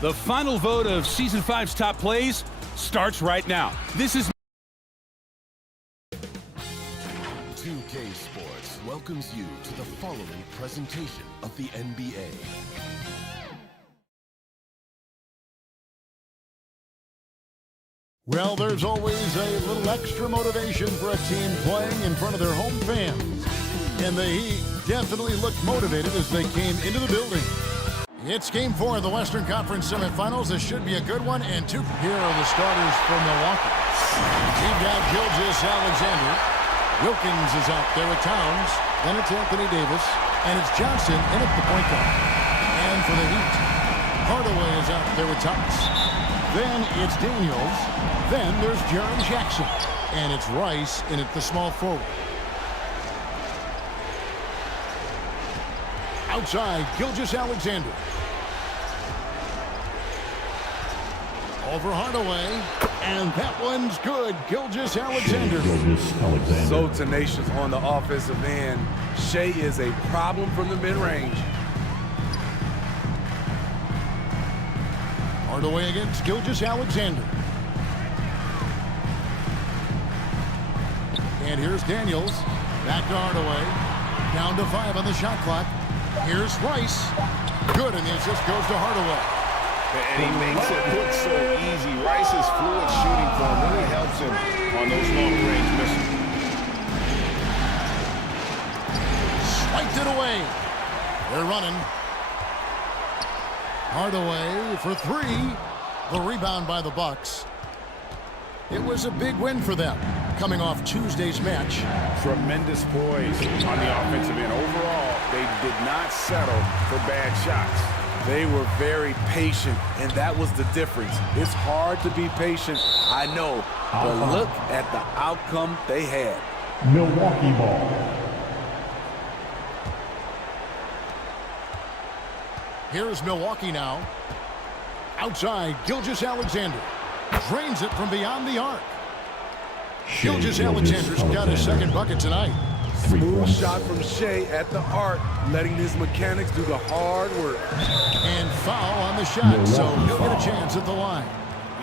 The final vote of Season 5's top plays starts right now. This is 2K Sports welcomes you to the following presentation of the NBA. Well, there's always a little extra motivation for a team playing in front of their home fans. And the Heat definitely looked motivated as they came into the building. It's Game 4 of the Western Conference semifinals. This should be a good one. And here are the starters for Milwaukee. You've got Gilgeous-Alexander. Wilkins is out there at Towns. Then it's Anthony Davis. And it's Johnson in at the point guard. And for the Heat, Hardaway is out there with Thomas. Then it's Daniels. Then there's Jaren Jackson. And it's Rice in at the small forward. Outside, Gilgeous-Alexander. Over Hardaway. And that one's good. Gilgeous-Alexander. So tenacious on the offensive end. Shea is a problem from the mid-range. Hardaway against Gilgeous-Alexander. And here's Daniels. Back to Hardaway. Down to 5 on the shot clock. Here's Rice. Good, and the assist goes to Hardaway. And he makes it look so easy. Rice's fluid shooting form really helps him on those long-range misses. Swiped it away. They're running. Hardaway for 3. The rebound by the Bucks. It was a big win for them, coming off Tuesday's match. Tremendous poise on the offensive end. Overall, they did not settle for bad shots. They were very patient, and that was the difference. It's hard to be patient, I know, but look at the outcome they had. Milwaukee ball. Here's Milwaukee now. Outside, Gilgeous-Alexander. Drains it from beyond the arc. Gilgeous-Alexander's got his second bucket tonight. Smooth shot from Shea at the arc, letting his mechanics do the hard work. And foul on the shot, so he'll get a chance at the line.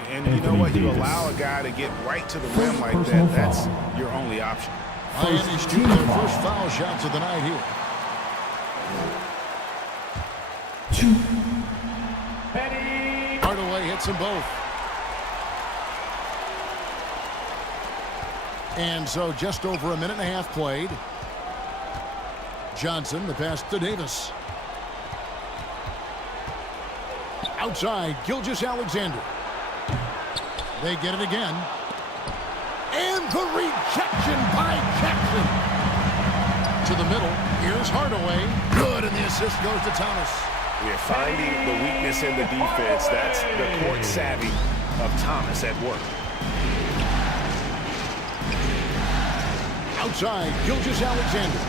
And you know what? You allow a guy to get right to the rim like that. That's your only option. Miami's shooting their first foul shots of the night here. 2. Hardaway hits them both. And so just over a minute and a half played. Johnson, the pass to Davis. Outside, Gilgeous-Alexander. They get it again. And the rejection by Jackson. To the middle. Here's Hardaway. Good, and the assist goes to Thomas. We're finding the weakness in the defense. That's the court savvy of Thomas at work. Outside, Gilgeous-Alexander.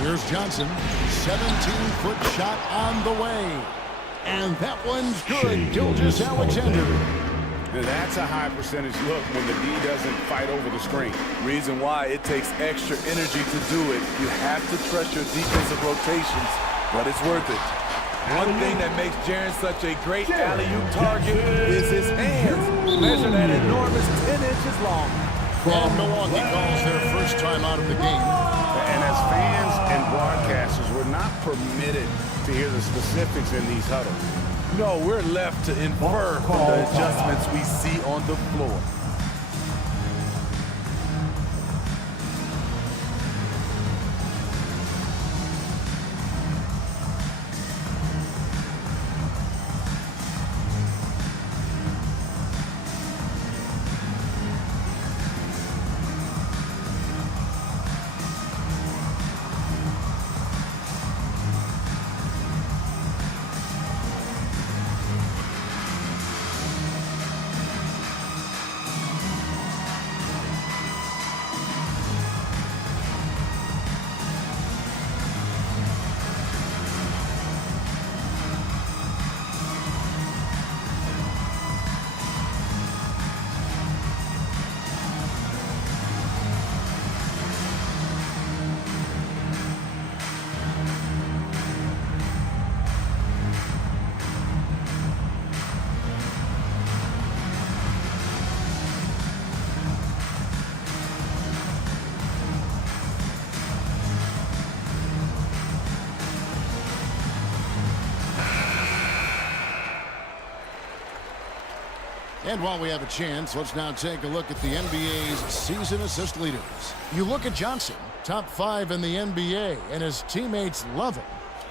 Here's Johnson. 17-foot shot on the way. And that one's good. Gilgeous-Alexander. That's a high percentage look when the D doesn't fight over the screen. Reason why it takes extra energy to do it. You have to trust your defensive rotations, but it's worth it. One thing that makes Jaren such a great alley-oop target is his hands, measured at enormous 10 inches long. And Milwaukee calls their first time out of the game. And as fans and broadcasters, we're not permitted to hear the specifics in these huddles. No, we're left to infer from the adjustments we see on the floor. And while we have a chance, let's now take a look at the NBA's season assist leaders. You look at Johnson, top 5 in the NBA, and his teammates love him.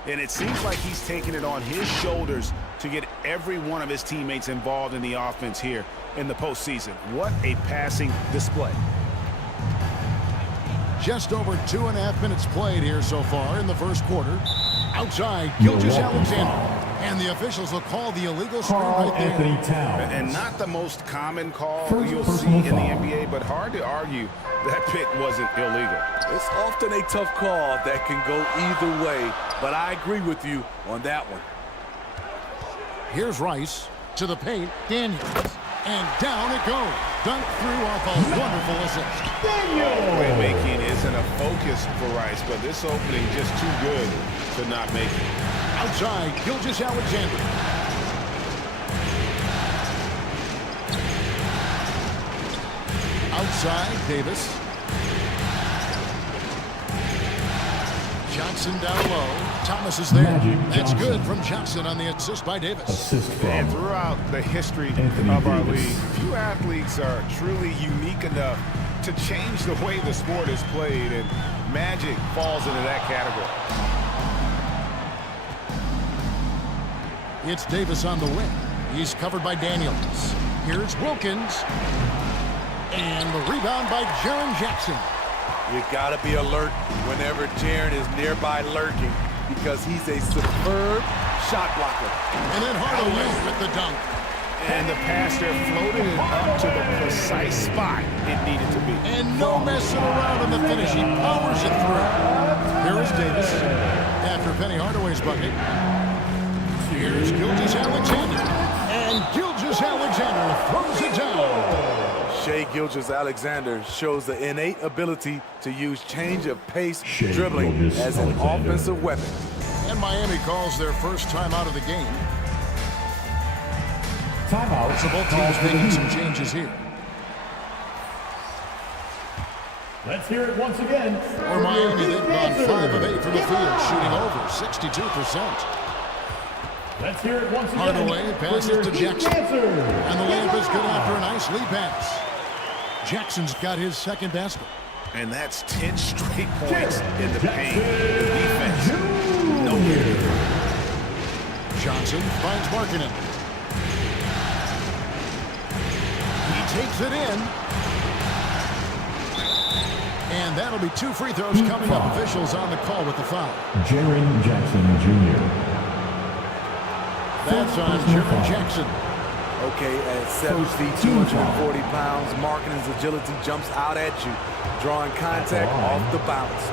And it seems like he's taking it on his shoulders to get every one of his teammates involved in the offense here in the postseason. What a passing display. Just over 2.5 minutes played here so far in the first quarter. Outside, Gilgeous-Alexander. And the officials will call the illegal screen right there. And not the most common call you'll see in the NBA, but hard to argue that pick wasn't illegal. It's often a tough call that can go either way, but I agree with you on that one. Here's Rice to the paint. Daniels. And down it goes. Dunk through off a wonderful assist. Playmaking isn't a focus for Rice, but this opening just too good to not make it. Outside, Gilgeous-Alexander. Outside, Davis. Johnson down low. Thomas is there. That's good from Johnson on the assist by Davis. And throughout the history of our league, few athletes are truly unique enough to change the way the sport is played, and Magic falls into that category. It's Davis on the wing. He's covered by Daniels. Here's Wilkins. And the rebound by Jaren Jackson. You got to be alert whenever Jaren is nearby lurking, because he's a superb shot blocker. And then Hardaway with the dunk. And the pass there floated it up to the precise spot it needed to be. And no messing around in the finish. He powers it through. Here is Davis after Penny Hardaway's bucket. Here's Gilgeous-Alexander. And Gilgeous-Alexander throws it down. Shai Gilgeous-Alexander shows the innate ability to use change of pace dribbling as an offensive weapon. And Miami calls their first time out of the game. Timeout. So both teams making some changes here. Let's hear it once again. For Miami, they've gone 5 of 8 from the field, shooting over 62%. Let's hear it once again. Hardaway passes to Jackson. And the layup is good after a nice lead pass. Jackson's got his second basket. And that's 10 straight points in the paint. The defense, nowhere. Johnson finds Markkanen. He takes it in. And that'll be 2 free throws coming up. Officials on the call with the foul. Jaren Jackson Jr. That's on Jaren Jackson. Okay, at 7 feet, 240 pounds, Markkanen's agility jumps out at you, drawing contact off the bounce.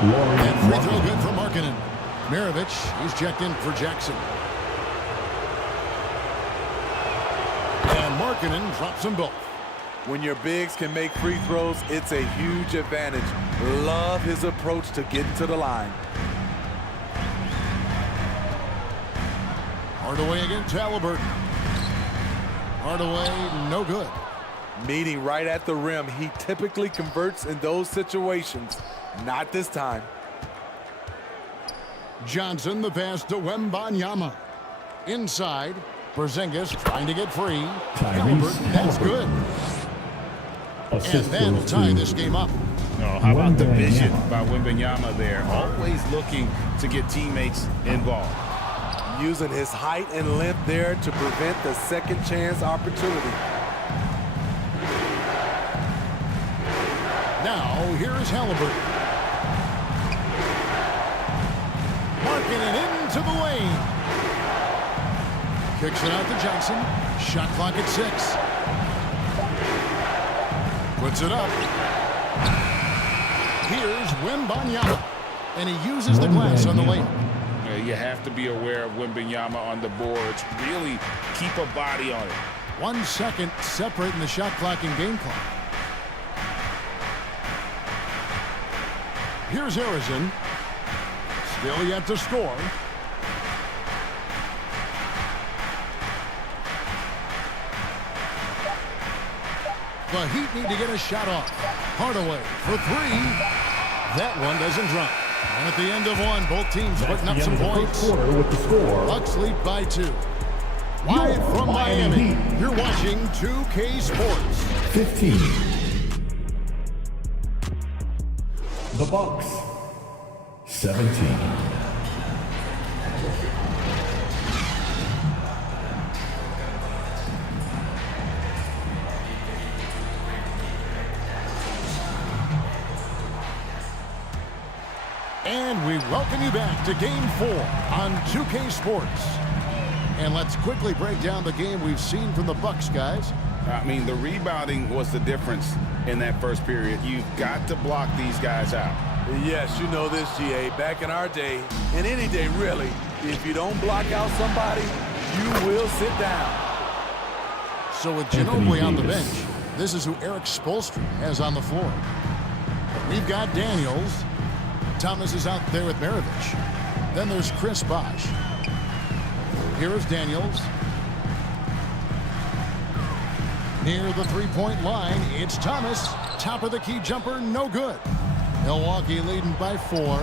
And free throw good for Markkanen. Mirovic, he's checked in for Jackson. And Markkanen drops them both. When your bigs can make free throws, it's a huge advantage. Love his approach to getting to the line. Hardaway against Halliburton. Hardaway, no good. Meeting right at the rim, he typically converts in those situations. Not this time. Johnson, the pass to Wembanyama. Inside, Porzingis trying to get free. Halliburton, that's good. And that'll tie this game up. Oh, how about the vision by Wembanyama there? Always looking to get teammates involved. Using his height and length there to prevent the second chance opportunity. Now, here is Halliburton. Marking it into the lane. Kicks it out to Johnson. Shot clock at 6. Puts it up. Here's Wembanyama. And he uses the glass on the lane. You have to be aware of Wembanyama on the boards. Really keep a body on it. 1 second separating the shot clock and game clock. Here's Harrison. Still yet to score. The Heat need to get a shot off. Hardaway for 3. That one doesn't drop. And at the end of one, both teams putting up some points. With the score. Bucks lead by 2. Live from Miami Miami, Heat. you're watching 2K Sports. 15. The Bucks. 17. And we welcome you back to Game 4 on 2K Sports. And let's quickly break down the game we've seen from the Bucks, guys. I mean, the rebounding was the difference in that first period. You've got to block these guys out. Yes, you know this, GA. Back in our day, and any day really, if you don't block out somebody, you will sit down. So with Ginobili on the bench, this is who Eric Spoelstra has on the floor. We've got Daniels. Thomas is out there with Maravich. Then there's Chris Bosh. Here is Daniels. Near the three-point line, it's Thomas. Top of the key jumper, no good. Milwaukee leading by 4.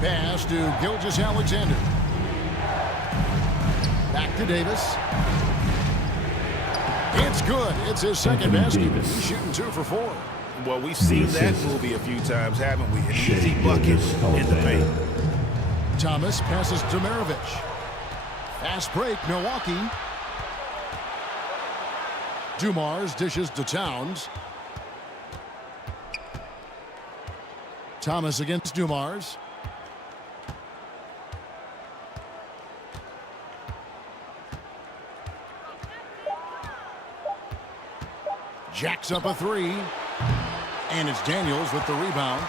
Pass to Gilgeous-Alexander. Back to Davis. It's good. It's his second basket. He's shooting 2 for 4. Well, we've seen that movie a few times, haven't we? An easy bucket in the paint. Thomas passes to Maravich. Fast break, Milwaukee. Dumars dishes to Towns. Thomas against Dumars. Jacks up a 3. And it's Daniels with the rebound.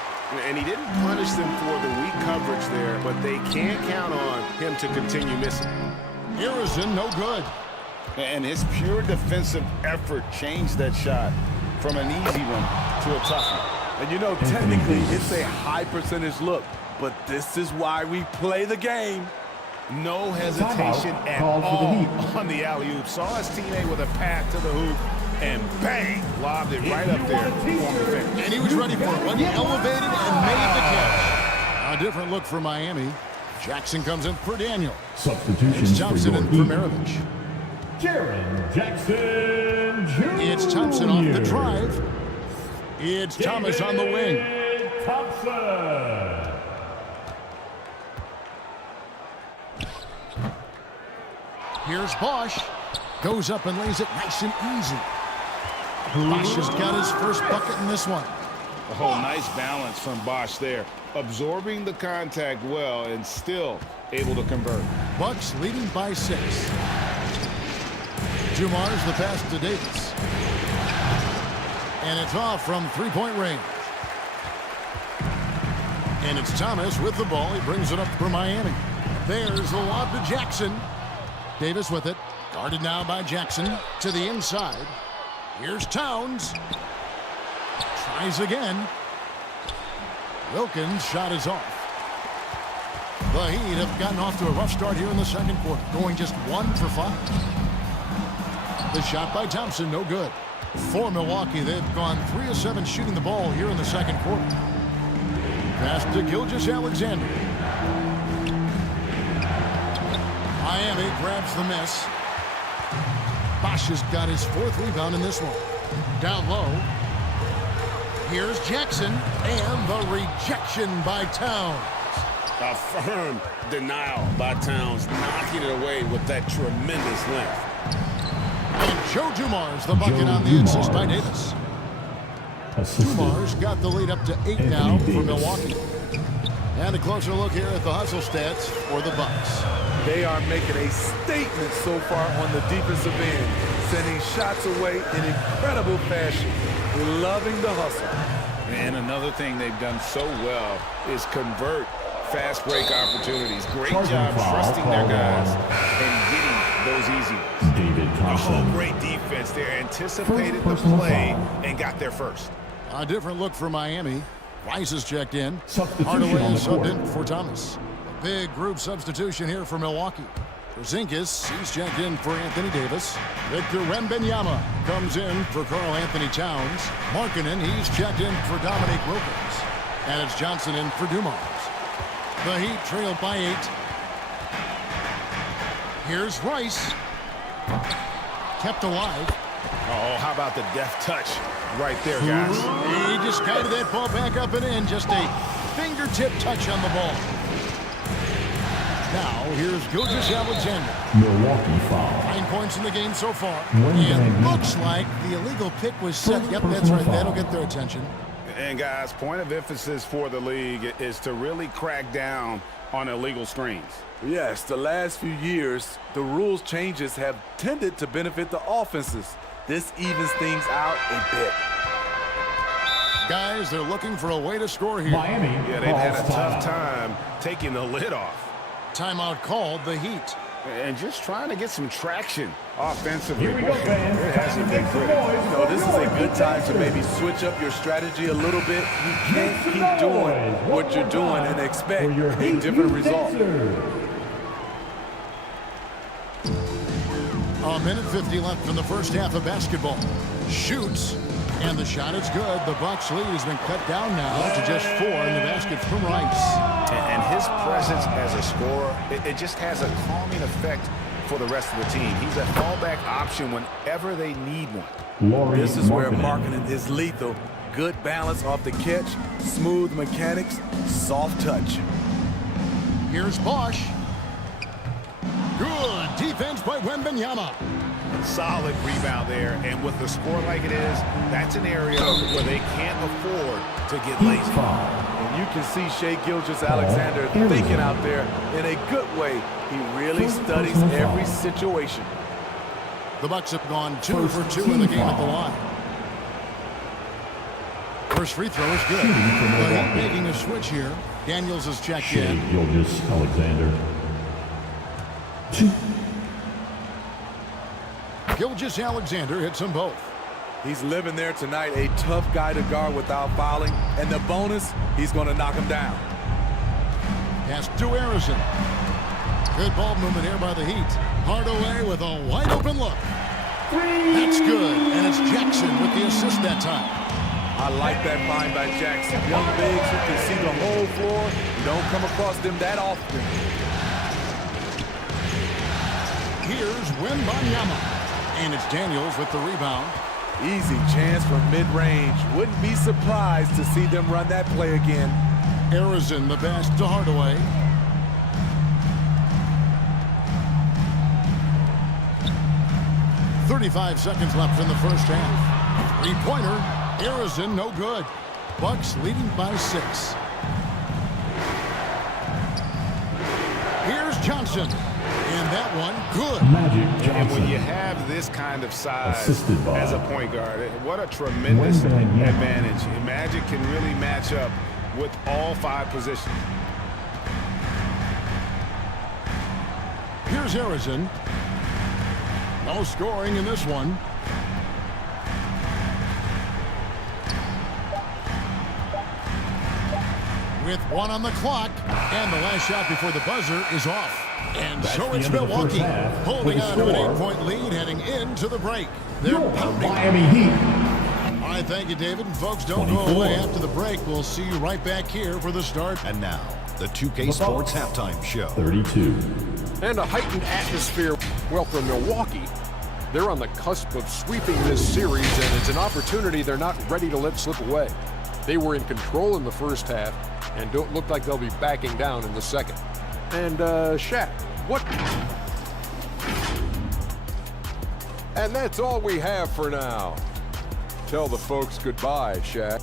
And he didn't punish them for the weak coverage there, but they can't count on him to continue missing. Harrison, no good. And his pure defensive effort changed that shot from an easy one to a tough one. And you know, technically, it's a high percentage look, but this is why we play the game. No hesitation at all on the alley-oop. Saw his teammate with a pass to the hoop, and bang, lobbed it right up there on the bench. And he was ready for it when he elevated and made the catch. A different look for Miami. Jackson comes in for Daniel. Substitutions It's Thompson in for Maravich. Jaren Jackson Jr. It's Thompson off the drive. It's Thomas on the wing. Thompson. Here's Bosh. Goes up and lays it nice and easy. Bosh has got his first bucket in this one. Oh, nice balance from Bosh there. Absorbing the contact well and still able to convert. Bucks leading by 6. Dumars the pass to Davis. And it's off from three-point range. And it's Thomas with the ball. He brings it up for Miami. There's the lob to Jackson. Davis with it. Guarded now by Jackson to the inside. Here's Towns. Tries again. Wilkins' shot is off. The Heat have gotten off to a rough start here in the second quarter, going just 1 for 5. The shot by Thompson, no good. For Milwaukee, they've gone 3 of 7 shooting the ball here in the second quarter. Pass to Gilgeous-Alexander. Miami grabs the miss. Bosh has got his 4th rebound in this one. Down low. Here's Jackson, and the rejection by Towns. A firm denial by Towns, knocking it away with that tremendous length. And Joe Dumars, the bucket on the assist by Davis. Dumars got the lead up to 8 now for Milwaukee. And a closer look here at the hustle stats for the Bucks. They are making a statement so far on the defensive end, sending shots away in incredible fashion. Loving the hustle. And another thing they've done so well is convert fast break opportunities. Great job trusting their guys and getting those easy ones. David Thompson. Oh, great defense there. Anticipated the play and got there first. A different look for Miami. Rice is checked in. Substitution Hardaway on the subbed court. in for Thomas. A big group substitution here for Milwaukee. Porzingis, he's checked in for Anthony Davis. Victor Wembanyama comes in for Karl Anthony Towns. Markkanen, he's checked in for Dominique Wilkins. And it's Johnson in for Dumars. The Heat trail by 8. Here's Rice. Kept alive. Oh, how about the deft touch right there, guys? He just guided that ball back up and in. Just a fingertip touch on the ball. Now, here's Gilgeous-Alexander. Milwaukee foul. 9 points in the game so far. One And bang. looks like the illegal pick was set. Yep, that's right. That'll get their attention. And, guys, point of emphasis for the league is to really crack down on illegal screens. Yes, the last few years, the rules changes have tended to benefit the offenses. This evens things out a bit. Guys, they're looking for a way to score here. Miami. Yeah, they've had a calls tough timeout. time taking the lid off. Timeout called, the Heat. And just trying to get some traction offensively. Here we go, fans. It hasn't been Make some pretty. noise. You know, this is a good time to maybe switch up your strategy a little bit. You can't keep doing what you're doing and expect For your a Heat different result. Sixers. A minute 50 left in the first half of basketball. Shoots, and the shot is good. The Bucks lead has been cut down now to just 4 in the basket from Rice. And his presence as a scorer, it just has a calming effect for the rest of the team. He's a fallback option whenever they need one. Laurie This is where Markkinen. marketing is lethal. Good balance off the catch, smooth mechanics, soft touch. Here's Bosch. Good defense by Wembanyama. Solid rebound there, and with the score like it is, that's an area where they can't afford to get Heat lazy. foul. And you can see Shai Gilgeous-Alexander thinking out there in a good way. He really studies every situation. The Bucks have gone 2 for 2 in the game at the line. First free throw is good. The Heat making a switch here. Daniels has checked Shai in. Gilgeous-Alexander. 2. Gilgeous-Alexander hits them both. He's living there tonight, a tough guy to guard without fouling. And the bonus, he's going to knock him down. Pass to Harrison. Good ball movement here by the Heat. Hardaway with a wide open look. That's good. And it's Jackson with the assist that time. I like that find by Jackson. Young bigs who can see the whole floor. You don't come across them that often. Here's Wembanyama. And it's Daniels with the rebound. Easy chance from mid-range. Wouldn't be surprised to see them run that play again. Harrison the best to Hardaway. .35 seconds left in the first half. Three-pointer. Harrison no good. Bucks leading by 6. Here's Johnson. And that one good. Magic And when you Johnson. have this kind of size Assisted by as a point guard, what a tremendous Wembanyama. advantage. Magic can really match up with all 5 positions. Here's Harrison. No scoring in this one. With 1 on the clock. And the last shot before the buzzer is off. And That's so the it's end of the Milwaukee first half. holding With a on to an score. 8-point lead heading into the break. They're Your pounding. Miami Heat. All right, thank you, David. And folks, don't go 24. away after the break. We'll see you right back here for the start. And now, the 2K Sports Halftime Show. 32. And a heightened atmosphere. Well, for Milwaukee, they're on the cusp of sweeping this series, and it's an opportunity they're not ready to let slip away. They were in control in the first half and don't look like they'll be backing down in the second. And, Shaq, what? And that's all we have for now. Tell the folks goodbye, Shaq.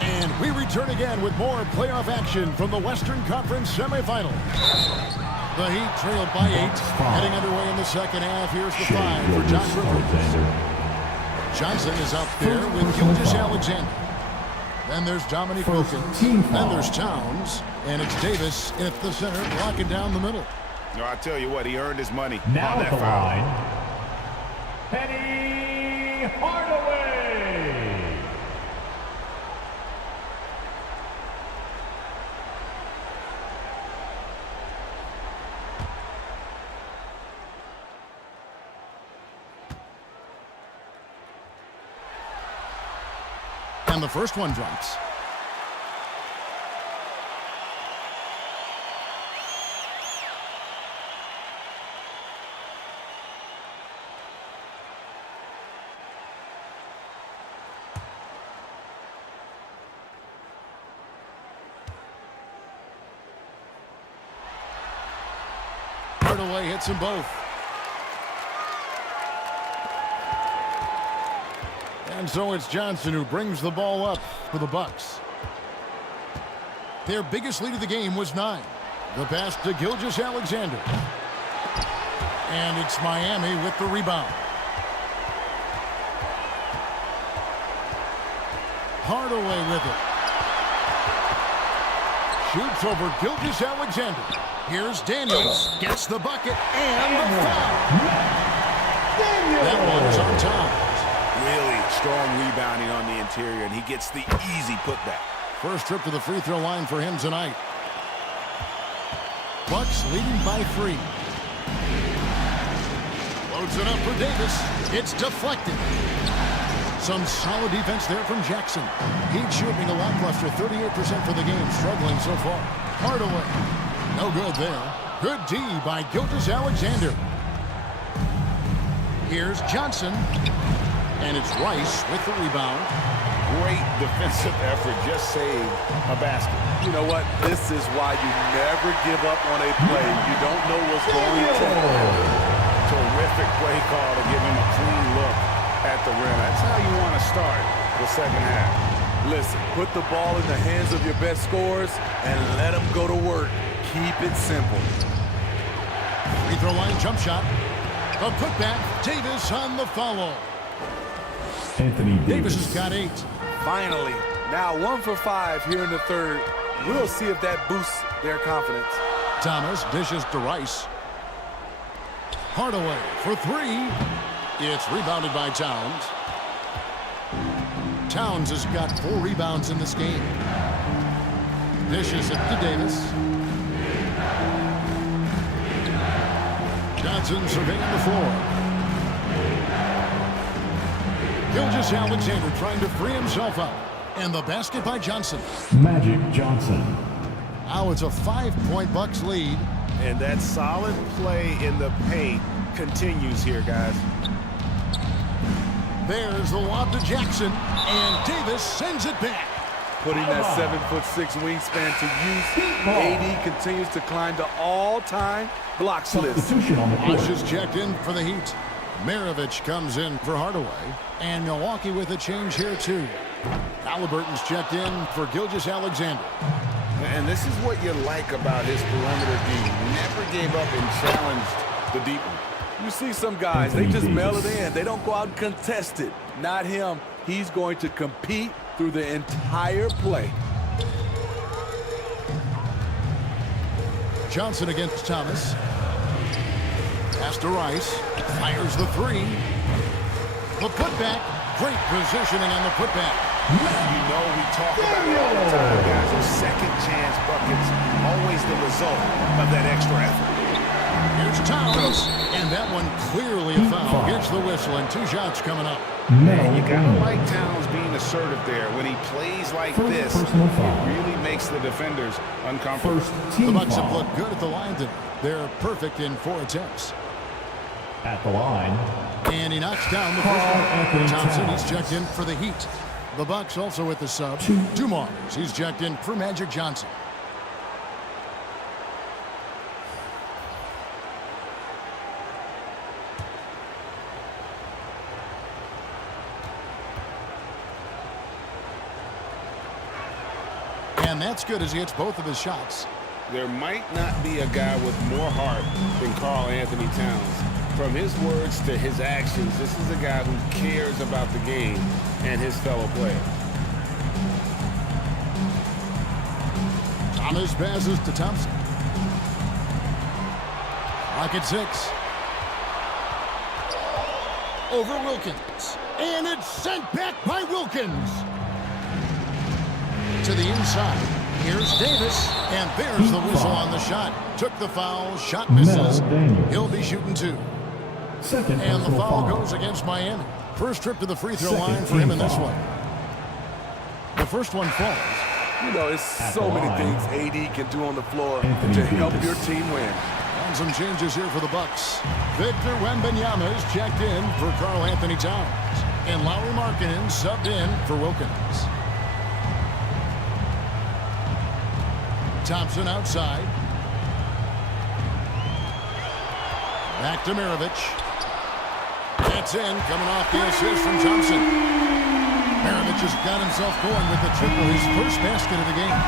And we return again with more playoff action from the Western Conference semifinal. The Heat trailed by 8, heading underway in the second half. Here's the Shai 5 for John Rivers. Gilgeous-Alexander. Johnson is up there with Gilgeous-Alexander. Then there's Dominique Wilkins. Then there's Towns. And it's Davis at the center, blocking down the middle. No, I tell you what, he earned his money Now on at that the foul. line, Penny Hardaway. And the first one drops. Hardaway hits them both. And so it's Johnson who brings the ball up for the Bucks. Their biggest lead of the game was 9. The pass to Gilgeous-Alexander. And it's Miami with the rebound. Hardaway with it. Shoots over Gilgeous-Alexander. Here's Daniels. Gets the bucket and the foul. That one's on top. Really strong rebounding on the interior, and he gets the easy putback. First trip to the free throw line for him tonight. Bucks leading by 3. Loads it up for Davis. It's deflected. Some solid defense there from Jackson. He's shooting a lackluster 38% for the game, struggling so far. Hardaway. No good there. Good D by Gilgeous-Alexander. Here's Johnson. And it's Rice with the rebound. Great defensive effort. Just saved a basket. You know what? This is why you never give up on a play. You don't know what's going to happen. Terrific play call to give him a clean look at the rim. That's how you want to start the second half. Listen, put the ball in the hands of your best scorers and let them go to work. Keep it simple. Free throw line jump shot. A putback. Davis on the follow. Anthony Davis has got 8. Finally, now 1 for 5 here in the third. We'll see if that boosts their confidence. Thomas dishes to Rice. Hardaway for 3. It's rebounded by Towns. Towns has got 4 rebounds in this game. Dishes it to Davis. Johnson surveying the floor. Gilgeous-Alexander trying to free himself up. And the basket by Johnson. Magic Johnson. Now it's a 5-point Bucks lead. And that solid play in the paint continues here, guys. There's the lob to Jackson. And Davis sends it back. Putting that 7'6" wingspan to use, AD continues to climb the all-time blocks list. Substitution on the court. Bush is checked in for the Heat. Maravich comes in for Hardaway. And Milwaukee with a change here, too. Halliburton's checked in for Gilgeous-Alexander. And this is what you like about his perimeter D. Never gave up and challenged the deep one. You see some guys, they just mail it in. They don't go out and contest it. Not him. He's going to compete through the entire play. Johnson against Thomas. Pass to Rice. Fires the 3. The putback. Great positioning on the putback. You know we talk about it all the time, guys. Those second chance buckets, always the result of that extra effort. Here's Towns. And that one clearly a foul. Gets the whistle and 2 shots coming up. Man, you gotta like Towns being assertive there. When he plays like this, it really makes the defenders uncomfortable. The Bucks have looked good at the line today. They're perfect in 4 attempts. At the line. And he knocks down the first one. Thompson, he's checked in for the Heat. The Bucks also with the sub. Dumars, he's checked in for Magic Johnson. And that's good as he hits both of his shots. There might not be a guy with more heart than Karl Anthony Towns. From his words to his actions, this is a guy who cares about the game and his fellow players. Thomas passes to Thompson. Rocket 6. Over Wilkins. And it's sent back by Wilkins. To the inside. Here's Davis. And there's the whistle on the shot. Took the foul. Shot misses. He'll be shooting 2. And the foul goes against Miami. First trip to the free throw line for him in this one. first one falls. You know, it's so many things AD can do on the floor Anthony to help Davis. your team win. And some changes here for the Bucks. Victor Wembanyama is checked in for Karl Anthony Towns. And Lauri Markkanen subbed in for Wilkins. Thompson outside. Back to Mirovic. That's in, coming off the assist from Thompson. Mirovic has got himself going with the triple, his first basket of the game.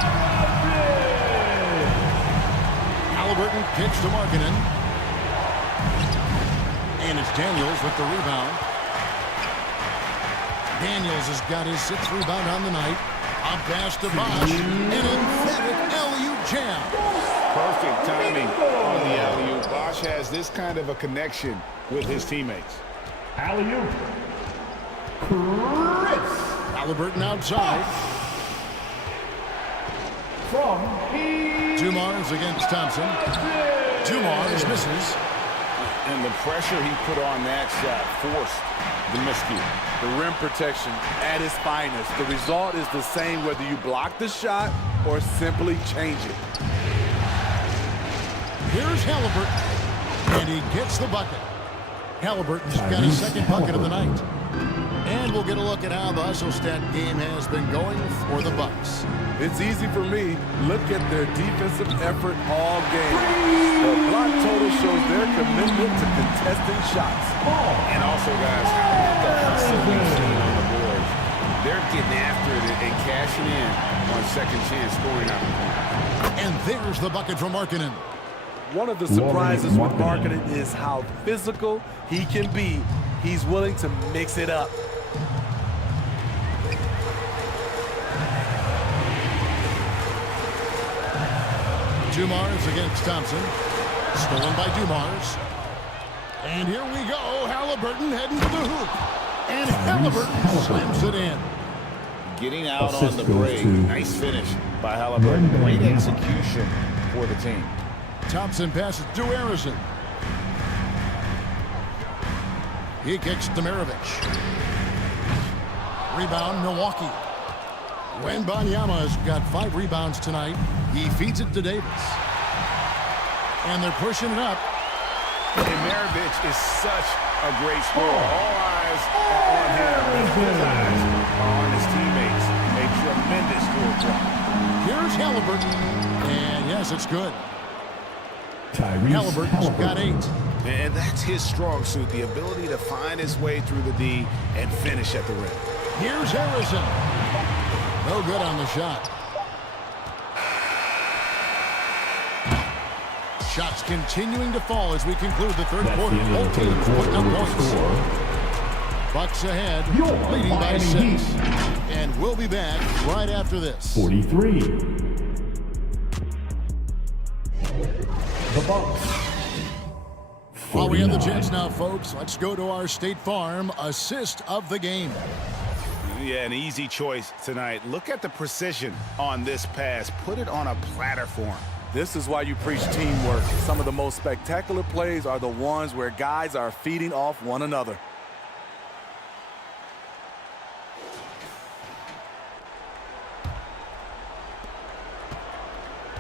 Halliburton kicks to Markkanen. And it's Daniels with the rebound. Daniels has got his 6th rebound on the night. A pass to Bosh. An emphatic alley-oop jam. Perfect timing on the alley-oop. Bosh has this kind of a connection with his teammates. Alley-oop. Chris. Halliburton outside. From Dumars against Thompson. Dumars misses. And the pressure he put on that shot forced the miscue. The rim protection at its finest. The result is the same whether you block the shot or simply change it. Here's Halliburton. And he gets the bucket. Halliburton's got his second bucket of the night. And we'll get a look at how the hustle stat game has been going for the Bucks. It's easy for me. Look at their defensive effort all game. The block total shows their commitment to contesting shots. And also, guys, the hustle we've seen on the boards. They're getting after it and cashing in on second chance scoring opportunities. And there's the bucket from Markkanen. One of the surprises with Markkanen is how physical he can be. He's willing to mix it up. Dumars against Thompson. Stolen by Dumars. And here we go. Halliburton heading to the hoop. And Halliburton slams it in. Getting out Assist on the goes break. to Nice finish by Halliburton. Great execution for the team. Thompson passes to Harrison. He kicks to Mirovic. Rebound, Milwaukee. Wembanyama has got 5 rebounds tonight. He feeds it to Davis. And they're pushing it up. And Mirovic is such a great scorer. All eyes are on him. His eyes are on his teammates. A tremendous score drop. Here's Halliburton. And yes, it's good. Tyrese Halliburton's got 8. And that's his strong suit, the ability to find his way through the D and finish at the rim. Here's Harrison. No good on the shot. Shots continuing to fall as we conclude the third quarter. Both teams putting up points. Bucks ahead, leading by 6. And we'll be back right after this. 43. The Bucks. While we have the chance now, folks, let's go to our State Farm assist of the game. Yeah, an easy choice tonight. Look at the precision on this pass. Put it on a platter for him. This is why you preach teamwork. Some of the most spectacular plays are the ones where guys are feeding off one another.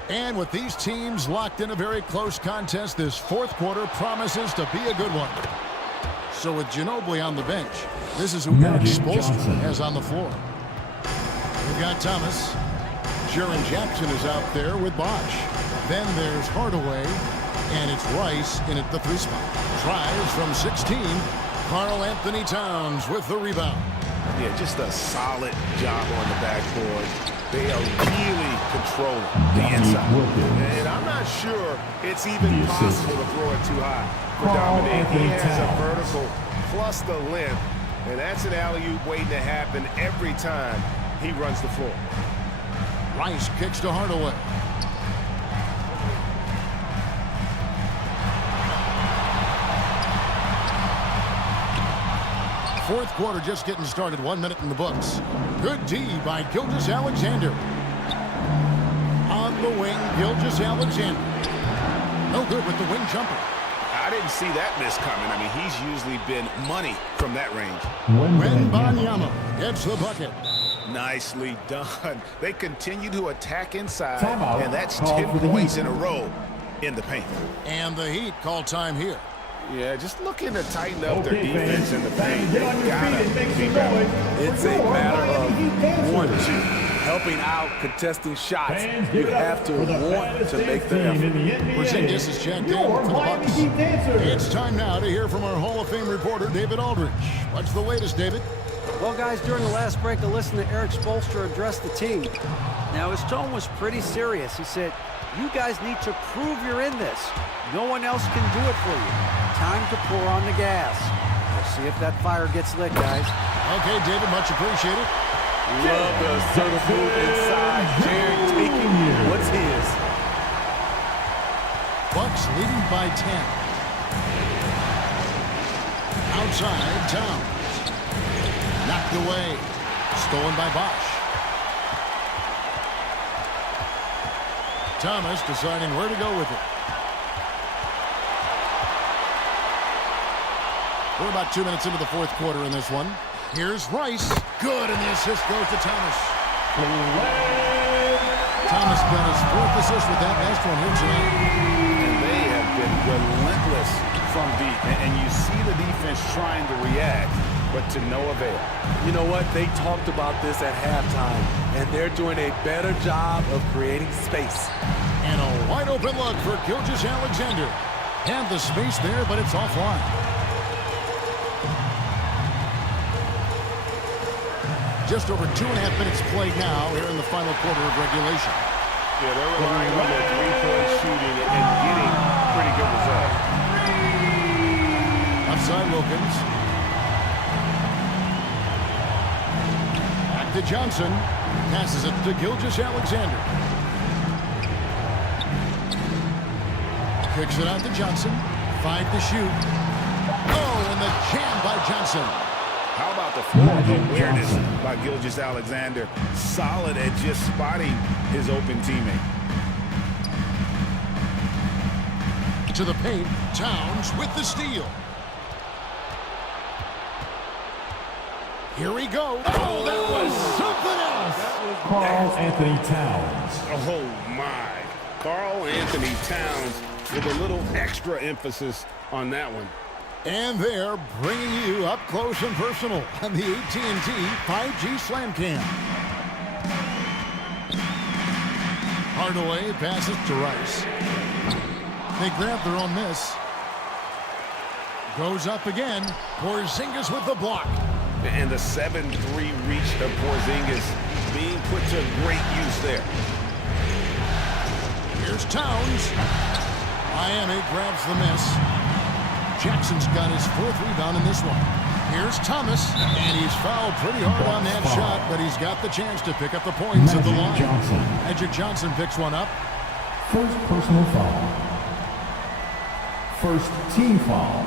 And with these teams locked in a very close contest, this fourth quarter promises to be a good one. So with Ginobili on the bench, this is who Eric Spoelstra has on the floor. We've got Thomas. Jaren Jackson is out there with Bosh. Then there's Hardaway, and it's Rice in at the 3 spot. Tries from 16. Karl Anthony Towns with the rebound. Yeah, just a solid job on the backboard. They are really controlling the inside. And I'm not sure it's even possible to throw it too high for Dominique. He has a vertical plus the length, and that's an alley-oop waiting to happen every time he runs the floor. Rice kicks to Hardaway. Fourth quarter just getting started. 1 minute in the books. Good D by Gilgeous-Alexander. On the wing, Gilgeous-Alexander. No good with the wing jumper. I didn't see that miss coming. I mean, he's usually been money from that range. Wembanyama gets the bucket. Nicely done. They continue to attack inside, Timeout. and that's Call 10 for the points Heat. in a row in the paint. And the Heat call time here. Yeah, just looking to tighten up their Okay, defense fans. in the Time paint. to They get on your gotta feet and make be some better. noise. It's a For matter Miami Heat of dancers. one-two, helping out, contesting shots. Fans, You give it up have to for the want baddest to make dance the team effort. in the NBA. Porzingis is checked in Your for the Miami Bucks. Heat dancers. It's time now to hear from our Hall of Fame reporter, David Aldridge. What's the latest, David? Well, guys, during the last break, I listened to Eric Spoelstra address the team. Now, his tone was pretty serious. He said, you guys need to prove you're in this. No one else can do it for you. Time to pour on the gas. We'll see if that fire gets lit, guys. Okay, David, much appreciated. Love the assertive move inside. Jaren taking what's his. Bucks leading by 10. Outside, Towns. Knocked away. Stolen by Bosch. Thomas deciding where to go with it. We're about 2 minutes into the fourth quarter in this one. Here's Rice. Good, and the assist goes to Thomas. Thomas got his fourth assist with that last one here tonight. And they have been relentless from deep. And you see the defense trying to react, but to no avail. You know what? They talked about this at halftime, and they're doing a better job of creating space. And a wide open look for Gilgeous-Alexander. Had the space there, but it's offline. Just over 2.5 minutes played now here in the final quarter of regulation. Yeah, they're relying on their three-point shooting and getting pretty good results. Outside Wilkins. Back to Johnson. Passes it to Gilgeous-Alexander. Kicks it out to Johnson. 5 to shoot. Oh, and the jam by Johnson. How about the forward awareness by Gilgeous-Alexander? Solid at just spotting his open teammate. To the paint. Towns with the steal. Here we go. Oh, that was something else. Carl Anthony Towns. Oh, my. Carl Anthony Towns with a little extra emphasis on that one. And they're bringing you up close and personal on the AT&T 5G Slam Cam. Hardaway passes to Rice. They grab their own miss. Goes up again. Porzingis with the block. And the 7-3 reach of Porzingis being put to great use there. Here's Towns. Miami grabs the miss. Jackson's got his fourth rebound in this one. Here's Thomas, and he's fouled pretty hard on that shot, but he's got the chance to pick up the points at the line. Magic Johnson picks one up. First personal foul. First team foul.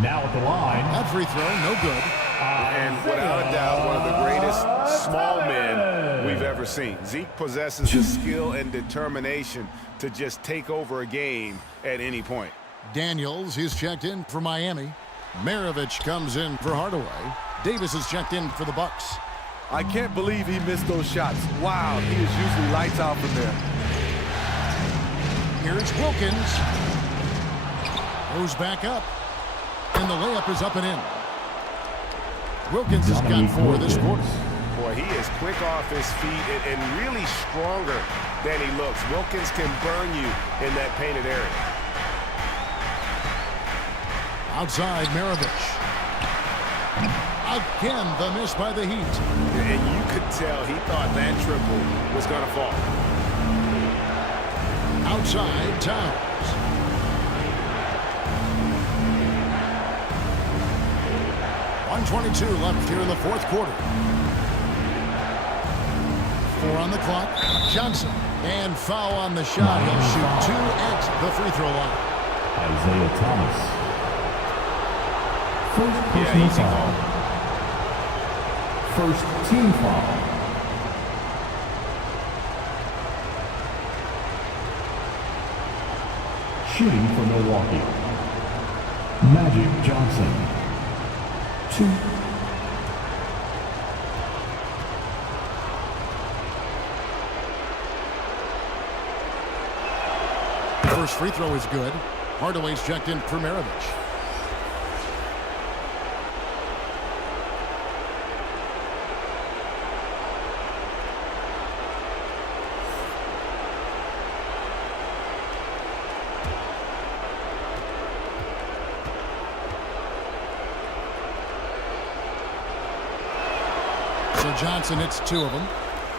Now at the line. That free throw, no good. And without a doubt, one of the greatest small men we've ever seen. Zeke possesses the skill and determination to just take over a game at any point. Daniels, he's checked in for Miami. Maravich comes in for Hardaway. Davis is checked in for the Bucks. I can't believe he missed those shots. Wow, he is usually lights out from there. Here's Wilkins. Goes back up. And the layup is up and in. Wilkins has got 4 this quarter. Boy, he is quick off his feet and really stronger than he looks. Wilkins can burn you in that painted area. Outside, Maravich. Again, the miss by the Heat. And you could tell he thought that triple was going to fall. Outside, Towns. .122 left here in the fourth quarter. 4 on the clock. Johnson. And foul on the shot. He'll shoot 2 at the free throw line. Isaiah Thomas. First personal foul. First team foul. Shooting for Milwaukee. Magic Johnson. 2. First free throw is good. Hardaway's checked in for Maravich. So Johnson hits 2 of them.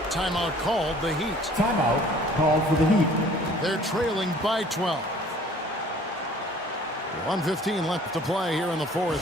Timeout called, the Heat. Timeout called for the Heat. They're trailing by 12. 1:15 left to play here in the fourth.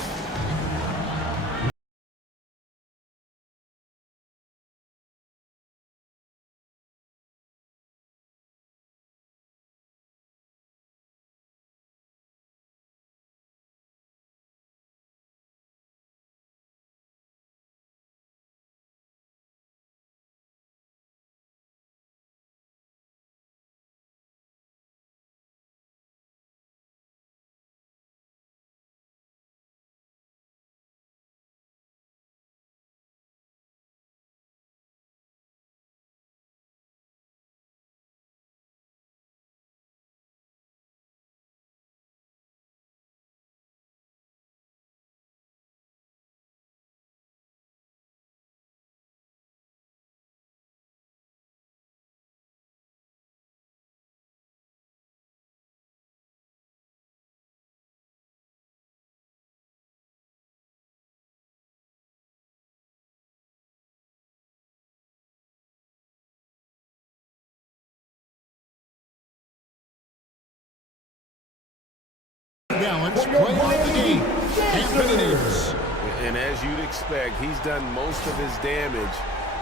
Balance, play of the game. Anthony Davis. And as you'd expect, he's done most of his damage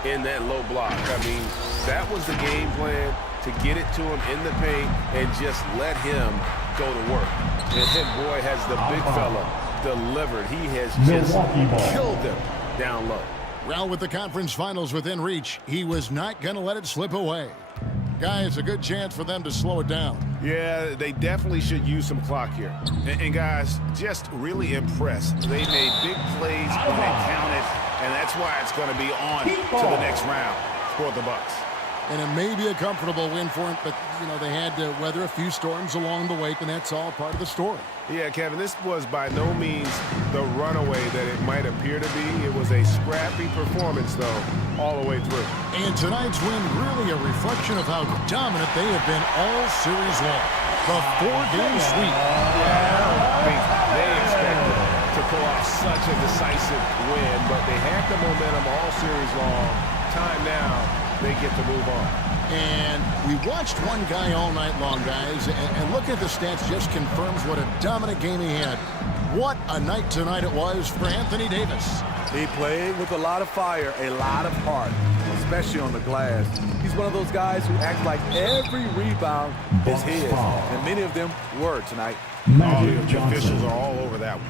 in that low block. I mean, that was the game plan, to get it to him in the paint and just let him go to work. And him, boy, has the big fella delivered. He has just killed them down low. Well, with the conference finals within reach, he was not going to let it slip away. Guys, a good chance for them to slow it down. Yeah, they definitely should use some clock here. And guys, just really impressed. They made big plays when it counted, and that's why it's going to be on to the next round for the Bucks. And it may be a comfortable win for him, but, you know, they had to weather a few storms along the way, and that's all part of the story. Yeah, Kevin, this was by no means the runaway that it might appear to be. It was a scrappy performance, though, all the way through. And tonight's win really a reflection of how dominant they have been all series long. The 4-game sweep. Yeah, I mean, they expected to pull off such a decisive win, but they had the momentum all series long. Time now, they get to move on. And we watched one guy all night long, guys, and looking at the stats just confirms what a dominant game he had. What a night tonight it was for Anthony Davis. He played with a lot of fire, a lot of heart, especially on the glass. He's one of those guys who acts like every rebound is his, and many of them were tonight. The officials are all over that one.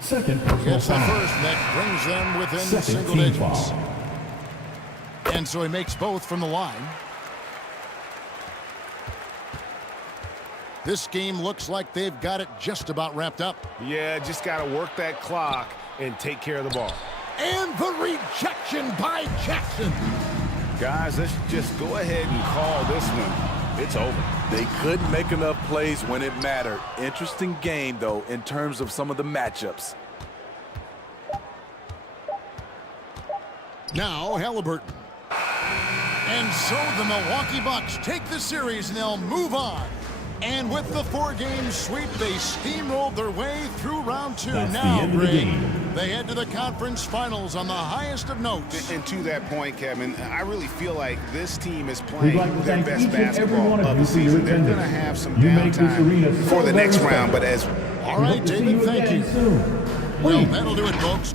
Second It's the first that brings them within single digits. And so he makes both from the line. This game looks like they've got it just about wrapped up. Yeah, just got to work that clock and take care of the ball. And the rejection by Jackson. Guys, let's just go ahead and call this one. It's over. They couldn't make enough plays when it mattered. Interesting game, though, in terms of some of the matchups. Now Halliburton. And so the Milwaukee Bucks take the series and they'll move on. And with the 4-game sweep, they steamrolled their way through round 2. That's now, the end of the game. They head to the conference finals on the highest of notes. And to that point, Kevin, I really feel like this team is playing their best each and every basketball one of the for your season. They're going to attendance. have some You make this arena downtime so for the very next special. round, but as All right, David, thank you. Soon. Well, that'll do it, folks.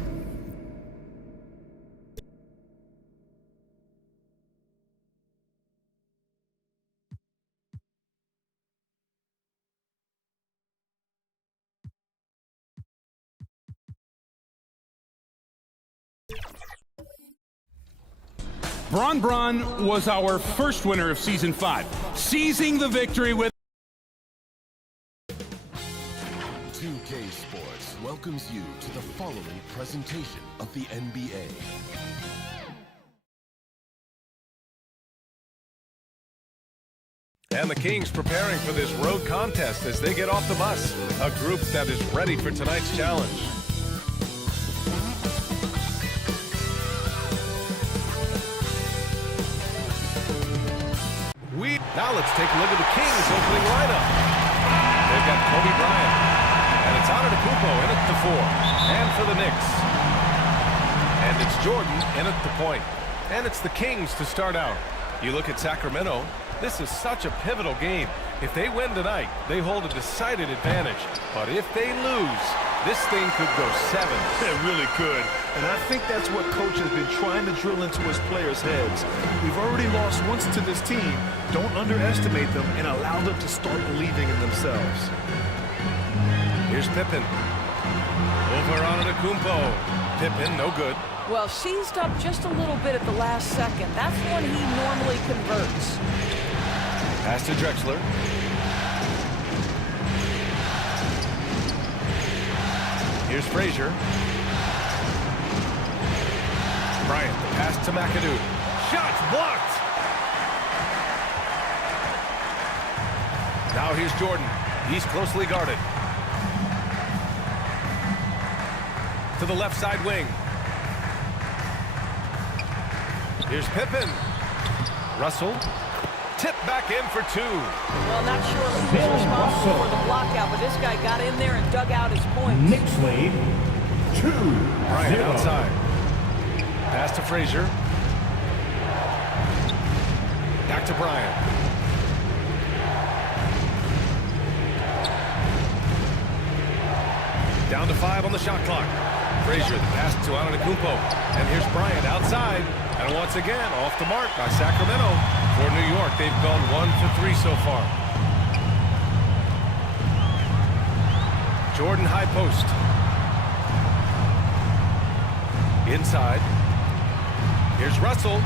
Bron was our first winner of Season 5, seizing the victory with 2K Sports welcomes you to the following presentation of the NBA. And the Kings preparing for this road contest as they get off the bus. A group that is ready for tonight's challenge. Now let's take a look at the Kings opening lineup. They've got Kobe Bryant. And it's Antetokounmpo in at the 4. And for the Knicks. And it's Jordan in at the point. And it's the Kings to start out. You look at Sacramento. This is such a pivotal game. If they win tonight, they hold a decided advantage. But if they lose, this thing could go 7. It really could. And I think that's what coach has been trying to drill into his players' heads. We've already lost once to this team. Don't underestimate them and allow them to start believing in themselves. Here's Pippen. Over on Antetokounmpo. Pippen, no good. Well, seized up just a little bit at the last second. That's when he normally converts. Pass to Drexler. Here's Frazier. Bryant, the pass to McAdoo. Shots blocked! Now here's Jordan. He's closely guarded. To the left side wing. Here's Pippen. Russell. Tip back in for 2. Well, not sure who was responsible for the blockout, but this guy got in there and dug out his points. Knicks lead 2-0. Bryant outside. Pass to Frazier. Back to Bryant. Down to 5 on the shot clock. Frazier, the pass to Antetokounmpo. And here's Bryant outside. And once again, off the mark by Sacramento. For New York, they've gone 1 for 3 so far. Jordan high post. Inside. Here's Russell.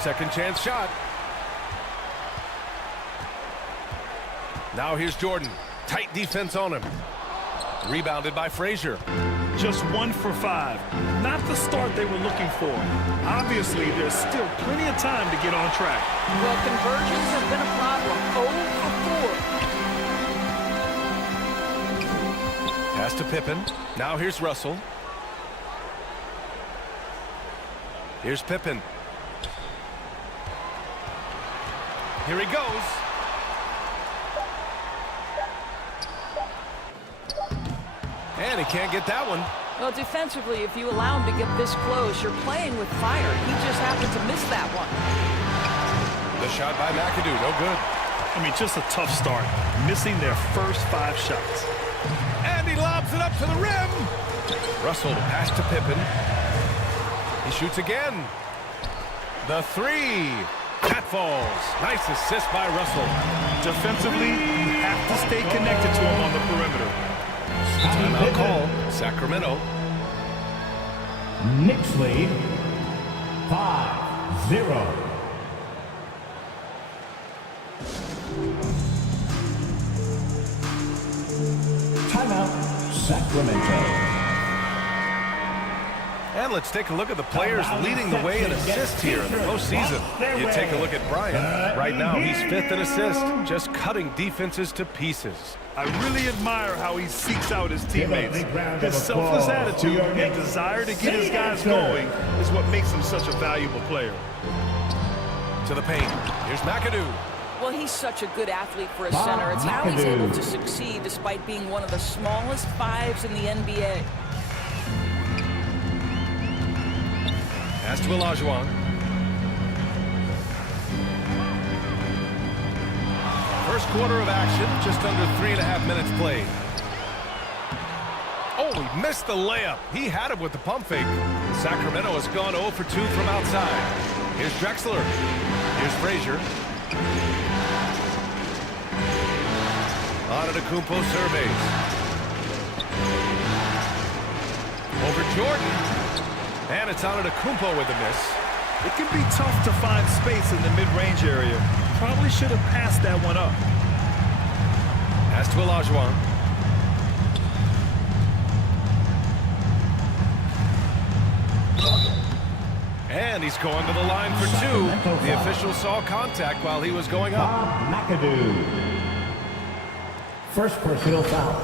Second chance shot. Now here's Jordan. Tight defense on him. Rebounded by Frazier. Just 1 for 5. Not the start they were looking for. Obviously, there's still plenty of time to get on track. Well, conversions have been a problem. 0 for 4. Pass to Pippen. Now here's Russell. Here's Pippen. Here he goes. And he can't get that one. Well, defensively, if you allow him to get this close, you're playing with fire. He just happened to miss that one. The shot by McAdoo, no good. I mean, just a tough start. Missing their first 5 shots. And he lobs it up to the rim. Russell to pass to Pippen. He shoots again. The 3. That falls. Nice assist by Russell. Defensively, you have to stay connected to him on the perimeter. Timeout call. Sacramento. Knicks lead 5-0. Timeout, Sacramento. And let's take a look at the players leading the way in assists here in the postseason. You take a look at Bryant. Right now, he's 5th in assists, just cutting defenses to pieces. I really admire how he seeks out his teammates. His selfless attitude and desire to get his guys going is what makes him such a valuable player. To the paint. Here's McAdoo. Well, he's such a good athlete for a center. It's how he's able to succeed despite being one of the smallest 5s in the NBA. Pass to Olajuwon. First quarter of action, just under 3.5 minutes played. Oh, he missed the layup. He had it with the pump fake. Sacramento has gone 0 for 2 from outside. Here's Drexler. Here's Frazier. Antetokounmpo surveys. Over Jordan. And it's Antetokounmpo with a miss. It can be tough to find space in the mid-range area. Probably should have passed that one up. Pass to Olajuwon. And he's going to the line for two. The official saw contact while he was going up. Bob McAdoo. First personal foul.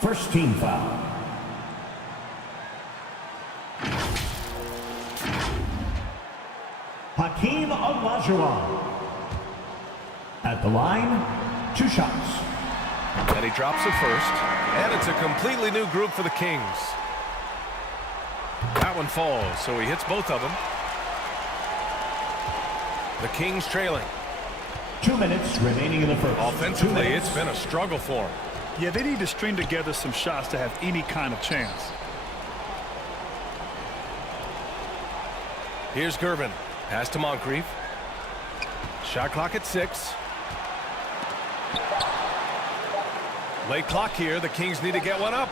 First team foul. Hakeem Olajuwon. At the line, 2 shots. And he drops it first. And it's a completely new group for the Kings. That one falls, so he hits both of them. The Kings trailing. 2 minutes remaining in the first. Offensively, it's been a struggle for him. Yeah, they need to string together some shots to have any kind of chance. Here's Gervin. Pass to Moncrief. Shot clock at 6. Late clock here. The Kings need to get one up.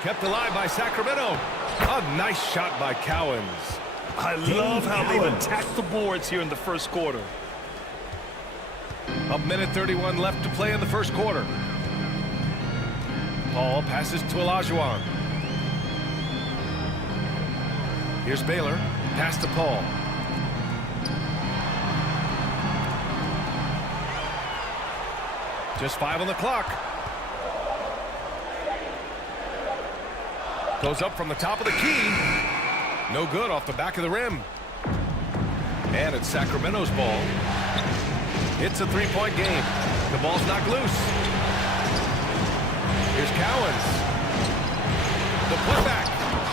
Kept alive by Sacramento. A nice shot by Cowens. I love how they've attacked the boards here in the first quarter. A minute 31 left to play in the first quarter. Paul passes to Olajuwon. Here's Baylor. Pass to Paul. Just 5 on the clock. Goes up from the top of the key. No good off the back of the rim. And it's Sacramento's ball. It's a 3-point game. The ball's knocked loose. Here's Cowens. The putback.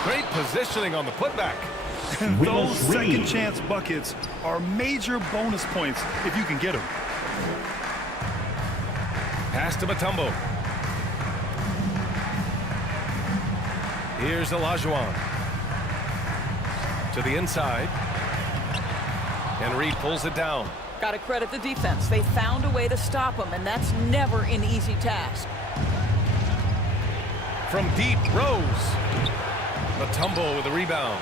Great positioning on the putback. Those second chance buckets are major bonus points if you can get them. Pass to Mutombo. Here's Olajuwon. To the inside. And Reed pulls it down. Got to credit the defense. They found a way to stop him, and that's never an easy task. From deep, Rose. Mutombo with a rebound.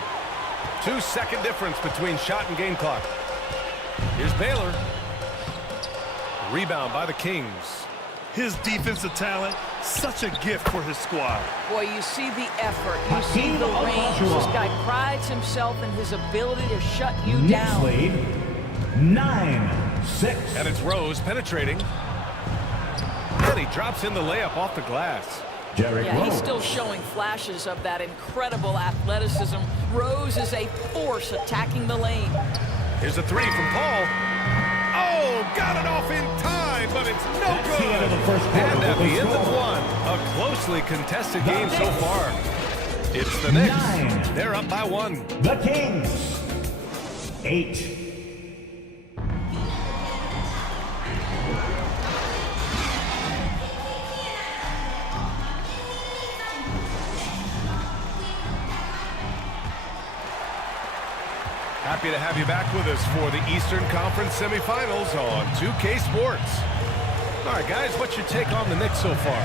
2-second difference between shot and game clock. Here's Baylor. Rebound by the Kings. His defensive talent, such a gift for his squad. Boy, you see the effort. You see the range. This guy prides himself in his ability to shut you down. Lead, 9-6. And it's Rose penetrating. And he drops in the layup off the glass. Yeah, he's still showing flashes of that incredible athleticism. Rose is a force attacking the lane. Here's a 3 from Paul. Oh, got it off in time, but it's no good. And at the end of one, a closely contested game so far. It's the Knicks. They're up by 1. The Kings, 8. Happy to have you back with us for the Eastern Conference semifinals on 2K Sports. All right, guys, what's your take on the Knicks so far?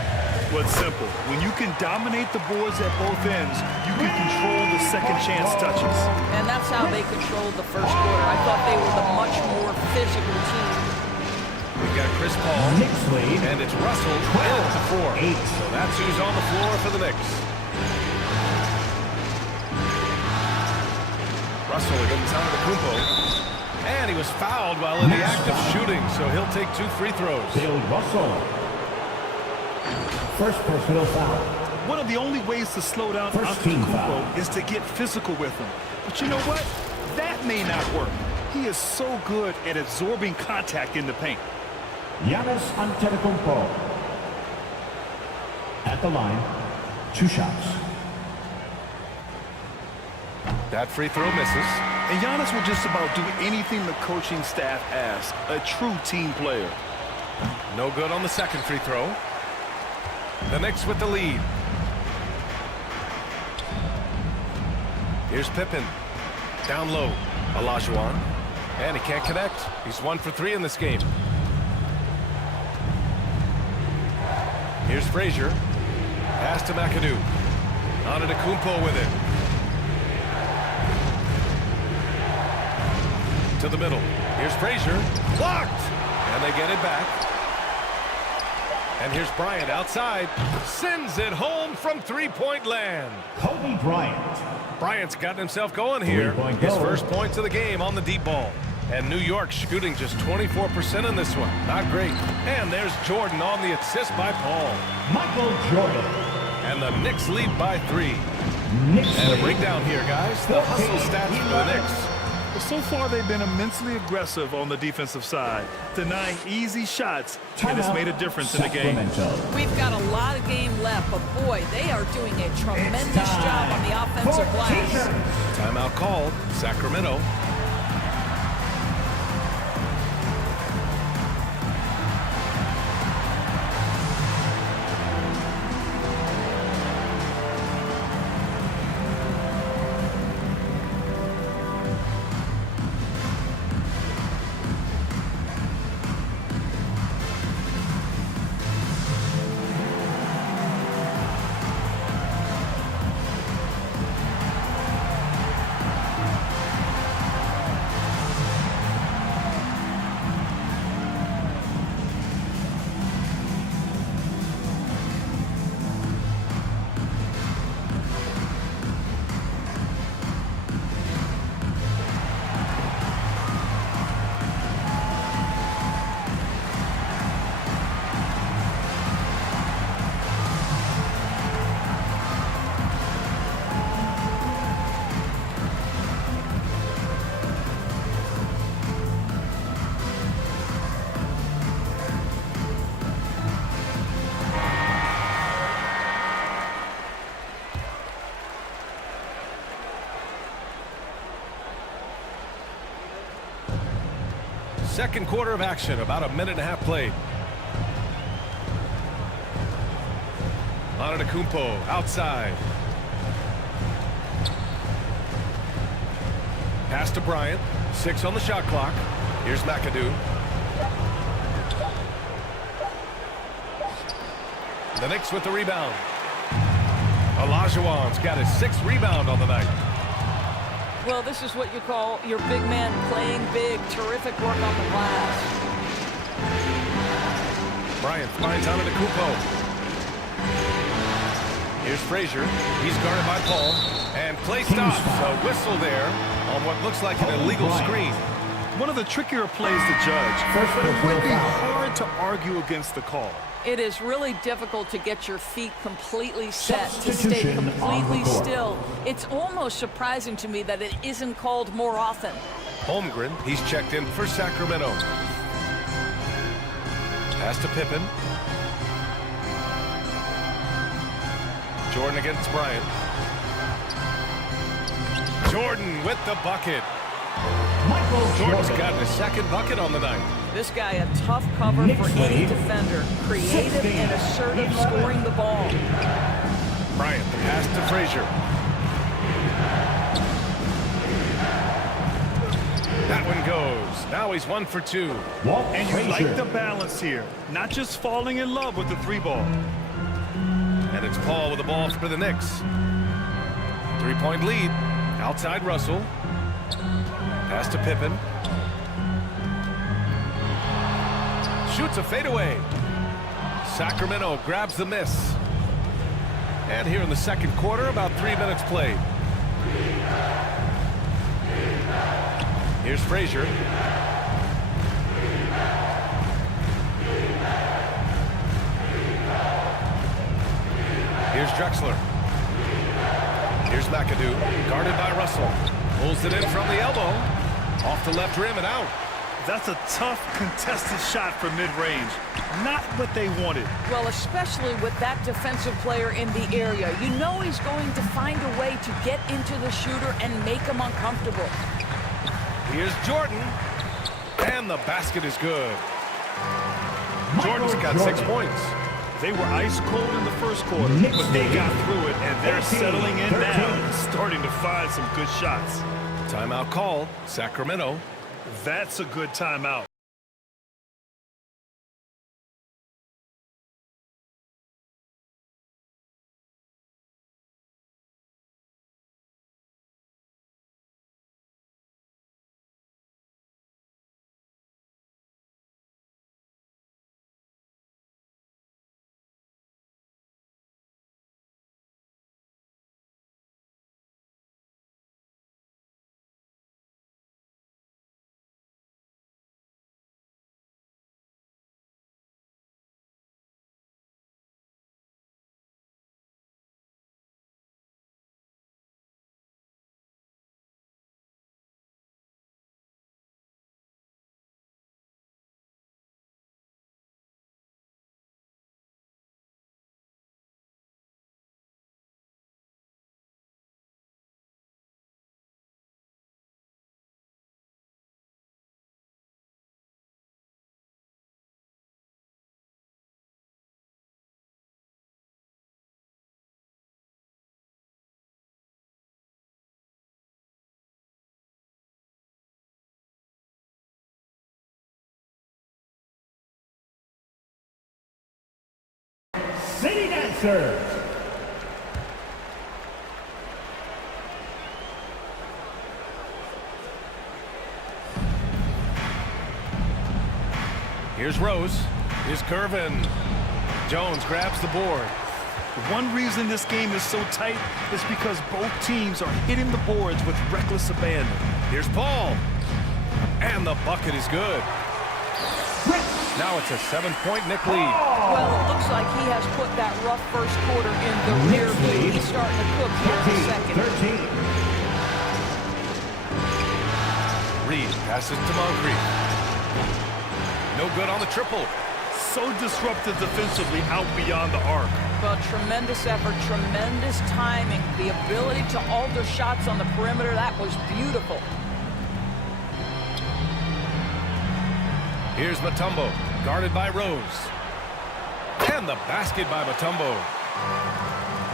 Well, it's simple. When you can dominate the boards at both ends, you can control the second chance touches. And that's how they controlled the first quarter. I thought they were the much more physical team. We've got Chris Paul, and it's Russell, 12-4. So that's who's on the floor for the Knicks. Russell against Antetokounmpo. And he was fouled while in the act of shooting, so he'll take 2 free throws. Bill Russell. First personal foul. One of the only ways to slow down Antetokounmpo is to get physical with him. But you know what? That may not work. He is so good at absorbing contact in the paint. Giannis Antetokounmpo. At the line, 2 shots. That free throw misses. And Giannis will just about do anything the coaching staff asks. A true team player. No good on the second free throw. The Knicks with the lead. Here's Pippen. Down low. Olajuwon. And he can't connect. He's 1 for 3 in this game. Here's Frazier. Pass to McAdoo. Antetokounmpo with it. To the middle. Here's Frazier. Blocked! And they get it back. And here's Bryant outside. Sends it home from 3-point land. Kobe Bryant. Bryant's gotten himself going here. His first points of the game on the deep ball. And New York shooting just 24% in this one. Not great. And there's Jordan on the assist by Paul. Michael Jordan. And the Knicks lead by 3. And a breakdown here, guys. The hustle stats for the Knicks. So far, they've been immensely aggressive on the defensive side, denying easy shots, and it's made a difference in the game. We've got a lot of game left, but boy, they are doing a tremendous job on the offensive glass. Timeout called. Sacramento. Second quarter of action, about a minute and a half played. Antetokounmpo outside. Pass to Bryant. 6 on the shot clock. Here's McAdoo. The Knicks with the rebound. Olajuwon's got his 6th rebound on the night. Well, this is what you call your big man playing big. Terrific work on the glass. Bryant finds Antetokounmpo. Here's Frazier. He's guarded by Paul. And play stops. A whistle there on what looks like an illegal screen. One of the trickier plays to judge, but it would be hard to argue against the call. It is really difficult to get your feet completely set, to stay completely still. It's almost surprising to me that it isn't called more often. Holmgren, he's checked in for Sacramento. Pass to Pippen. Jordan against Bryant. Jordan with the bucket. Jordan's gotten his 2nd bucket on the night. This guy a tough cover for any defender. Creative and assertive scoring the ball. Bryant, the pass to Frazier. That one goes. Now he's 1 for 2. And you like the balance here. Not just falling in love with the 3-ball. And it's Paul with the ball for the Knicks. 3-point lead. Outside Russell. Pass to Pippen. Shoots a fadeaway. Sacramento grabs the miss. And here in the second quarter, about 3 minutes played. Here's Frazier. Here's Drexler. Here's McAdoo, guarded by Russell. Pulls it in from the elbow. Off the left rim and out. That's a tough, contested shot from mid-range. Not what they wanted. Well, especially with that defensive player in the area. You know he's going to find a way to get into the shooter and make him uncomfortable. Here's Jordan. And the basket is good. Jordan's got 6 points. They were ice cold in the first quarter, but they got through it, and they're settling in now and starting to find some good shots. Timeout called. Sacramento. That's a good timeout. City Dancers. Here's Rose. Here's Curvin. Jones grabs the board. One reason this game is so tight is because both teams are hitting the boards with reckless abandon. Here's Paul. And the bucket is good. Now it's a 7-point Knick lead. Well, it looks like he has put that rough first quarter in the rear view. He's starting to cook here in the second. 13. Reed passes to Moncrief. No good on the triple. So disruptive defensively out beyond the arc. Well, tremendous effort, tremendous timing. The ability to alter shots on the perimeter, that was beautiful. Here's Mutombo, guarded by Rose. And the basket by Mutombo.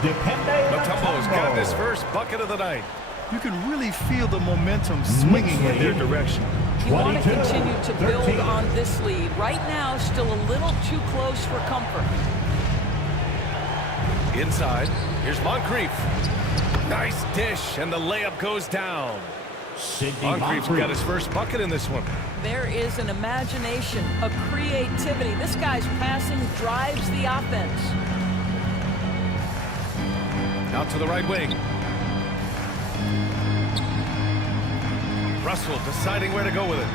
Mutombo's got his first bucket of the night. You can really feel the momentum swinging in their direction. You want to continue to build on this lead. Right now, still a little too close for comfort. Inside, here's Moncrief. Nice dish, and the layup goes down. Moncrief's got his first bucket in this one. There is an imagination, a creativity. This guy's passing drives the offense. Out to the right wing. Russell deciding where to go with it.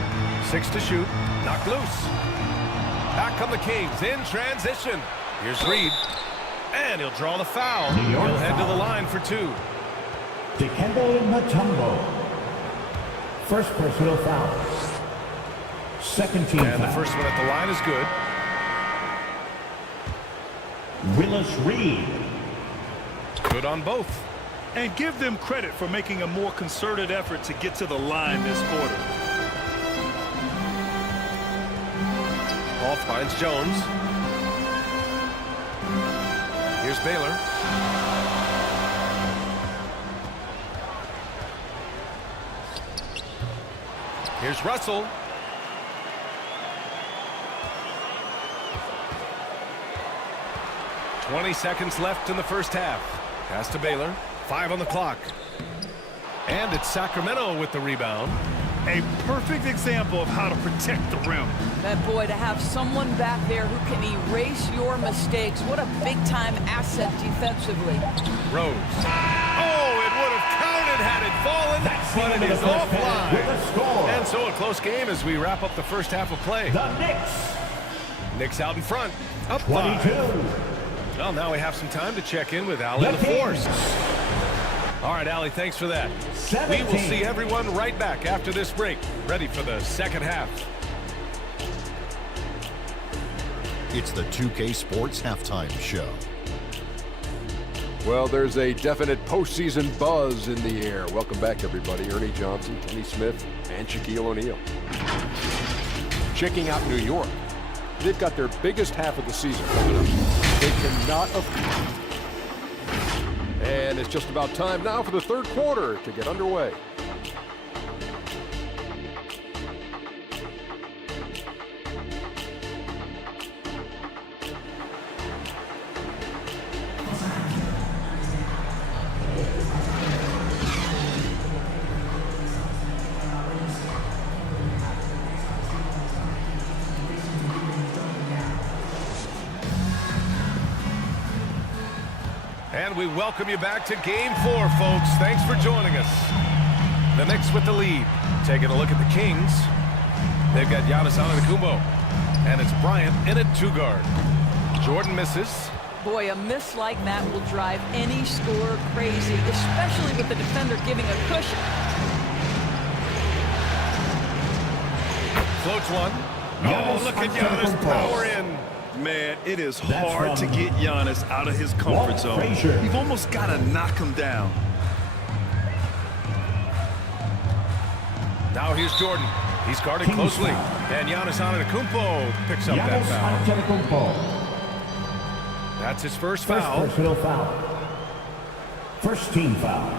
6 to shoot. Knocked loose. Back come the Kings in transition. Here's Reed. And he'll draw the foul. He'll head to the line for 2. Dikembe Mutombo. First personal foul. Second team and foul. The first one at the line is good. Willis Reed. Good on both. And give them credit for making a more concerted effort to get to the line this quarter. Paul finds Jones. Here's Baylor. Here's Russell. "20 seconds left in the first half. Pass to Baylor. 5 on the clock. And it's Sacramento with the rebound. A perfect example of how to protect the rim. That boy, to have someone back there who can erase your mistakes. What a big-time asset defensively. Rose. Oh, it would have counted had it fallen, but it is offline. And so a close game as we wrap up the first half of play. The Knicks. Knicks out in front. Up 22. 5. Well, now we have some time to check in with Allie LaForce. All right, Allie, thanks for that. 17. We will see everyone right back after this break, ready for the second half. It's the 2K Sports Halftime Show. Well, there's a definite postseason buzz in the air. Welcome back, everybody. Ernie Johnson, Kenny Smith, and Shaquille O'Neal. Checking out New York. They've got their biggest half of the season coming up. They cannot afford. And it's just about time now for the third quarter to get underway. And we welcome you back to Game 4, folks. Thanks for joining us. The Knicks with the lead. Taking a look at the Kings. They've got Giannis Antetokounmpo. And it's Bryant in at 2 guard. Jordan misses. Boy, a miss like that will drive any scorer crazy, especially with the defender giving a cushion. Floats one. Oh, look at Giannis power in. Man, it is hard to get Giannis out of his comfort zone. You've almost got to knock him down. Now here's Jordan. He's guarded closely. And Giannis Antetokounmpo picks up that foul. That's his first foul. First personal foul. First team foul.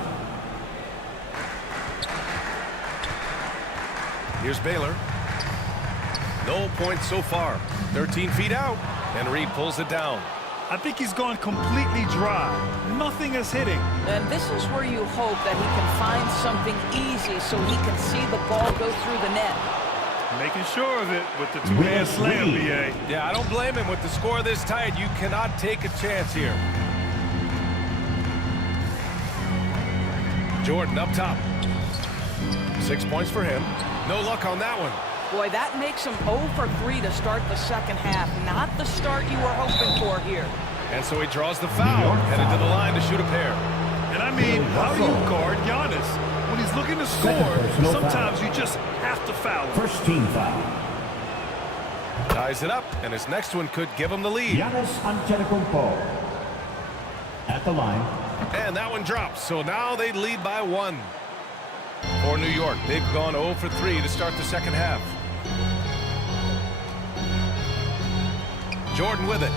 Here's Baylor. No points so far. 13 feet out. And Reed pulls it down. I think he's gone completely dry. Nothing is hitting. And this is where you hope that he can find something easy so he can see the ball go through the net. Making sure of it with the two-hand slam, BA. Yeah, I don't blame him. With the score this tight, you cannot take a chance here. Jordan up top. 6 points for him. No luck on that one. Boy, that makes him 0 for 3 to start the second half. Not the start you were hoping for here. And so he draws the foul, headed to the line to shoot a pair. And I mean, how do you guard Giannis? When he's looking to score, sometimes you just have to foul him. First team foul. Ties it up, and his next one could give him the lead. Giannis Antetokounmpo at the line. And that one drops, so now they lead by 1. For New York, they've gone 0 for 3 to start the second half. Jordan with it.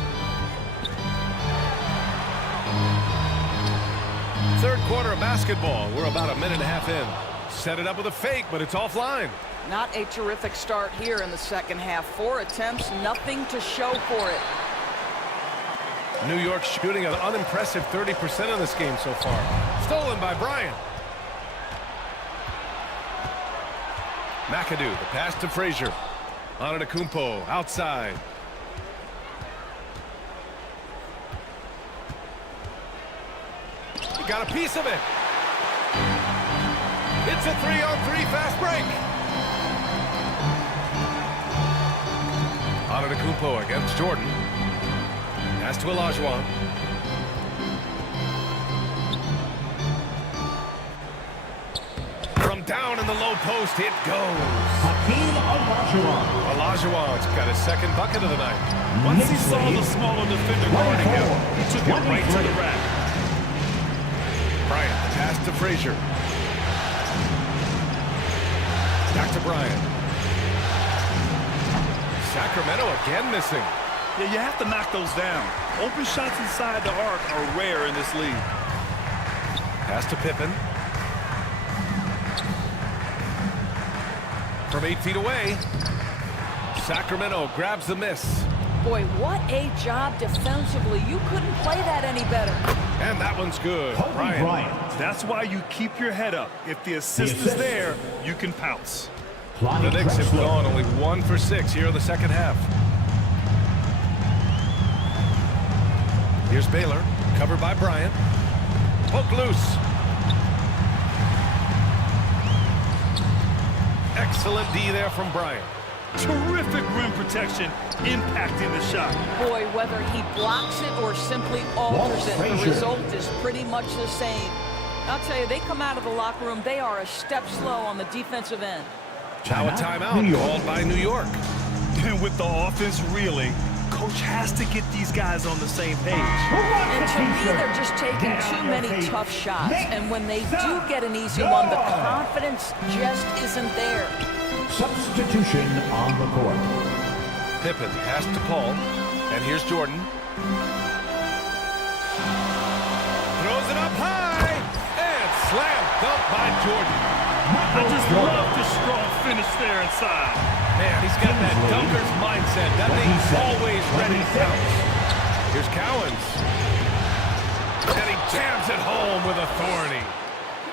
Third quarter of basketball. We're about a minute and a half in. Set it up with a fake, but it's offline. Not a terrific start here in the second half. 4 attempts, nothing to show for it. New York shooting an unimpressive 30% in this game so far. Stolen by Bryant. McAdoo, the pass to Frazier. Antetokounmpo outside. He got a piece of it. It's a 3-on-3 fast break. Antetokounmpo against Jordan. Pass to Olajuwon. From down in the low post, it goes. Olajuwon's got his second bucket of the night. Once he saw the smaller defender guarding him, he took it right to the rack. Bryant, pass to Frazier. Back to Bryant. Sacramento again missing. Yeah, you have to knock those down. Open shots inside the arc are rare in this league. Pass to Pippen. From 8 feet away, Sacramento grabs the miss. Boy, what a job defensively. You couldn't play that any better. And that one's good. Bryant. That's why you keep your head up. If the assist is there, you can pounce. The Knicks have gone only 1 for 6 here in the second half. Here's Baylor, covered by Bryant. Poke loose. Excellent D there from Bryant. Terrific rim protection, impacting the shot. Boy, whether he blocks it or simply alters it, the result is pretty much the same. I'll tell you, they come out of the locker room, they are a step slow on the defensive end. Now a timeout called by New York. And with the offense reeling, coach has to get these guys on the same page. And to me, they're just taking too many tough shots. And when they do get an easy one, the confidence just isn't there. Substitution on the court. Pippen pass to Paul. And here's Jordan. Throws it up high. And slam dunk by Jordan. I just love the strong finish there inside. Man, he's got that dunker's mindset. That thing's always ready to pounce. Here's Cowens. And he jams it home with authority.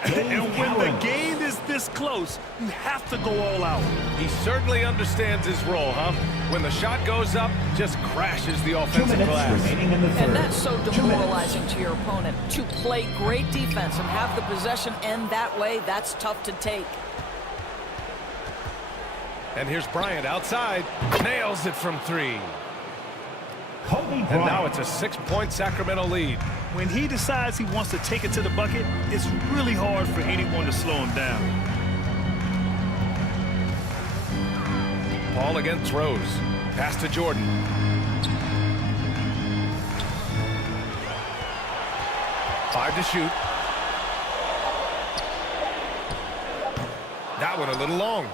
And when the game is this close, you have to go all out. He certainly understands his role, huh? When the shot goes up, just crashes the offensive glass. And that's so demoralizing to your opponent. To play great defense and have the possession end that way, that's tough to take. And here's Bryant outside. Nails it from 3. And now it's a 6-point Sacramento lead. When he decides he wants to take it to the bucket, it's really hard for anyone to slow him down. Paul against Rose. Pass to Jordan. Five to shoot. That one a little long.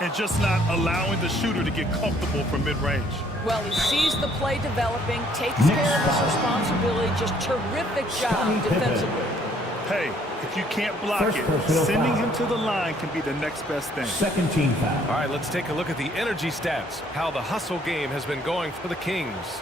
And just not allowing the shooter to get comfortable from mid-range. Well, he sees the play developing, takes care of his responsibility. Just terrific job defensively. Hey, if you can't block it, sending him to the line can be the next best thing. Second team foul. All right, let's take a look at the energy stats. How the hustle game has been going for the Kings.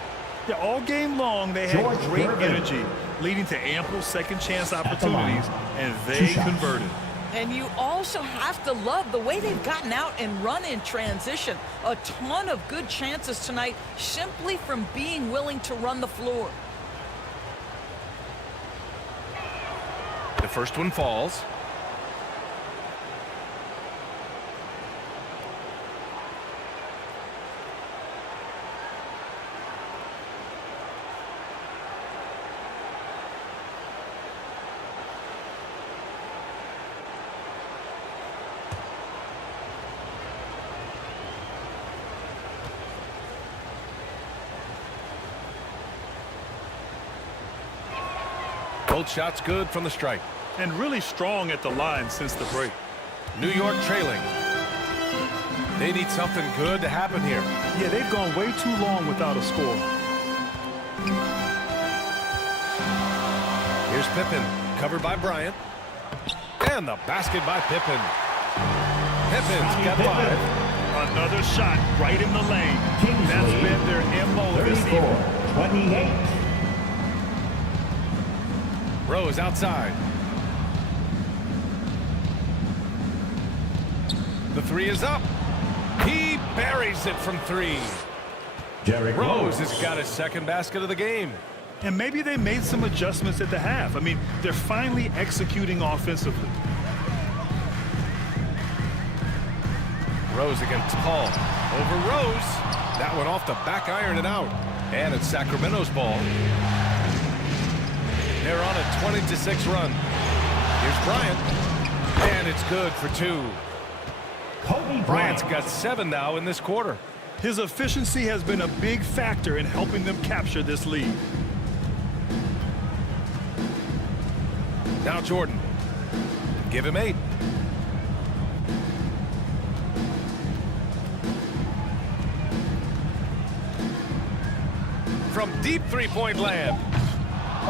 Yeah, all game long, they had great energy, leading to ample second chance opportunities, and they converted. And you also have to love the way they've gotten out and run in transition. A ton of good chances tonight simply from being willing to run the floor. The first one falls. Both shots good from the stripe. And really strong at the line since the break. New York trailing. They need something good to happen here. Yeah, they've gone way too long without a score. Here's Pippen, covered by Bryant. And the basket by Pippen. Pippin's got 5. Another shot right in the lane. That's been their MO this evening. 28. Rose outside. The 3 is up. He buries it from 3. Rose has got his second basket of the game. And maybe they made some adjustments at the half. I mean, they're finally executing offensively. Rose against Paul. Over Rose. That one off the back iron and out. And it's Sacramento's ball. They're on a 20-6 run. Here's Bryant. And it's good for 2. Bryant's got 7 now in this quarter. His efficiency has been a big factor in helping them capture this lead. Now Jordan. Give him 8. From deep three-point land.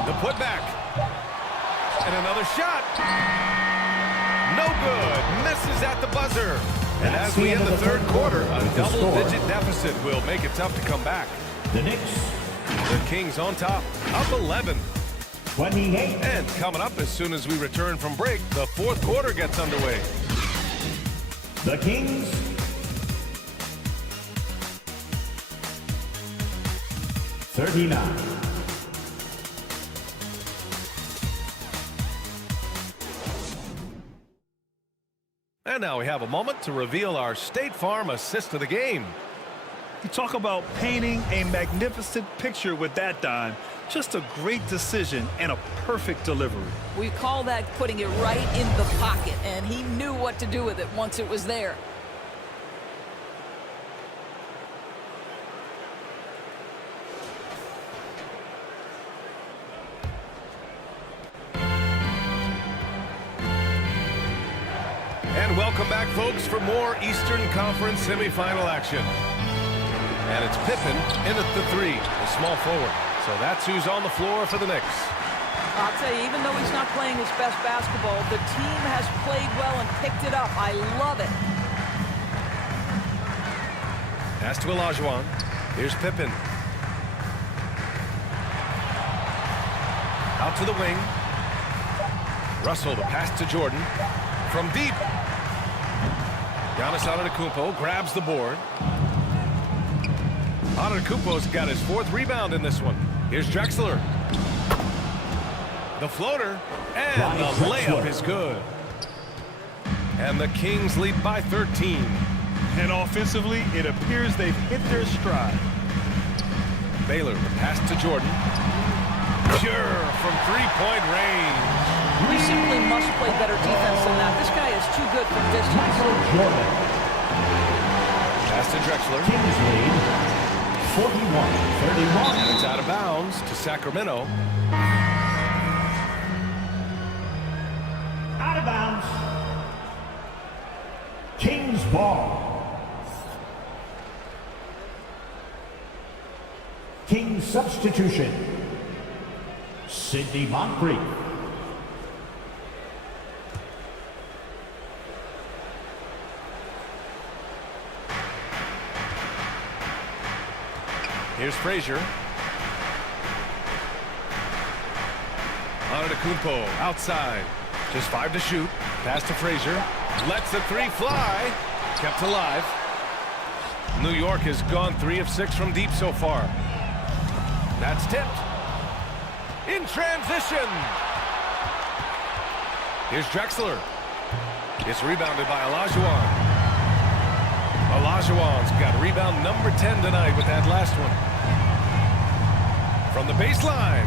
The putback. And another shot. No good. Misses at the buzzer. And as we end the third quarter, a double-digit deficit will make it tough to come back. The Knicks. The Kings on top, up 11. 28. And coming up as soon as we return from break, the fourth quarter gets underway. The Kings. 39. And now we have a moment to reveal our State Farm assist of the game. You talk about painting a magnificent picture with that dime. Just a great decision and a perfect delivery. We call that putting it right in the pocket, and he knew what to do with it once it was there. And welcome back, folks, for more Eastern Conference semifinal action. And it's Pippen in at the 3, the small forward. So that's who's on the floor for the Knicks. I'll tell you, even though he's not playing his best basketball, the team has played well and picked it up. I love it. Pass to Olajuwon. Here's Pippen. Out to the wing. Russell, the pass to Jordan. From deep. Giannis Antetokounmpo grabs the board. Antetokounmpo's got his 4th rebound in this one. Here's Drexler. The floater. And the layup is good. And the Kings lead by 13. And offensively, it appears they've hit their stride. Baylor, the pass to Jordan. Pure from three-point range. We simply must play better defense than that. This guy is too good from distance. Pass to Drexler. Kings lead 41-31. And it's out of bounds to Sacramento. Out of bounds. Kings ball. Kings substitution. Sidney Moncrief. Here's Frazier. Antetokounmpo outside. Just 5 to shoot. Pass to Frazier. Lets the 3 fly. Kept alive. New York has gone 3 of 6 from deep so far. That's tipped. In transition. Here's Drexler. It's rebounded by Olajuwon. Olajuwon's got rebound number 10 tonight with that last one. From the baseline.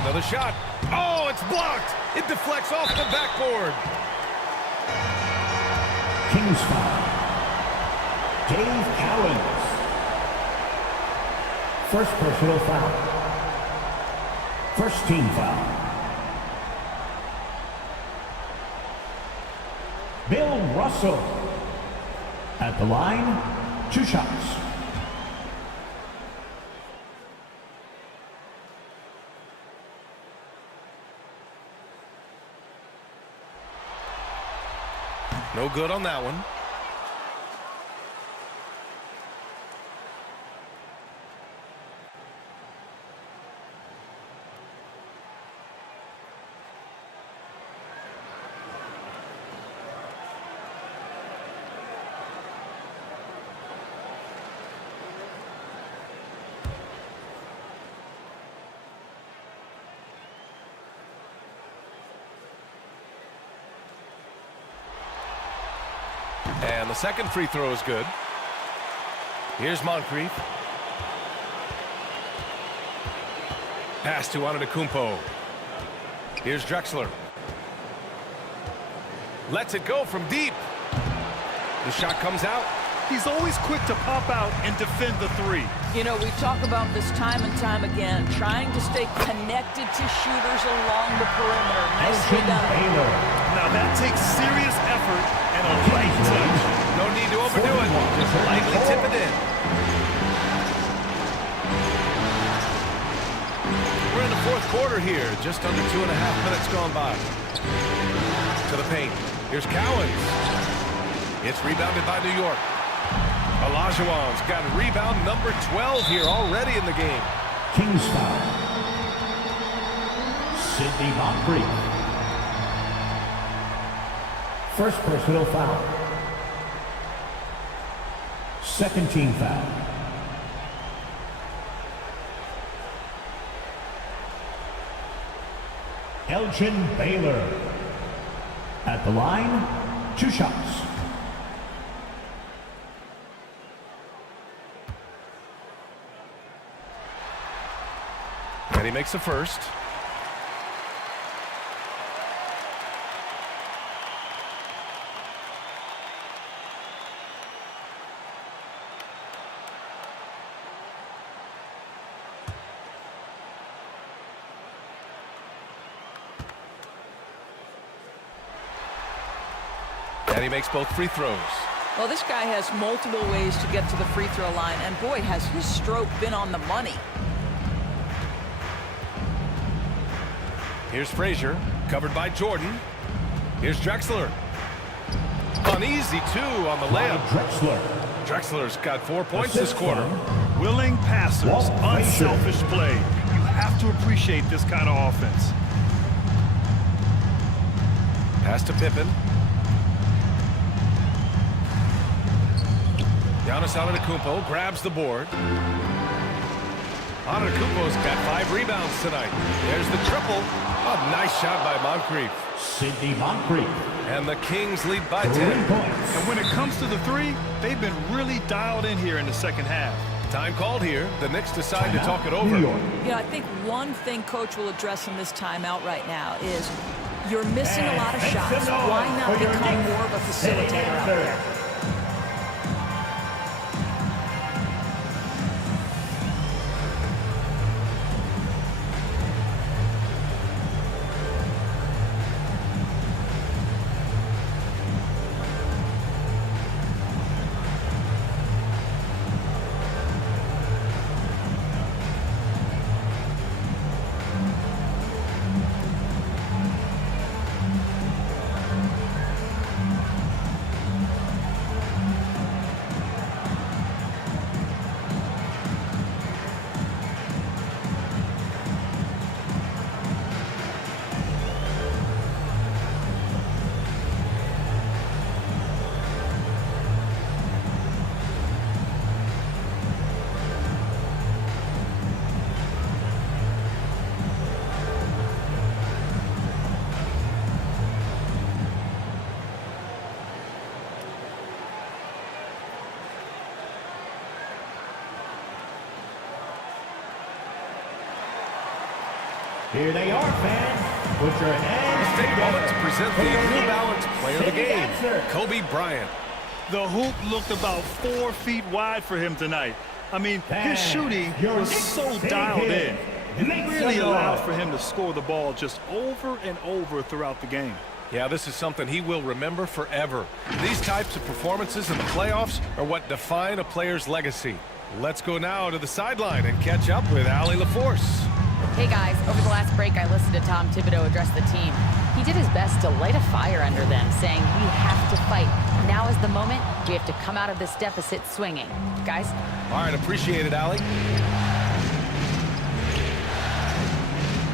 Another shot. Oh, it's blocked. It deflects off the backboard. Kings foul. Dave Cowens. First personal foul. First team foul. Bill Russell. At the line, 2 shots. No good on that one. And the second free throw is good. Here's Moncrief. Pass to Antetokounmpo. Here's Drexler. Lets it go from deep. The shot comes out. He's always quick to pop out and defend the 3. You know, we talk about this time and time again, trying to stay connected to shooters along the perimeter. Nicely done. Now that takes serious effort and a light touch. No need to overdo it. Just lightly tip it in. We're in the 4th quarter here. Just under 2.5 minutes gone by. To the paint. Here's Cowens. It's rebounded by New York. Olajuwon's got rebound number 12 here already in the game. Kings foul. Sidney Moncrief. First personal foul. Second team foul. Elgin Baylor. At the line, 2 shots. And he makes the first. And he makes both free throws. Well, this guy has multiple ways to get to the free throw line, and boy, has his stroke been on the money. Here's Frazier, covered by Jordan. Here's Drexler. Uneasy, 2 on the layup. Drexler's got 4 points this quarter. Willing passers, unselfish play. You have to appreciate this kind of offense. Pass to Pippen. Giannis Antetokounmpo grabs the board. Antetokounmpo's got 5 rebounds tonight. There's the triple. A nice shot by Moncrief. Sidney Moncrief. And the Kings lead by 10. 3 points. And when it comes to the 3, they've been really dialed in here in the second half. Time called here. The Knicks decide to talk it over. You know, I think one thing Coach will address in this timeout right now is you're missing a lot of shots. Why not become more of a facilitator out there? Here they are, fans. Put your hands Let's take a moment to present the New Balance Player of the Game, Answer. Kobe Bryant. The hoop looked about 4 feet wide for him tonight. I mean, his shooting was so dialed in. It really allowed for him to score the ball just over and over throughout the game. Yeah, this is something he will remember forever. These types of performances in the playoffs are what define a player's legacy. Let's go now to the sideline and catch up with Allie LaForce. Hey guys, over the last break I listened to Tom Thibodeau address the team. He did his best to light a fire under them, saying we have to fight. Now is the moment. We have to come out of this deficit swinging. Guys? All right, appreciate it, Allie.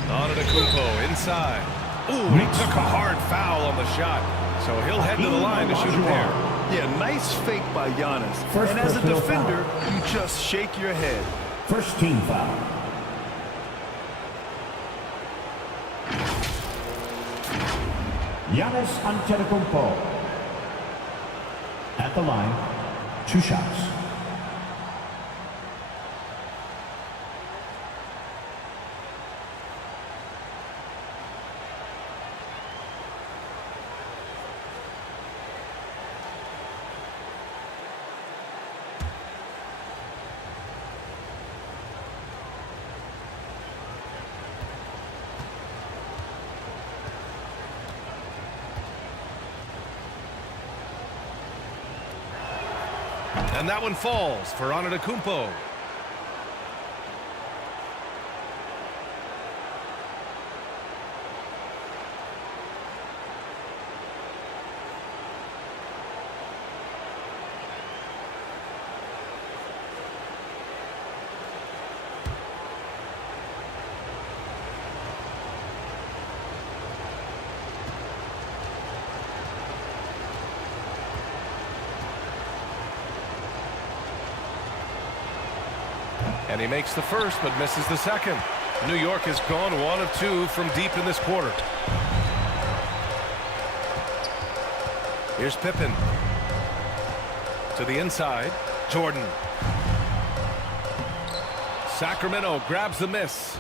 Antetokounmpo inside. Ooh, he took a hard foul on the shot, so he'll head to the line to shoot a pair. Yeah, nice fake by Giannis. First and as a personal defender, foul. you just shake your head. First team foul. Giannis Antetokounmpo. At the line, 2 shots. And that one falls for Antetokounmpo. And he makes the first, but misses the second. New York has gone 1 of 2 from deep in this quarter. Here's Pippen. To the inside. Jordan. Sacramento grabs the miss.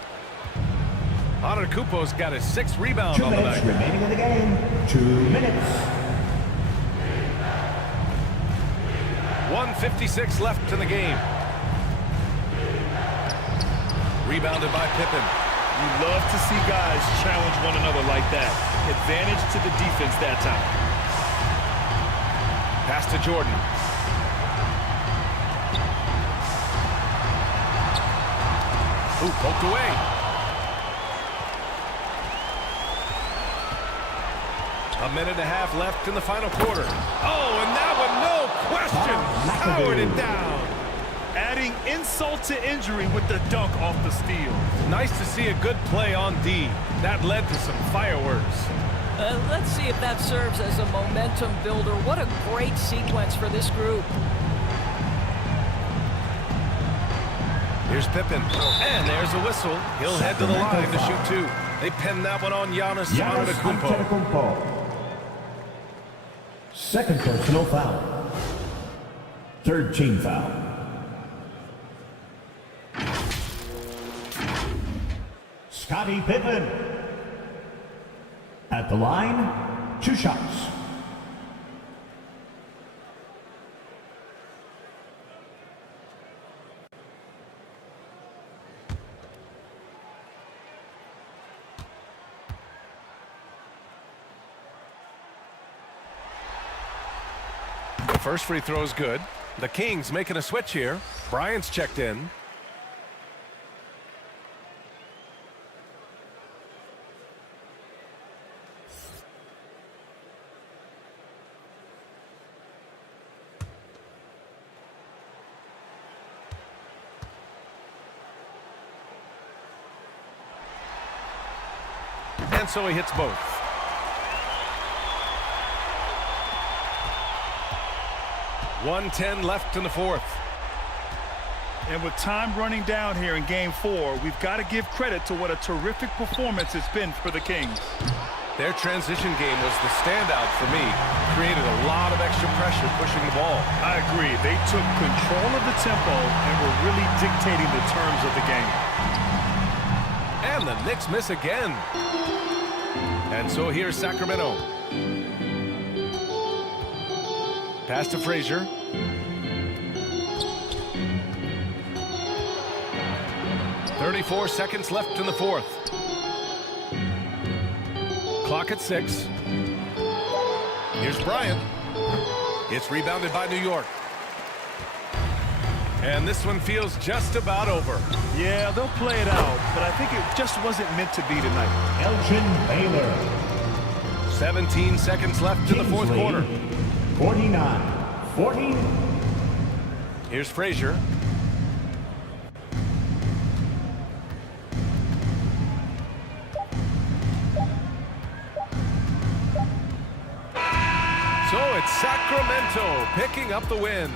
Antetokounmpo's got his 6th rebound 2 on the minutes night. remaining in the game. 2 minutes. 1:56 left in the game. Rebounded by Pippen. You love to see guys challenge one another like that. Advantage to the defense that time. Pass to Jordan. Ooh, poked away. A minute and a half left in the final quarter. Oh, and that one, no question, powered it down. Adding insult to injury with the dunk off the steal. Nice to see a good play on D. That led to some fireworks. Let's see if that serves as a momentum builder. What a great sequence for this group. Here's Pippen. And there's a whistle. He'll head to the line to shoot 2. They pin that one on Giannis Antetokounmpo. Second personal foul. Third team foul. Scottie Pippen. At the line, 2 shots. The first free throw is good. The Kings making a switch here. Bryant's checked in. And so he hits both. .110 left in the fourth. And with time running down here in Game 4, we've got to give credit to what a terrific performance it's been for the Kings. Their transition game was the standout for me. Created a lot of extra pressure pushing the ball. I agree. They took control of the tempo and were really dictating the terms of the game. And And the Knicks miss again. And so here's Sacramento. Pass to Frazier. "34 seconds left in the fourth. Clock at 6. Here's Bryant. It's rebounded by New York. And this one feels just about over. Yeah, they'll play it out, but I think it just wasn't meant to be tonight. Elgin Baylor. 17 seconds left in the fourth quarter. 49-40. Here's Frazier. So it's Sacramento picking up the win.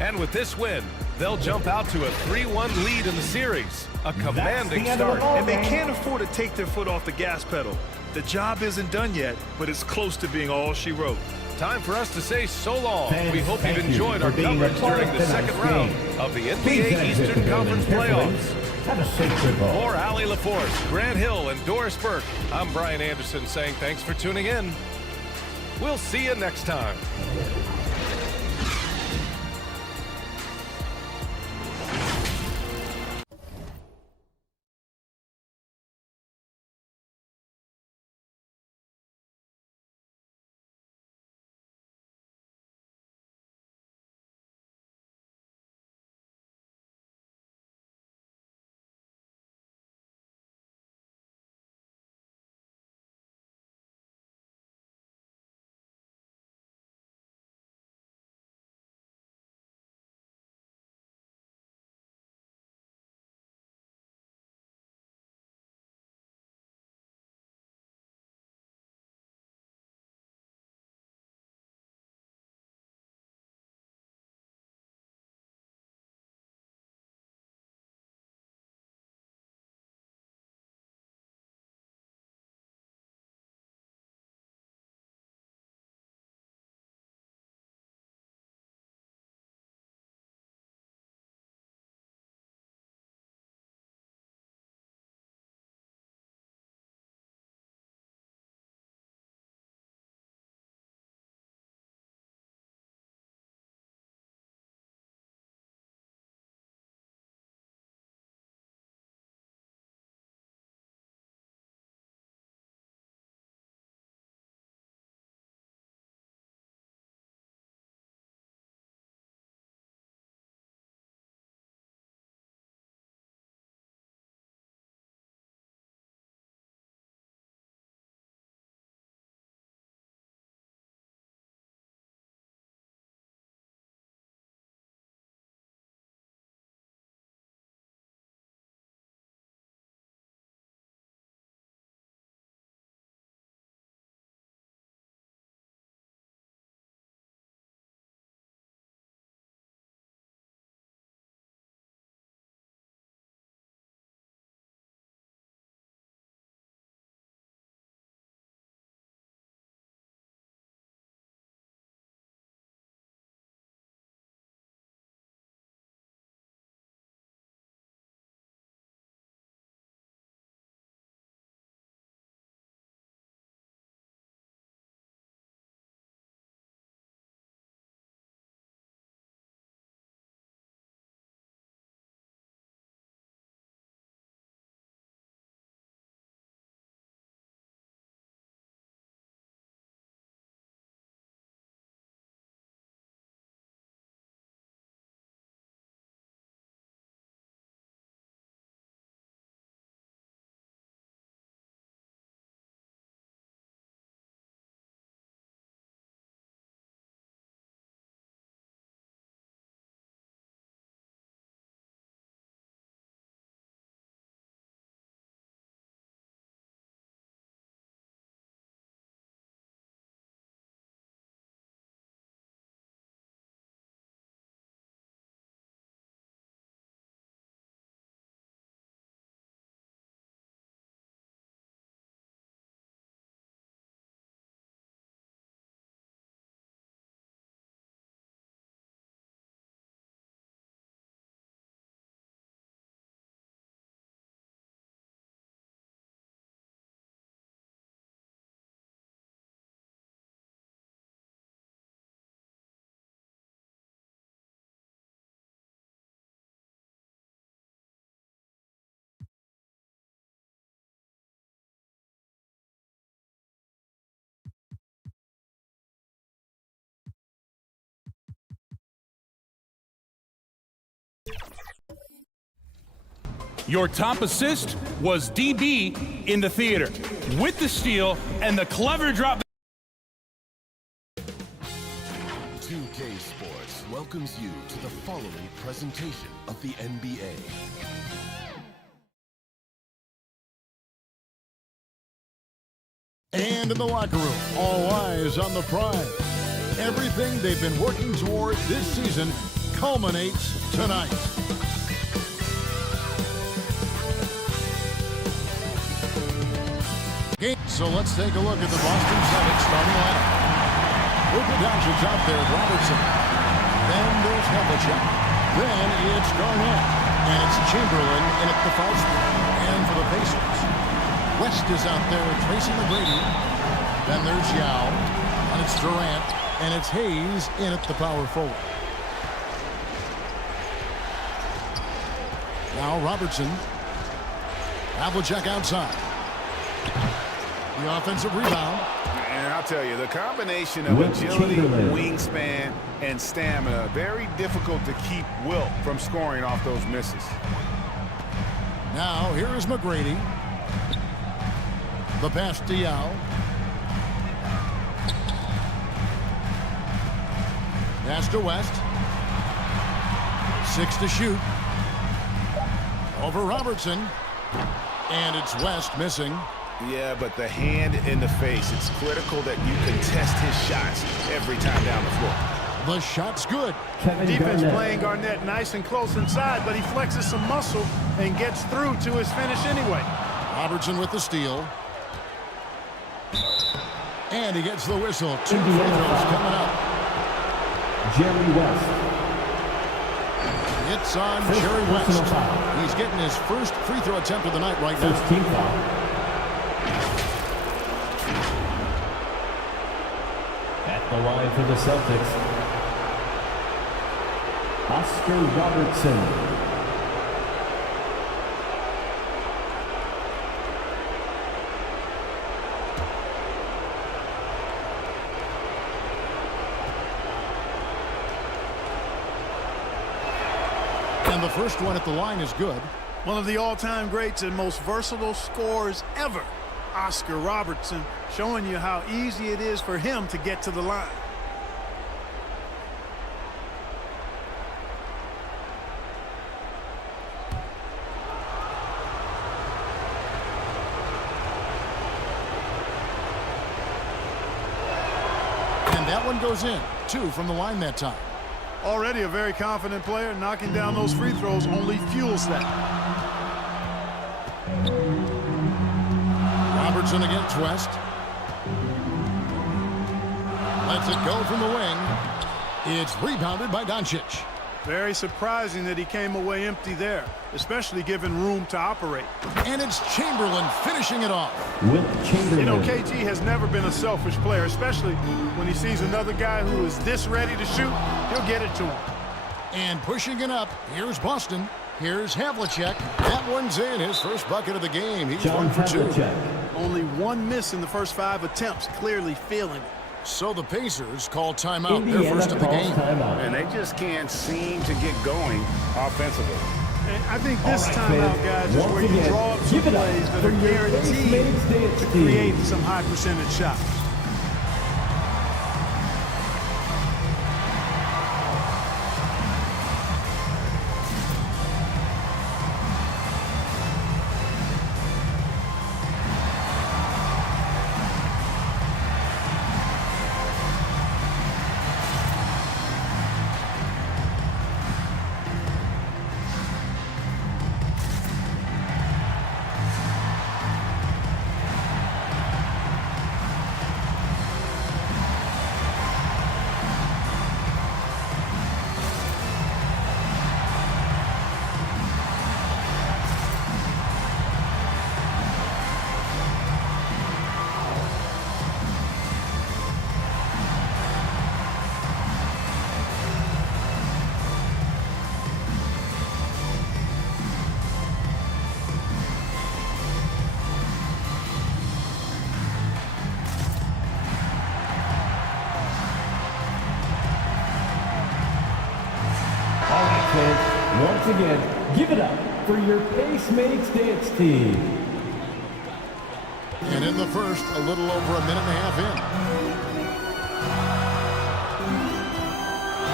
And with this win, they'll jump out to a 3-1 lead in the series. A commanding start. And they can't afford to take their foot off the gas pedal. The job isn't done yet, but it's close to being all she wrote. Time for us to say so long. We hope you've Thank you enjoyed our for being coverage a part during of the tonight's second round game. of the Please NBA exit Eastern the Conference building carefully. playoffs. Have a safe trip home. For Allie LaForce, Grant Hill, and Doris Burke, I'm Brian Anderson saying thanks for tuning in. We'll see you next time. Your top assist was DB in the theater with the steal and the clever drop. 2K Sports welcomes you to the following presentation of the NBA. And in the locker room, all eyes on the prize. Everything they've been working toward this season culminates tonight. So let's take a look at the Boston Celtics starting lineup. Luka Doncic's out there, Robertson. Then there's Havlicek. Then it's Garnett. And it's Chamberlain in at the foul spot. And for the Pacers, West is out there, Tracy McGrady. Then there's Yao. And it's Durant. And it's Hayes in at the power forward. Now Robertson. Havlicek outside. The offensive rebound. And I'll tell you, the combination of agility, wingspan, and stamina, very difficult to keep Wilt from scoring off those misses. Now, here is McGrady. The pass to Yao. Pass to West. 6 to shoot. Over Robertson. And it's West missing. Yeah, but the hand in the face, it's critical that you contest his shots every time down the floor. The shot's good. Defense playing Garnett nice and close inside, but he flexes some muscle and gets through to his finish anyway. Robertson with the steal. And he gets the whistle. 2 free throws coming up. Jerry West. It's on Jerry West. He's getting his first free throw attempt of the night right now. First team foul. At the line for the Celtics, Oscar Robertson. And the first one at the line is good. One of the all-time greats and most versatile scorers ever, Oscar Robertson, showing you how easy it is for him to get to the line. And that one goes in. 2 from the line that time. Already a very confident player, knocking down those free throws only fuels that. Robertson against West. Lets it go from the wing. It's rebounded by Doncic. Very surprising that he came away empty there, especially given room to operate. And it's Chamberlain finishing it off. With Chamberlain. You know, KG has never been a selfish player, especially when he sees another guy who is this ready to shoot, he'll get it to him. And pushing it up, here's Boston. Here's Havlicek. That one's in, his first bucket of the game. He's 1 for 2. Only 1 miss in the first 5 attempts, clearly feeling it. So the Pacers call timeout, their first of the game. And they just can't seem to get going offensively. And I think this timeout, guys, is where you draw up some plays that are guaranteed to create some high percentage shots. again, give it up for your Pacemakes dance team. And in the first, a little over a minute and a half in.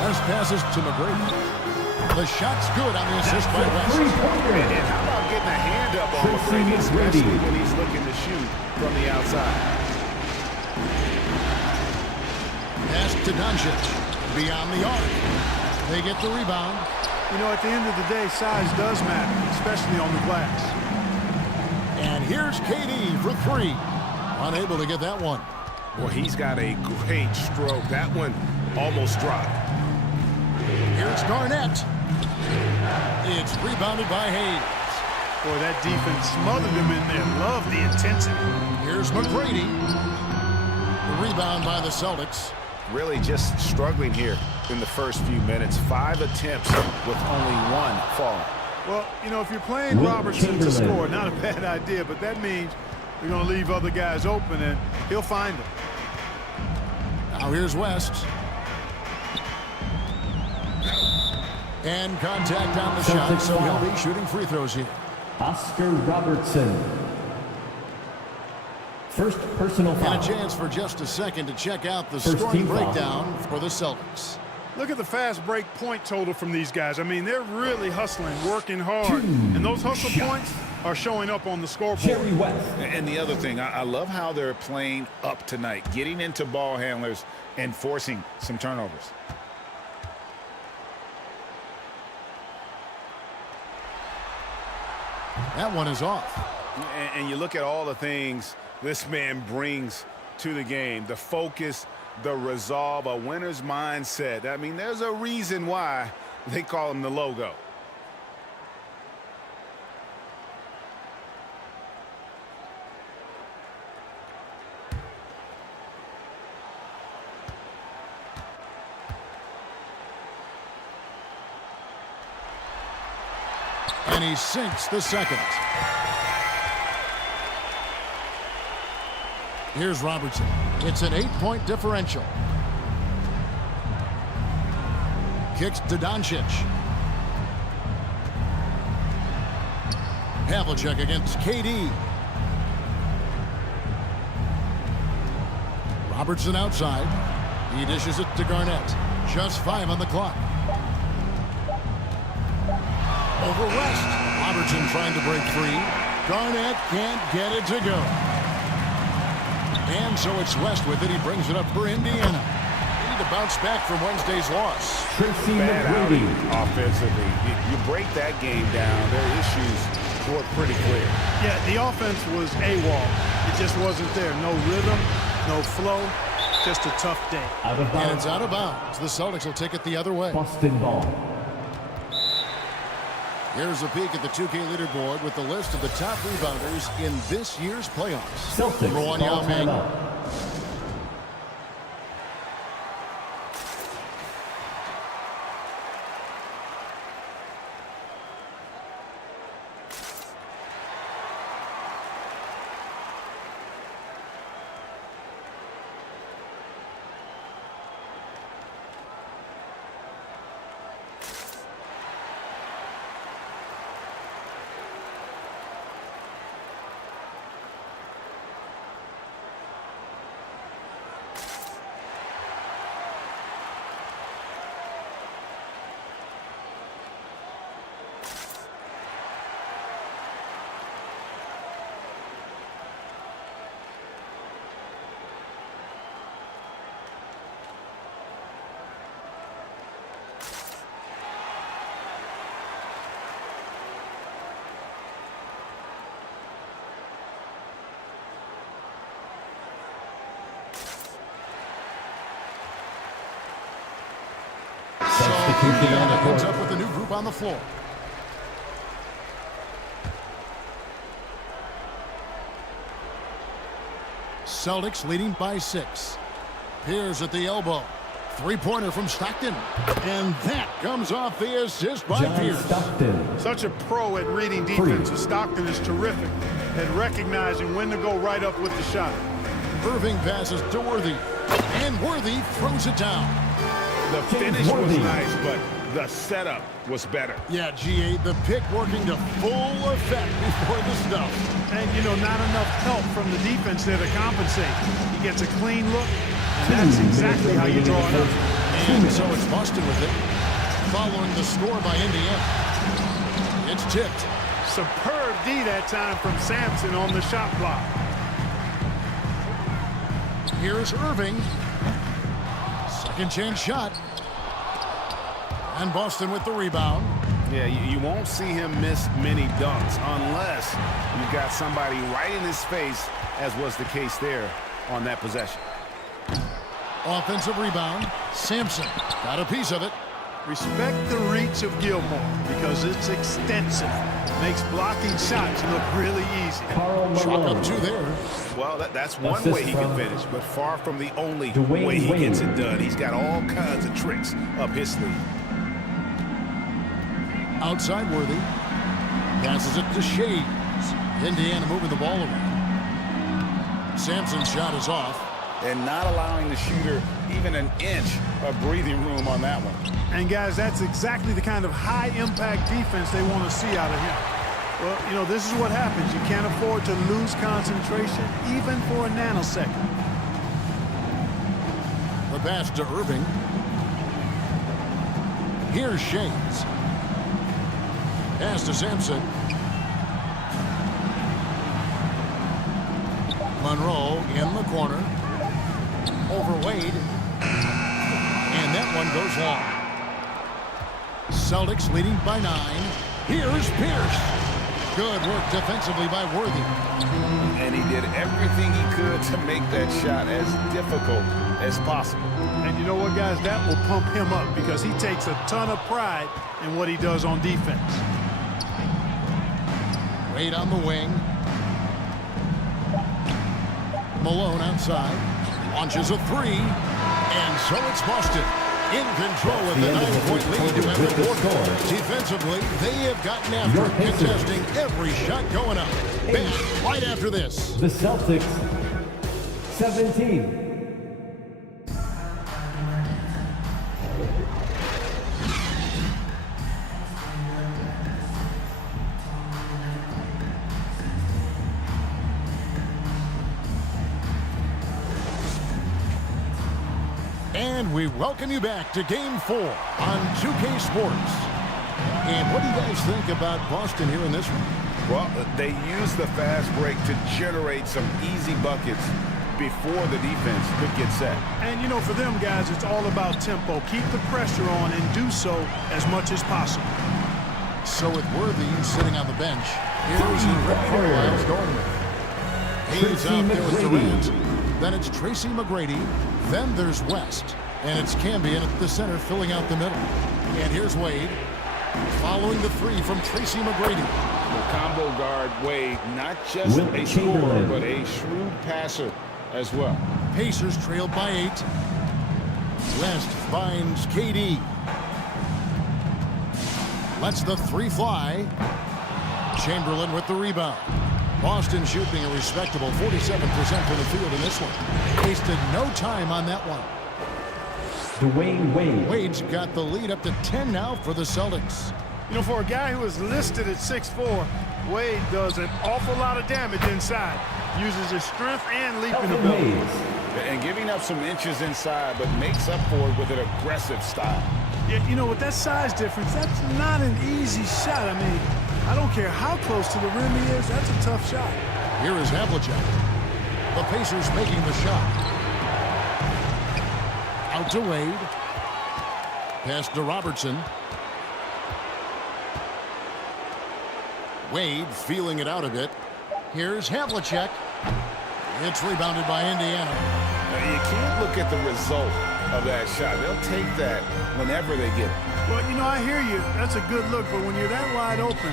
West passes to McGrady. The shot's good on the assist by West. And how about getting a hand up on McGrady, especially when he's looking to shoot from the outside. Pass to Doncic. Beyond the arc. They get the rebound. You know, at the end of the day, size does matter, especially on the glass. And here's KD for three. Unable to get that one. Well, he's got a great stroke. That one almost dropped. Here's Garnett. It's rebounded by Hayes. Boy, that defense smothered him in there. Love the intensity. Here's McGrady. The rebound by the Celtics. Really just struggling here in the first few minutes. 5 attempts with only 1 falling. Well, you know, if you're playing Robertson to score, not a bad idea, but that means you're going to leave other guys open, and he'll find them. Now here's West. And contact on the shot, so he'll be shooting free throws here. Oscar Robertson. First personal foul. And a chance for just a second to check out the scoring breakdown for the Celtics. Look at the fast break point total from these guys. I mean, they're really hustling, working hard. And those hustle points are showing up on the scoreboard. And the other thing, I love how they're playing up tonight, getting into ball handlers and forcing some turnovers. That one is off. And you look at all the things this man brings to the game. The focus, the resolve, a winner's mindset. I mean, there's a reason why they call him the logo. And he sinks the second. Here's Robertson. It's an 8-point differential. Kicks to Doncic. Havlicek against KD. Robertson outside. He dishes it to Garnett. Just 5 on the clock. Over West. Robertson trying to break free. Garnett can't get it to go. And so it's West with it. He brings it up for Indiana. They need to bounce back from Wednesday's loss. Bad outing offensively. You break that game down, their issues were pretty clear. Yeah, the offense was AWOL. It just wasn't there. No rhythm, no flow, just a tough day. And it's out of bounds. The Celtics will take it the other way. Boston ball. Here's a peek at the 2K leaderboard with the list of the top rebounders in this year's playoffs. Celtics. Number 1, Yao Ming. Indiana ends up with a new group on the floor. Celtics leading by 6. Pierce at the elbow. 3-pointer from Stockton. And that comes off the assist by Pierce. Such a pro at reading defense. Stockton is terrific at recognizing when to go right up with the shot. Irving passes to Worthy. And Worthy throws it down. The finish was nice, but the setup was better. Yeah, GA, the pick working to full effect before the stuff. And, you know, not enough help from the defense there to compensate. He gets a clean look, and that's exactly how you draw it up. And so it's Boston with it, following the score by Indiana. It's tipped. Superb D that time from Sampson on the shot block. Here's Irving. Second chance shot. And Boston with the rebound. Yeah, you won't see him miss many dunks unless you've got somebody right in his face, as was the case there on that possession. Offensive rebound. Sampson got a piece of it. Respect the reach of Gilmore because it's extensive. Makes blocking shots look really easy. Chalk up two there. Well, that's one way he can finish, but far from the only way he gets it done. He's got all kinds of tricks up his sleeve. Outside Worthy. Passes it to Shades. Indiana moving the ball around. Sampson's shot is off. And not allowing the shooter even an inch of breathing room on that one. And, guys, that's exactly the kind of high-impact defense they want to see out of him. Well, you know, this is what happens. You can't afford to lose concentration even for a nanosecond. The pass to Irving. Here's Shades. Pass to Sampson. Monroe in the corner. Over Wade. And that one goes long. Celtics leading by 9. Here's Pierce. Good work defensively by Worthy. And he did everything he could to make that shot as difficult as possible. And you know what, guys? That will pump him up because he takes a ton of pride in what he does on defense. Wade on the wing. Malone outside. Launches a three. And so it's Boston in control with the 9-point lead to end the quarter. Defensively, they have gotten after it, contesting every shot going up. Back right after this. The Celtics, 17. And we welcome you back to Game 4 on 2K Sports. And what do you guys think about Boston here in this one? Well, they use the fast break to generate some easy buckets before the defense could get set. And, you know, for them, guys, it's all about tempo. Keep the pressure on and do so as much as possible. So with Worthy sitting on the bench, here's Rick Carlisle's going with. He's out there with Durant. Then it's Tracy McGrady. Then there's West. And it's Cambion at the center filling out the middle. And here's Wade. Following the three from Tracy McGrady. The combo guard Wade, not just a scorer, but a shrewd passer as well. Pacers trailed by 8. West finds KD. Lets the three fly. Chamberlain with the rebound. Boston shooting a respectable 47% from the field in this one. Wasted no time on that one. Dwayne Wade. Wade's got the lead up to 10 now for the Celtics. You know, for a guy who is listed at 6'4", Wade does an awful lot of damage inside. Uses his strength and leaping ability. And giving up some inches inside, but makes up for it with an aggressive style. Yeah, you know, with that size difference, that's not an easy shot. I mean, I don't care how close to the rim he is, that's a tough shot. Here is Havlicek. The Pacers making the shot. Out to Wade. Pass to Robertson. Wade feeling it out a bit. Here's Havlicek. It's rebounded by Indiana. Now, you can't look at the result of that shot. They'll take that whenever they get it. Well, you know, I hear you. That's a good look, but when you're that wide open,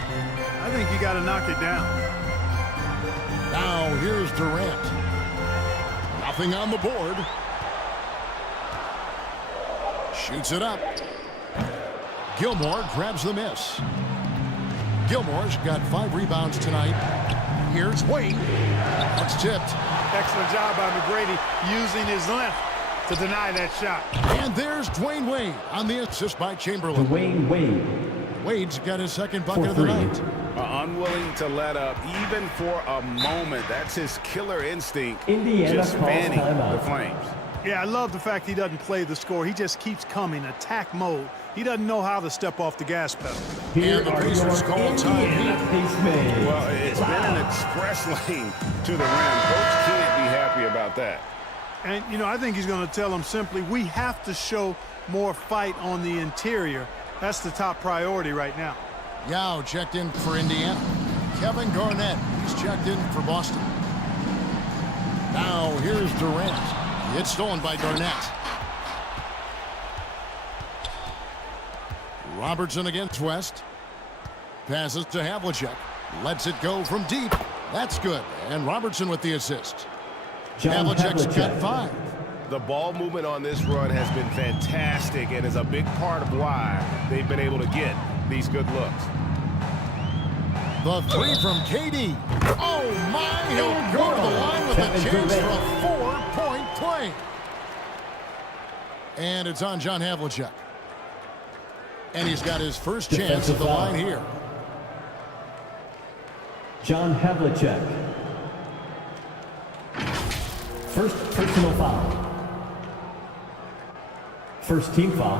I think you got to knock it down. Now here's Durant. Nothing on the board. Shoots it up. Gilmore grabs the miss. Gilmore's got 5 rebounds tonight. Here's Wade. That's tipped. Excellent job by McGrady using his length to deny that shot. And there's Dwayne Wade on the assist by Chamberlain. Dwayne Wade. Wade's got his second bucket of the night. Unwilling to let up, even for a moment. That's his killer instinct. Indiana just calls fanning timeout. the Flames. Yeah, I love the fact he doesn't play the score. He just keeps coming, attack mode. He doesn't know how to step off the gas pedal. Here And the are Pacers your call time Indiana here. pace mates. Well, it's been an express lane to the rim. Coach can't be happy about that. And, you know, I think he's going to tell them simply, we have to show more fight on the interior. That's the top priority right now. Yao checked in for Indiana. Kevin Garnett, he's checked in for Boston. Now here's Durant. It's stolen by Garnett. Robertson against West. Passes to Havlicek. Lets it go from deep. That's good. And Robertson with the assist. Havlicek's got 5. The ball movement on this run has been fantastic and is a big part of why they've been able to get these good looks. The 3 from KD. Oh, my. He'll go to the line with a chance for a 4-point play. And it's on John Havlicek. And he's got his first chance at the line here. John Havlicek. First personal foul. First team foul.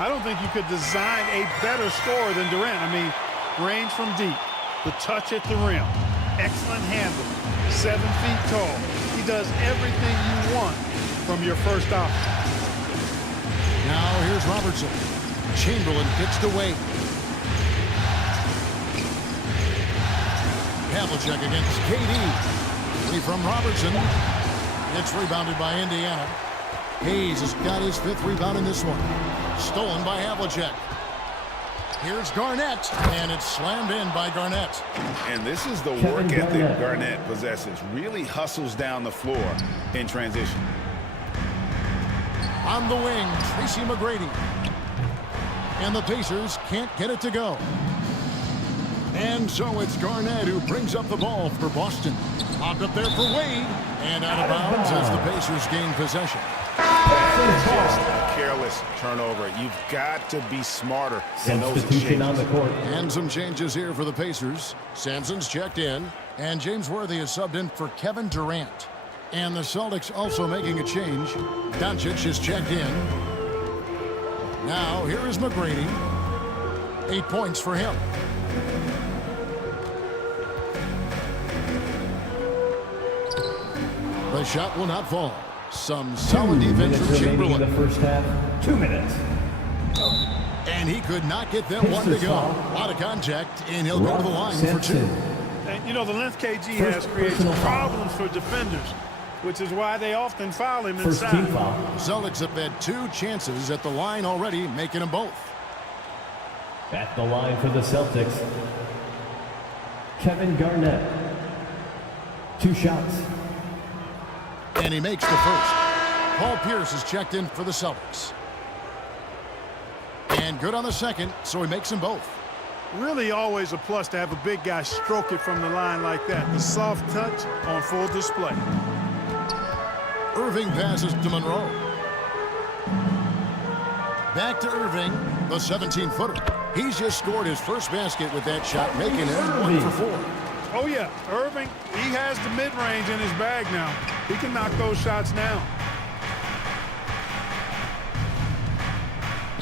I don't think you could design a better scorer than Durant. I mean, range from deep, the touch at the rim, excellent handle, 7 feet tall. He does everything you want from your first option. Now here's Robertson. Chamberlain kicks to Wade. Havlicek against KD. 3 from Robertson. It's rebounded by Indiana. Hayes has got his 5th rebound in this one. Stolen by Havlicek. Here's Garnett, and it's slammed in by Garnett. And this is the work ethic Garnett possesses. Really hustles down the floor in transition. On the wing, Tracy McGrady. And the Pacers can't get it to go. And so it's Garnett who brings up the ball for Boston. Popped up there for Wade. And out of bounds as the Pacers gain possession. That is just a careless turnover. You've got to be smarter in those exchanges. On the court. And some changes here for the Pacers. Sampson's checked in. And James Worthy is subbed in for Kevin Durant. And the Celtics also making a change. Doncic is checked in. Now here is McGrady. 8 points for him. The shot will not fall. Some solid defense from Chamberlain. In the first half, 2 minutes. And he could not get them one to go. A lot of contact, and he'll go to the line for 2. And, you know, the length KG has created problems for defenders, which is why they often foul him inside. First team foul. Celtics have had 2 chances at the line already, making them both. At the line for the Celtics, Kevin Garnett. 2 shots. And he makes the first. Paul Pierce is checked in for the Celtics. And good on the second, so he makes them both. Really always a plus to have a big guy stroke it from the line like that. The soft touch on full display. Irving passes to Monroe. Back to Irving, the 17-footer. He's just scored his first basket with that shot, making him 1 for 4. Oh, yeah. Irving, he has the mid-range in his bag now. He can knock those shots down.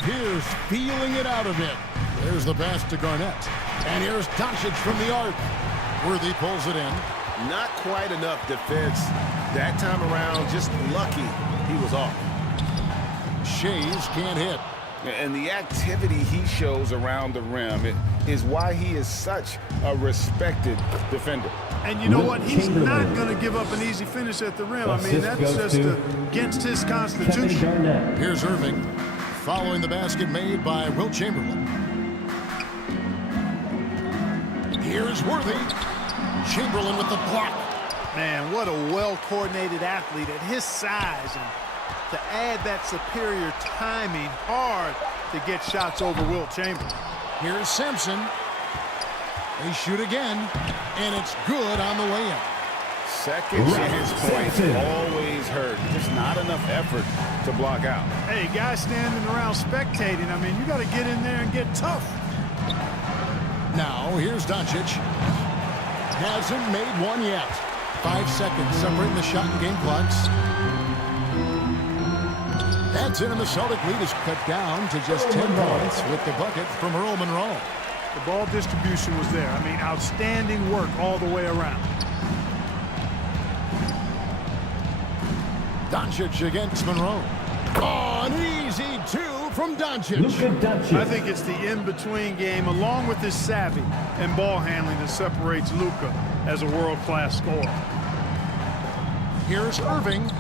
Pierce feeling it out a bit. There's the pass to Garnett. And here's Doncic from the arc. Worthy pulls it in. Not quite enough defense that time around. Just lucky he was off. Shays can't hit. And the activity he shows around the rim is why he is such a respected defender. And you know what? He's not going to give up an easy finish at the rim. I mean, that's just against his constitution. Here's Irving, following the basket made by Wilt Chamberlain. Here's Worthy. Chamberlain with the block. Man, what a well-coordinated athlete at his size. And to add that superior timing, hard to get shots over Wilt Chamberlain. Here's Sampson. They shoot again, and it's good on the way in. Second chance points always hurt. Just not enough effort to block out. Hey, guys standing around spectating. I mean, you got to get in there and get tough. Now, here's Doncic. Hasn't made one yet. 5 seconds separating the shot and game clocks. That's in, and the Celtic lead is cut down to just 10 points with the bucket from Earl Monroe. The ball distribution was there. I mean, outstanding work all the way around. Doncic against Monroe. Oh, an easy 2 from Doncic. I think it's the in-between game, along with his savvy and ball handling, that separates Luka as a world-class scorer. Here's Irving.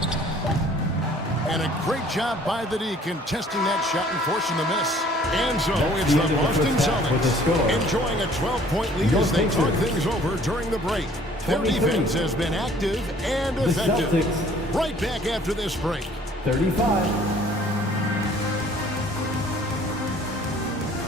And a great job by the D contesting that shot and forcing the miss. And so it's the Boston Celtics enjoying a 12-point lead as they talk things over during the break. Their defense has been active and effective. Right back after this break. 35.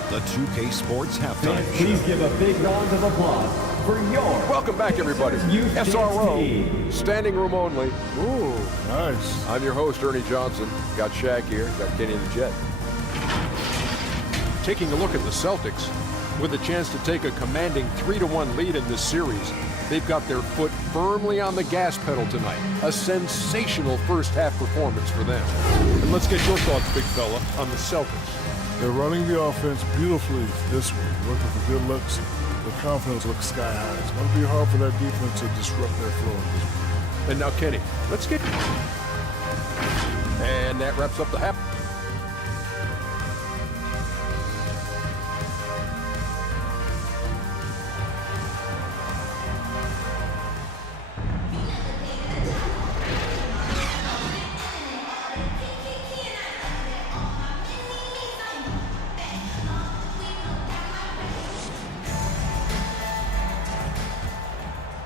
The 2K Sports Halftime Show. Please give a big round of applause for your... Welcome back, everybody. SRO, standing room only. Ooh, nice. I'm your host, Ernie Johnson. Got Shaq here, got Kenny the Jet. Taking a look at the Celtics, with a chance to take a commanding 3-1 lead in this series, they've got their foot firmly on the gas pedal tonight. A sensational first-half performance for them. And let's get your thoughts, big fella, on the Celtics. They're running the offense beautifully this week. Looking for good looks. The confidence looks sky high. It's going to be hard for that defense to disrupt their flow this week. And now, Kenny, let's get... And that wraps up the half.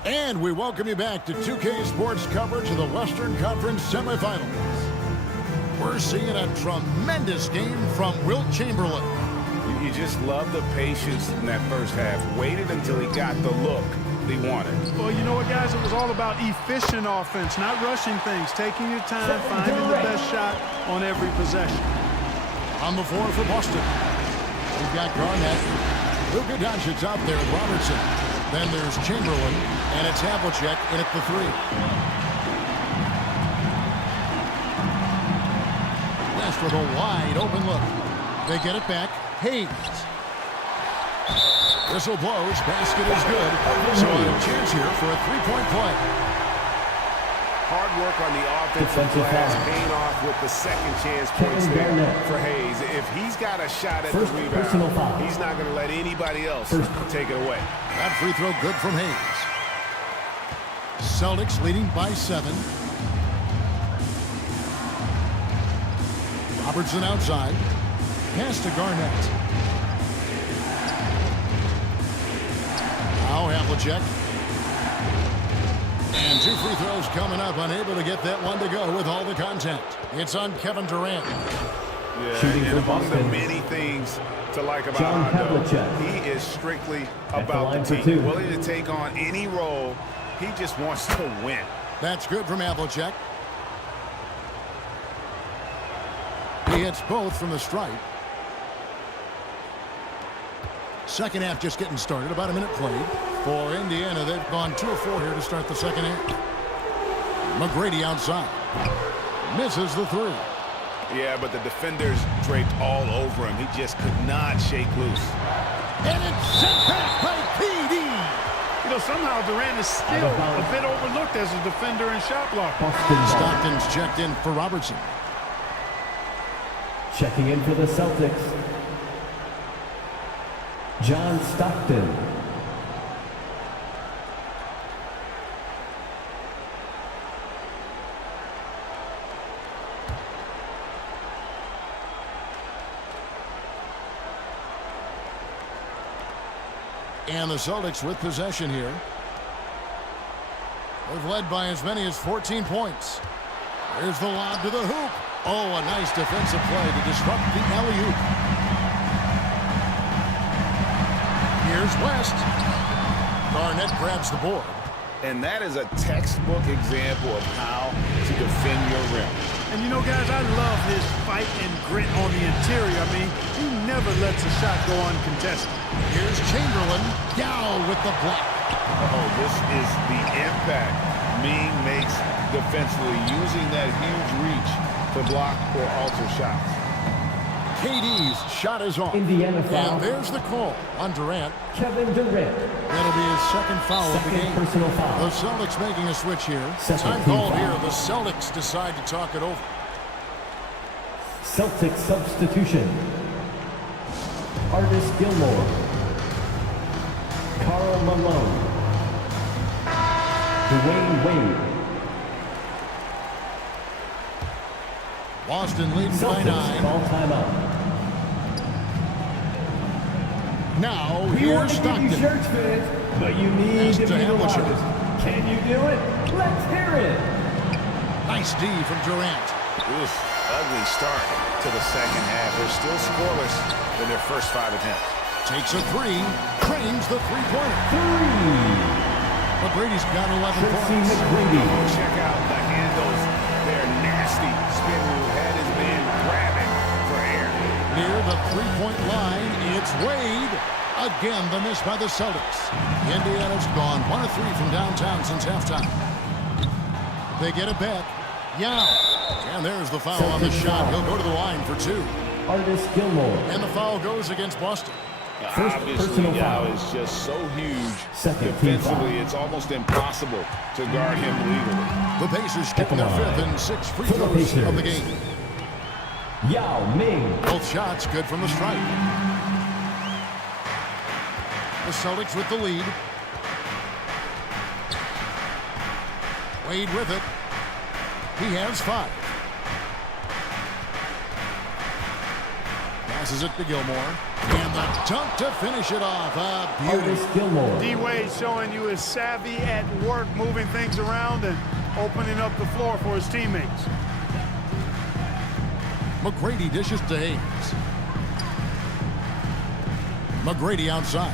And we welcome you back to 2K Sports coverage of the Western Conference semifinals. We're seeing a tremendous game from Wilt Chamberlain. You just love the patience in that first half. Waited until he got the look he wanted. Well, you know what, guys? It was all about efficient offense, not rushing things, taking your time, finding the best shot on every possession. On the floor for Boston, we've got Garnett. Luka Doncic out there with Robertson. Then there's Chamberlain, and it's Havlicek in at the 3. West with a wide open look. They get it back. Hayes. Whistle blows. Basket is good. So a chance here for a 3-point play. Hard work on the offensive glass, paying off with the second chance points there for Hayes. If he's got a shot at the rebound, he's not going to let anybody else take it away. That free throw good from Hayes. Celtics leading by 7. Robertson outside. Pass to Garnett. Now Havlicek. And 2 free throws coming up. Unable to get that one to go with all the contact. It's on Kevin Durant. Yeah, and among the many things to like about Hondo, he is strictly about the team. Willing to take on any role. He just wants to win. That's good from Havlicek. He hits both from the stripe. Second half just getting started. About a minute played. For Indiana, they've gone 2 of 4 here to start the second half. McGrady outside. Misses the 3. Yeah, but the defenders draped all over him. He just could not shake loose. And it's sent back by PD. You know, somehow Durant is still a bit overlooked as a defender and shot blocker. Stockton's checked in for Robertson. Checking in for the Celtics, John Stockton. And the Celtics with possession here. They've led by as many as 14 points. Here's the lob to the hoop. Oh, a nice defensive play to disrupt the alley-oop. Here's West. Garnett grabs the board. And that is a textbook example of how to defend your rim. And you know, guys, I love his fight and grit on the interior. I mean, he never lets a shot go uncontested. Here's Chamberlain. Yao with the block. Oh, this is the impact Ming makes defensively, using that huge reach to block or alter shots. KD's shot is off. Indiana foul. And there's the call on Durant. Kevin Durant. That'll be his second foul of the game. Personal foul. The Celtics making a switch here. Second Time called foul. here. The Celtics decide to talk it over. Celtics substitution. Artis Gilmore. Karl Malone. Dwayne Wade. Boston leads by Celtics 9. call timeout. Now, We want here's to give you Stockton. shirts, fans, but you need Pass to to be the Havlicek. loudest. Can you do it? Let's hear it. Nice D from Durant. Oof, ugly start to the second half. They're still scoreless in their first 5 attempts. Takes a 3. Cranes the three-pointer. 3. McGrady's got 11 Tracy points. McGrady. Check out the handles. They're nasty. Spin move. Had his man grabbing for air. Near the three-point line, it's Wade. Again, the miss by the Celtics. Indiana's gone 1 of 3 from downtown since halftime. They get it back. Yao. And there's the foul on the shot. He'll go to the line for 2. Artis Gilmore. And the foul goes against Boston. First Obviously, personal Yao foul. is just so huge. Second team Defensively, foul. it's almost impossible to guard him legally. The Pacers getting their 5th and 6th free For the throws of the Pacers. game. Yao Ming. Both shots good from the stripe. The Celtics with the lead. Wade with it. He has 5. Passes it to Gilmore. And the dunk to finish it off. A beauty. Artis Gilmore. D-Wade showing you his savvy at work, moving things around and opening up the floor for his teammates. McGrady dishes to Hayes. McGrady outside.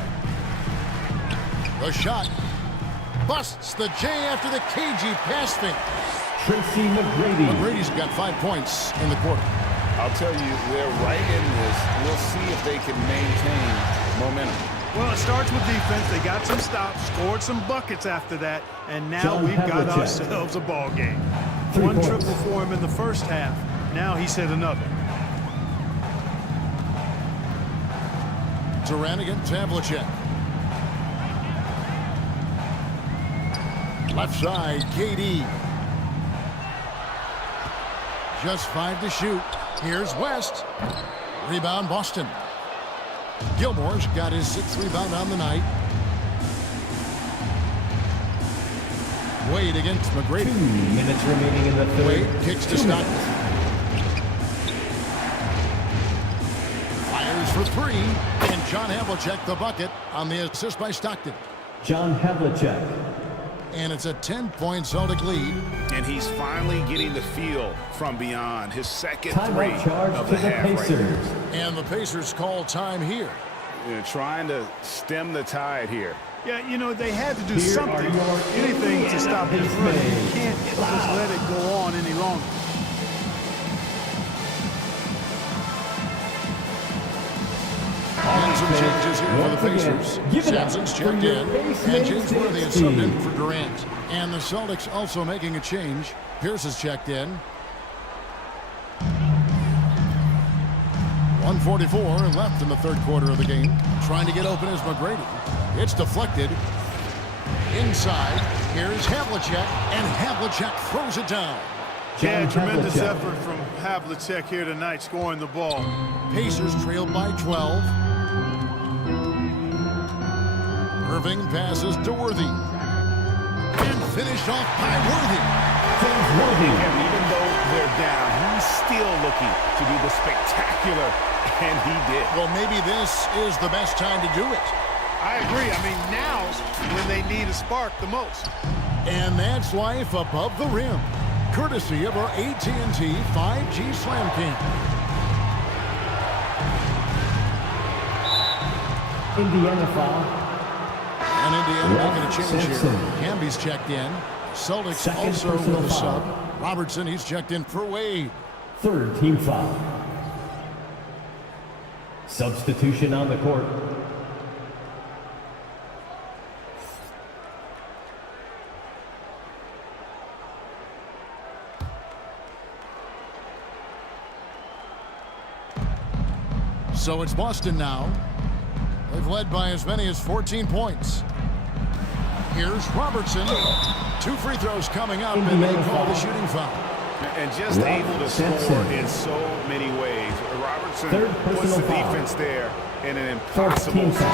The shot. Busts the J after the cagey pass fake. Tracy McGrady. McGrady's got 5 points in the quarter. I'll tell you, they're right in this. We'll see if they can maintain momentum. Well, it starts with defense. They got some stops, scored some buckets after that, and now John we've got Havlicek. ourselves a ball game. 3 One points. triple for him in the first half. Now he's hit another. Durant against Havlicek. Left side, KD. Just 5 to shoot. Here's West. Rebound, Boston. Gilmore's got his 6th rebound on the night. Wade against McGrady. 2 minutes remaining in the third. Wade kicks to 2 Stockton. minutes. Fires for 3. And John Havlicek the bucket on the assist by Stockton. John Havlicek. And it's a 10-point Celtic lead. And he's finally getting the feel from beyond. His second 3 Timeout charge of to the the half right there. Pacers. And the Pacers call time here. Trying to stem the tide here. Yeah, you know, they had to do Here something, are your anything to stop this run. You Pacers. can't just let it go on any longer. And some changes here for the Once again, Pacers. give it up Sampson's for checked your in, base and mates James Worthy is team. subbed in for Durant. And the Celtics also making a change. Pierce is checked in. 1:44 left in the third quarter of the game. Trying to get open is McGrady. It's deflected. Inside, here's Havlicek, and Havlicek throws it down. Yeah, tremendous Havlicek. effort from Havlicek here tonight, scoring the ball. Pacers trail by 12. Irving passes to Worthy. And finished off by Worthy. James Worthy. And even though they're down, he's still looking to do the spectacular, and he did. Well, maybe this is the best time to do it. I agree. I mean, now's when they need a spark the most. And that's life above the rim, courtesy of our AT&T 5G Slam Cam. Indiana foul. And Indiana in making a change here. Camby's checked in. Celtics also with a sub. Robertson, he's checked in for Wade. Third team foul. Substitution on the court. So it's Boston now. They've led by as many as 14 points. Here's Robertson. 2 free throws coming up, and they call the shooting foul. And just able to score in so many ways. Robertson puts the defense there in an impossible situation.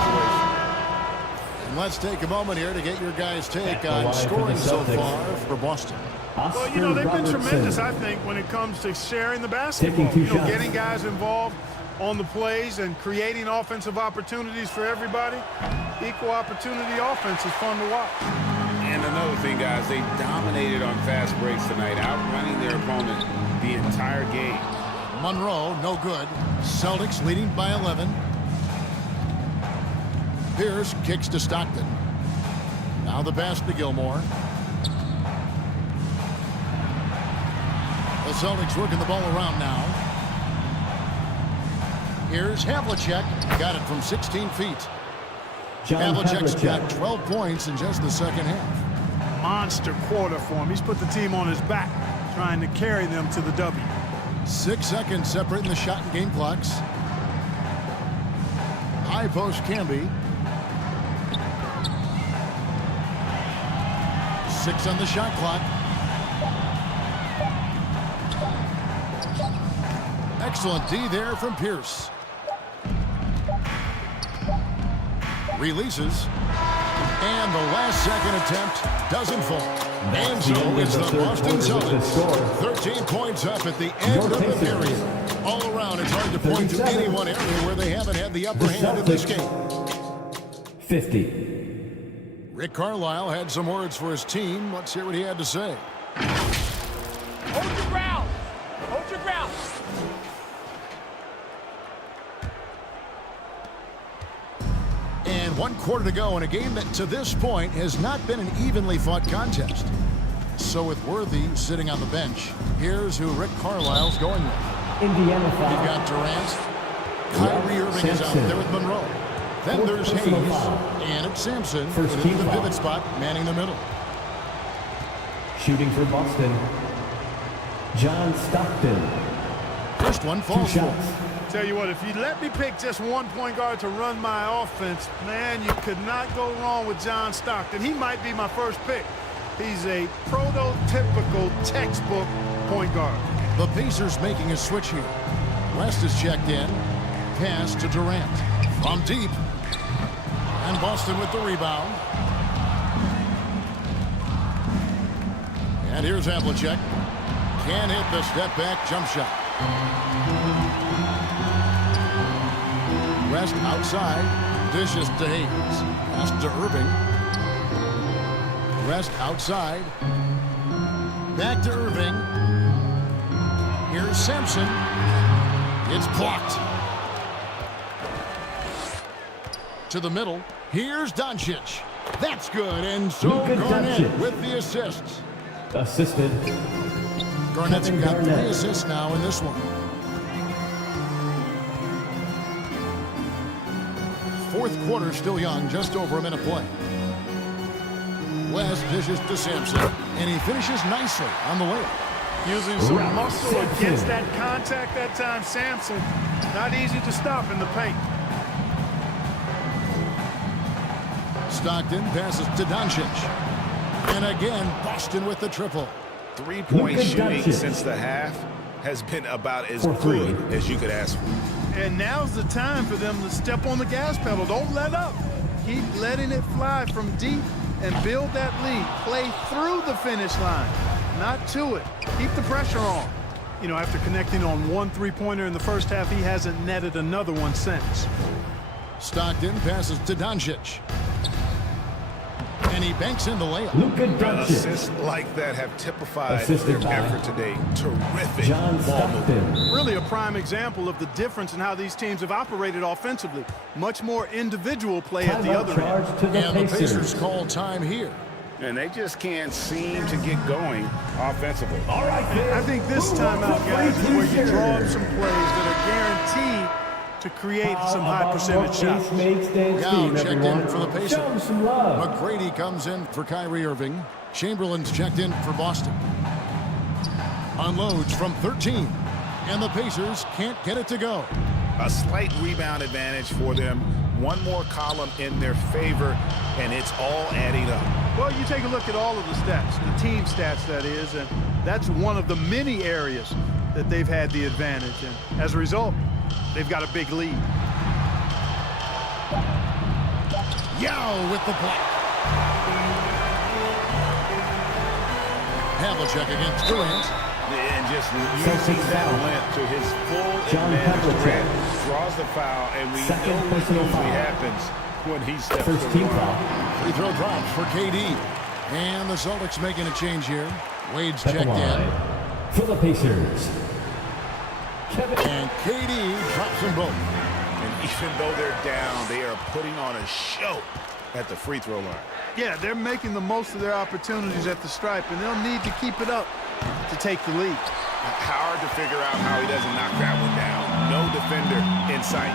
And let's take a moment here to get your guys' take on scoring so far for Boston. Well, you know, they've been tremendous, I think, when it comes to sharing the basketball. You know, getting guys involved on the plays and creating offensive opportunities for everybody. Equal opportunity offense is fun to watch. And another thing, guys, they dominated on fast breaks tonight, outrunning their opponent the entire game. Monroe, no good. Celtics leading by 11. Pierce kicks to Stockton. Now the pass to Gilmore. The Celtics working the ball around now. Here's Havlicek. Got it from 16 feet. Havlicek's got 12 points in just the second half. Monster quarter for him. He's put the team on his back, trying to carry them to the W. 6 seconds separating the shot and game clocks. High post Camby. 6 on the shot clock. Excellent D there from Pierce. Releases. And the last second attempt doesn't fall. And so it's the Boston Celtics. 13 points up at the end of the period. All around, it's hard to point to any one area where they haven't had the upper hand in this game. 50. Rick Carlisle had some words for his team. Let's hear what he had to say. Hold your ground. Hold your ground. And 1 quarter to go in a game that to this point has not been an evenly fought contest. So with Worthy sitting on the bench, here's who Rick Carlisle's going with. Indiana foul. You've got Durant. Kyrie Irving is out there with Monroe. Then there's Hayes. And it's Sampson in the pivot spot, manning the middle. Shooting for Boston. John Stockton. First one falls for. Tell you what, if you let me pick just one point guard to run my offense, man, you could not go wrong with John Stockton. He might be my first pick. He's a prototypical textbook point guard. The Pacers making a switch here. West is checked in. Pass to Durant. From deep. And Boston with the rebound. And here's Havlicek. Can't hit the step-back jump shot. West outside. Dishes to Hayes. Pass to Irving. West outside. Back to Irving. Here's Sampson. It's blocked. To the middle. Here's Doncic. That's good. And so Garnett with the assists. Assisted. Garnett's got 3 assists now in this one. Fourth quarter still young, just over a minute play. West dishes to Sampson, and he finishes nicely on the layup. Using some muscle against that contact that time, Sampson. Not easy to stop in the paint. Stockton passes to Doncic. And again, Boston with the triple. 3-point shooting since the half has been about as good as you could ask for. And now's the time for them to step on the gas pedal. Don't let up. Keep letting it fly from deep and build that lead. Play through the finish line, not to it. Keep the pressure on. You know, after connecting on 1 3-pointer in the first half, he hasn't netted another one since. Stockton passes to Doncic. And he banks in the layup. Assists like that have typified their effort today. Terrific ball movement. Really a prime example of the difference in how these teams have operated offensively. Much more individual play at the other end. And the Pacers call time here. And they just can't seem to get going offensively. All right, I think this timeout, guys, is where you draw up some plays that are guaranteed to create some high percentage shots. Now checked in for the Pacers. McGrady comes in for Kyrie Irving. Chamberlain's checked in for Boston. Unloads from 13. And the Pacers can't get it to go. A slight rebound advantage for them. One more column in their favor, and it's all adding up. Well, you take a look at all of the stats, the team stats, that is, and that's one of the many areas that they've had the advantage. And as a result, they've got a big lead. Yao with the block. Havlicek against Durant. And just using that length to his full advantage. Durant draws the foul, and we know what usually happens when he steps to the line. Free throw drops for KD. And the Celtics making a change here. Wade's checked in. For the Pacers. And KD drops them both. And even though they're down, they are putting on a show at the free throw line. Yeah, they're making the most of their opportunities at the stripe, and they'll need to keep it up to take the lead. Hard to figure out how he doesn't knock that one down. No defender in sight.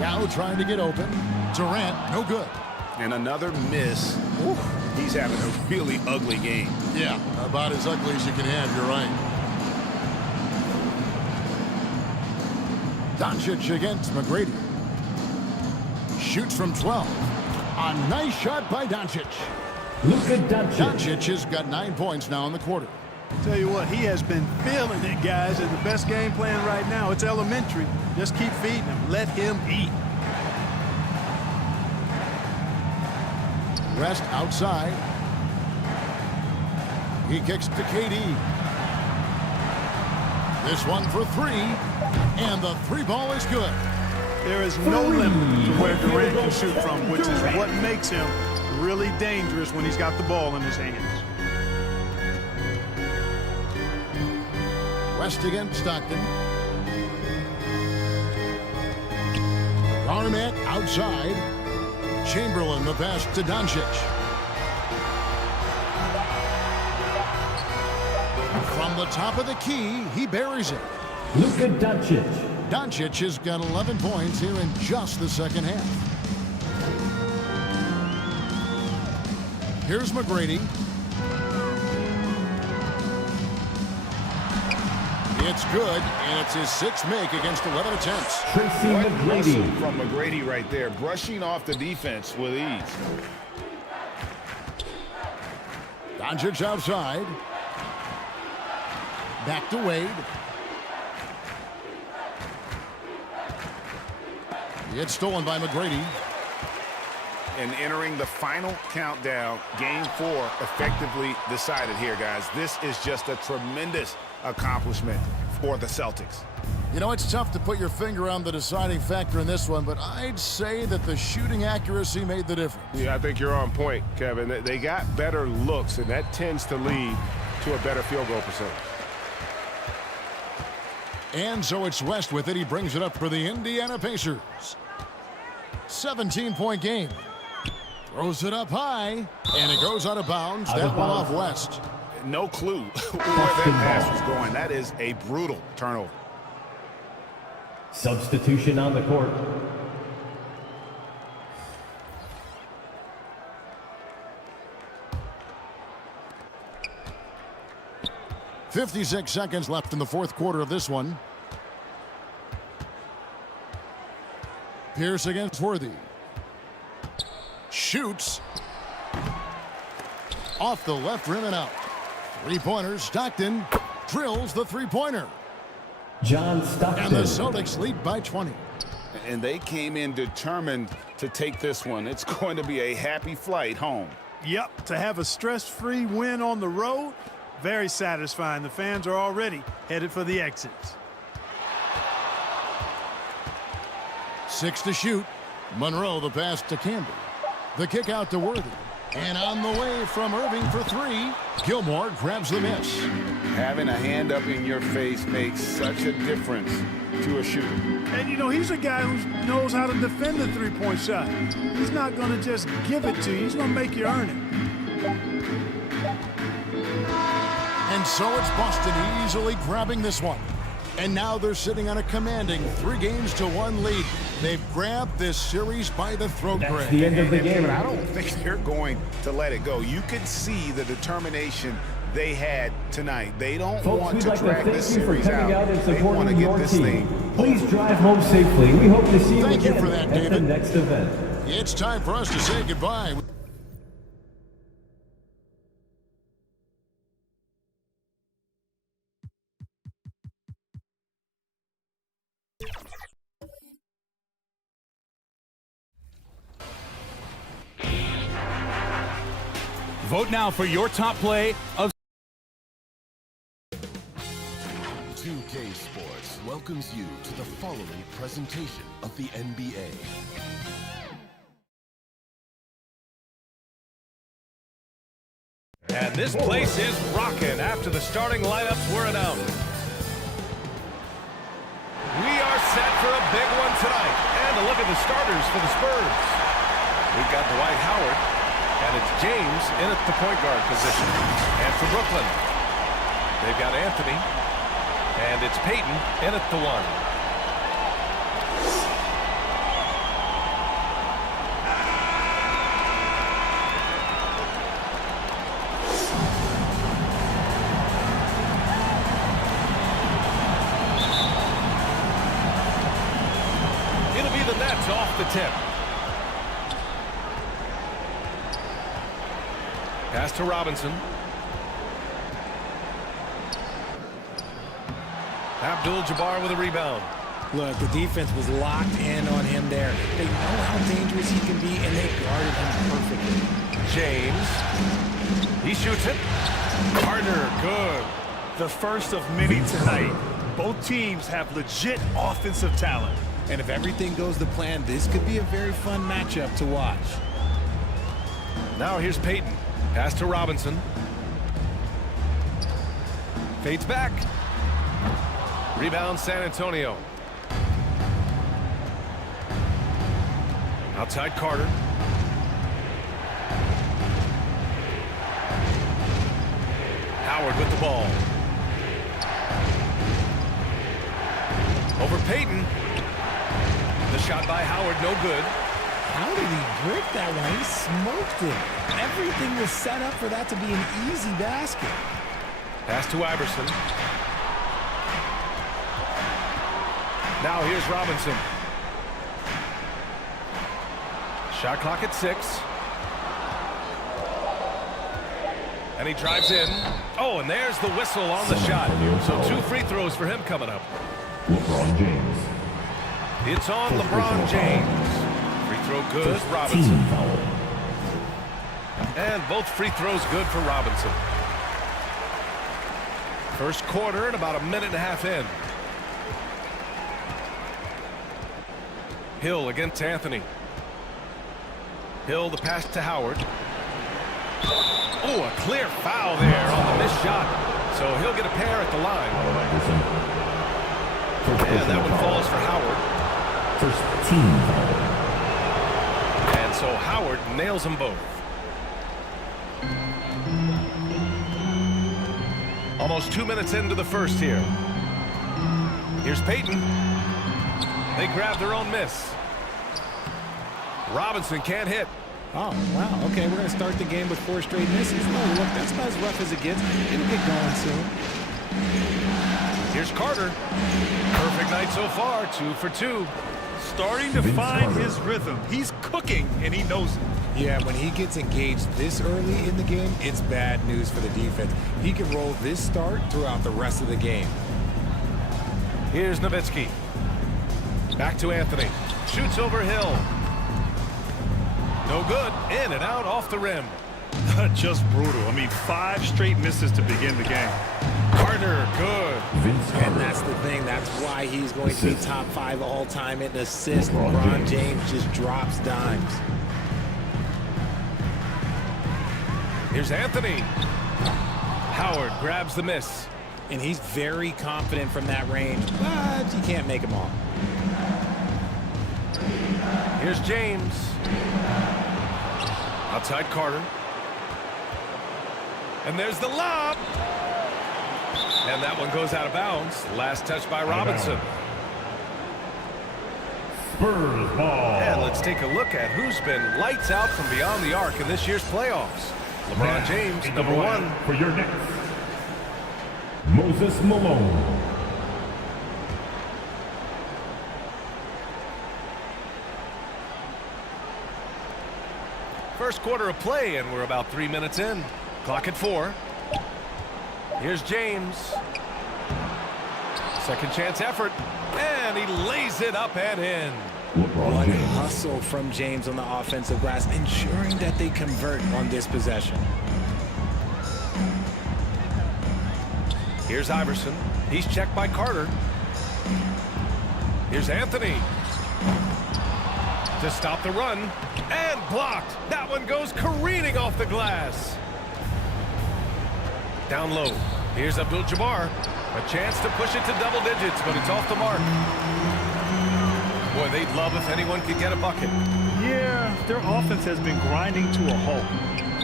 Yao trying to get open. Durant, no good. And another miss. Ooh, he's having a really ugly game. Yeah, about as ugly as you can have, you're right. Doncic against McGrady. Shoots from 12. A nice shot by Doncic. Luka Doncic. Doncic has got 9 points now in the quarter. Tell you what, he has been feeling it, guys, and the best game plan right now, it's elementary. Just keep feeding him. Let him eat. Rest outside. He kicks to KD. This one for 3. And the 3 ball is good. There is no limit to where Durant can shoot from, which is what makes him really dangerous when he's got the ball in his hands. West against Stockton. Garnett outside. Chamberlain the pass to Doncic. From the top of the key, he buries it. Luka Doncic. Doncic has got 11 points here in just the second half. Here's McGrady. It's good, and it's his 6th make against 11 attempts. Tracy McGrady. From McGrady right there, brushing off the defense with ease. Doncic outside. Back to Wade. It's stolen by McGrady. And entering the final countdown, game 4 effectively decided here, guys. This is just a tremendous accomplishment for the Celtics. You know, it's tough to put your finger on the deciding factor in this one, but I'd say that the shooting accuracy made the difference. Yeah, I think you're on point, Kevin. They got better looks, and that tends to lead to a better field goal percentage. And so it's West with it. He brings it up for the Indiana Pacers. 17-point game. Throws it up high, and it goes out of bounds. That one off West. No clue where that pass was going. That is a brutal turnover. Substitution on the court. .56 seconds left in the fourth quarter of this one. Pierce against Worthy. Shoots. Off the left rim and out. Three-pointer. Stockton drills the three-pointer. John Stockton. And the Celtics lead by 20. And they came in determined to take this one. It's going to be a happy flight home. Yep, to have a stress-free win on the road, very satisfying. The fans are already headed for the exits. 6 to shoot. Monroe, the pass to Campbell. The kick out to Worthy. And on the way from Irving for three, Gilmore grabs the miss. Having a hand up in your face makes such a difference to a shooter. And, you know, he's a guy who knows how to defend the three-point shot. He's not going to just give it to you. He's going to make you earn it. And so it's Boston easily grabbing this one. And now they're sitting on a commanding 3-1 lead. They've grabbed this series by the throat, Greg. That's the end of the game. And I don't think they're going to let it go. You could see the determination they had tonight. They don't want to drag this series out. They want to get this thing. Please drive home safely. We hope to see you Thank you again for that, at the David. next event. It's time for us to say goodbye. Vote now for your top play of 2K Sports welcomes you to the following presentation of the NBA. And this place is rocking after the starting lineups were announced. We are set for a big one tonight. And a look at the starters for the Spurs. We've got Dwight Howard. And it's James in at the point guard position. And for Brooklyn, they've got Anthony. And it's Peyton in at the 1. It'll be the Nets off the tip. Pass to Robinson. Abdul-Jabbar with a rebound. Look, the defense was locked in on him there. They know how dangerous he can be, and they guarded him perfectly. James. He shoots it. Carter, good. The first of many tonight. Both teams have legit offensive talent. And if everything goes to plan, this could be a very fun matchup to watch. Now here's Peyton. Pass to Robinson. Fades back. Rebound San Antonio. Outside Carter. Howard with the ball. Over Peyton. The shot by Howard, no good. How did he break that one? He smoked it. Everything was set up for that to be an easy basket. Pass to Iverson. Now here's Robinson. Shot clock at 6. And he drives in. Oh, and there's the whistle on the shot. So 2 free throws for him coming up. LeBron James. It's on LeBron James. Free throw good, Robinson. And both free throws good for Robinson. First quarter and about a minute and a half in. Hill against Anthony. Hill the pass to Howard. Oh, a clear foul there on the missed shot. So he'll get a pair at the line. And that one falls for Howard. First team foul. And so Howard nails them both. Almost 2 minutes into the first here. Here's Peyton. They grab their own miss. Robinson can't hit. Oh, wow. Okay, we're going to start the game with 4 straight misses. No, look, that's about as rough as it gets. It'll get going soon. Here's Carter. Perfect night so far, 2 for 2. Starting to find his rhythm. He's cooking, and he knows it. Yeah, when he gets engaged this early in the game, it's bad news for the defense. He can roll this start throughout the rest of the game. Here's Nowitzki. Back to Anthony. Shoots over Hill. No good. In and out off the rim. Just brutal. I mean, 5 straight misses to begin the game. Carter, good. And that's the thing. That's why he's going to be top 5 all-time in assists. LeBron James just drops dimes. Here's Anthony. Howard grabs the miss. And he's very confident from that range, but you can't make him all. Here's James. Outside Carter. And there's the lob. And that one goes out of bounds. Last touch by Robinson. Spurs ball. And let's take a look at who's been lights out from beyond the arc in this year's playoffs. LeBron James, number 1. For your Knicks, Moses Malone. First quarter of play, and we're about 3 minutes in. Clock at 4. Here's James. Second chance effort. And he lays it up and in. What hustle from James on the offensive glass, ensuring that they convert on this possession. Here's Iverson. He's checked by Carter. Here's Anthony. To stop the run. And blocked. That one goes careening off the glass. Down low. Here's Abdul-Jabbar. A chance to push it to double digits, but it's off the mark. Boy, they'd love if anyone could get a bucket. Yeah, their offense has been grinding to a halt.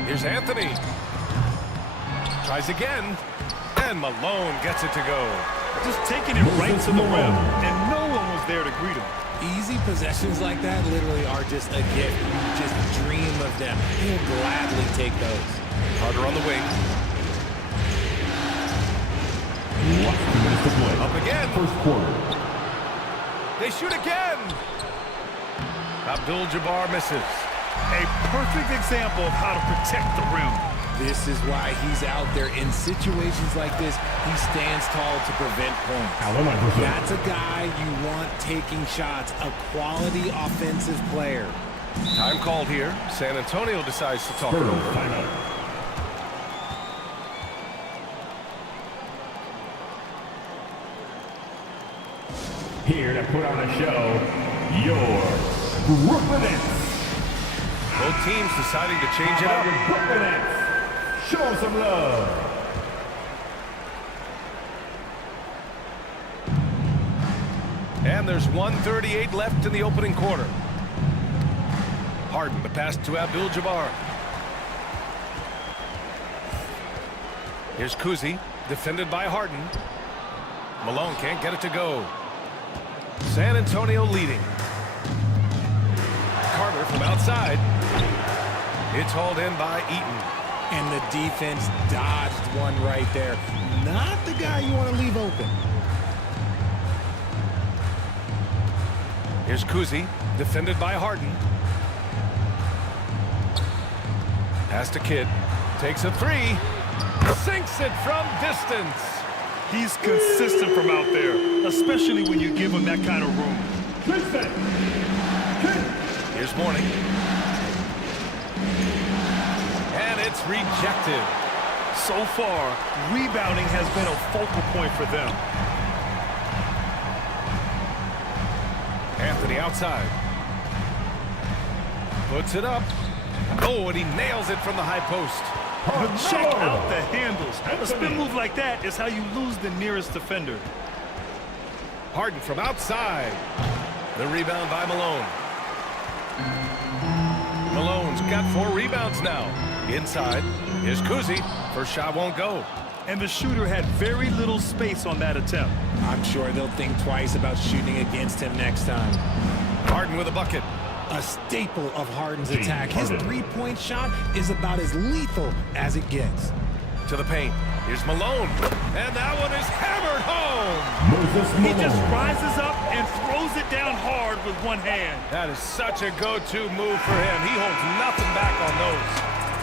Here's Anthony. Tries again. And Malone gets it to go. Just taking it right to the rim, and no one was there to greet him. Easy possessions like that literally are just a gift. You just dream of them. He'll gladly take those. Carter on the wing. Up again. First quarter. They shoot again. Abdul-Jabbar misses. A perfect example of how to protect the rim. This is why he's out there in situations like this. He stands tall to prevent points. That's a guy you want taking shots, a quality offensive player. Time called here. San Antonio decides to talk it over. Here to put on a show, your Brooklyn Nets. Both teams deciding to change it up. Brooklyn Nets. Show some love. And there's 1:38 left in the opening quarter. Harden, the pass to Abdul-Jabbar. Here's Kuzi, defended by Harden. Malone can't get it to go. San Antonio leading. Carter from outside. It's hauled in by Eaton. And the defense dodged one right there. Not the guy you want to leave open. Here's Kuzi, defended by Harden. Pass to Kidd. Takes a 3. Sinks it from distance. He's consistent from out there, especially when you give him that kind of room. Here's Mourning. And it's rejected. So far, rebounding has been a focal point for them. Anthony outside. Puts it up. Oh, and he nails it from the high post. Check out the handles. A spin move like that is how you lose the nearest defender. Harden from outside. The rebound by Malone. Malone's got 4 rebounds now. Inside. Here's Kuzi. First shot won't go. And the shooter had very little space on that attempt. I'm sure they'll think twice about shooting against him next time. Harden with a bucket. A staple of Harden's attack. His three-point shot is about as lethal as it gets. To the paint. Here's Malone. And that one is hammered home. He just rises up and throws it down hard with one hand. That is such a go-to move for him. He holds nothing back on those.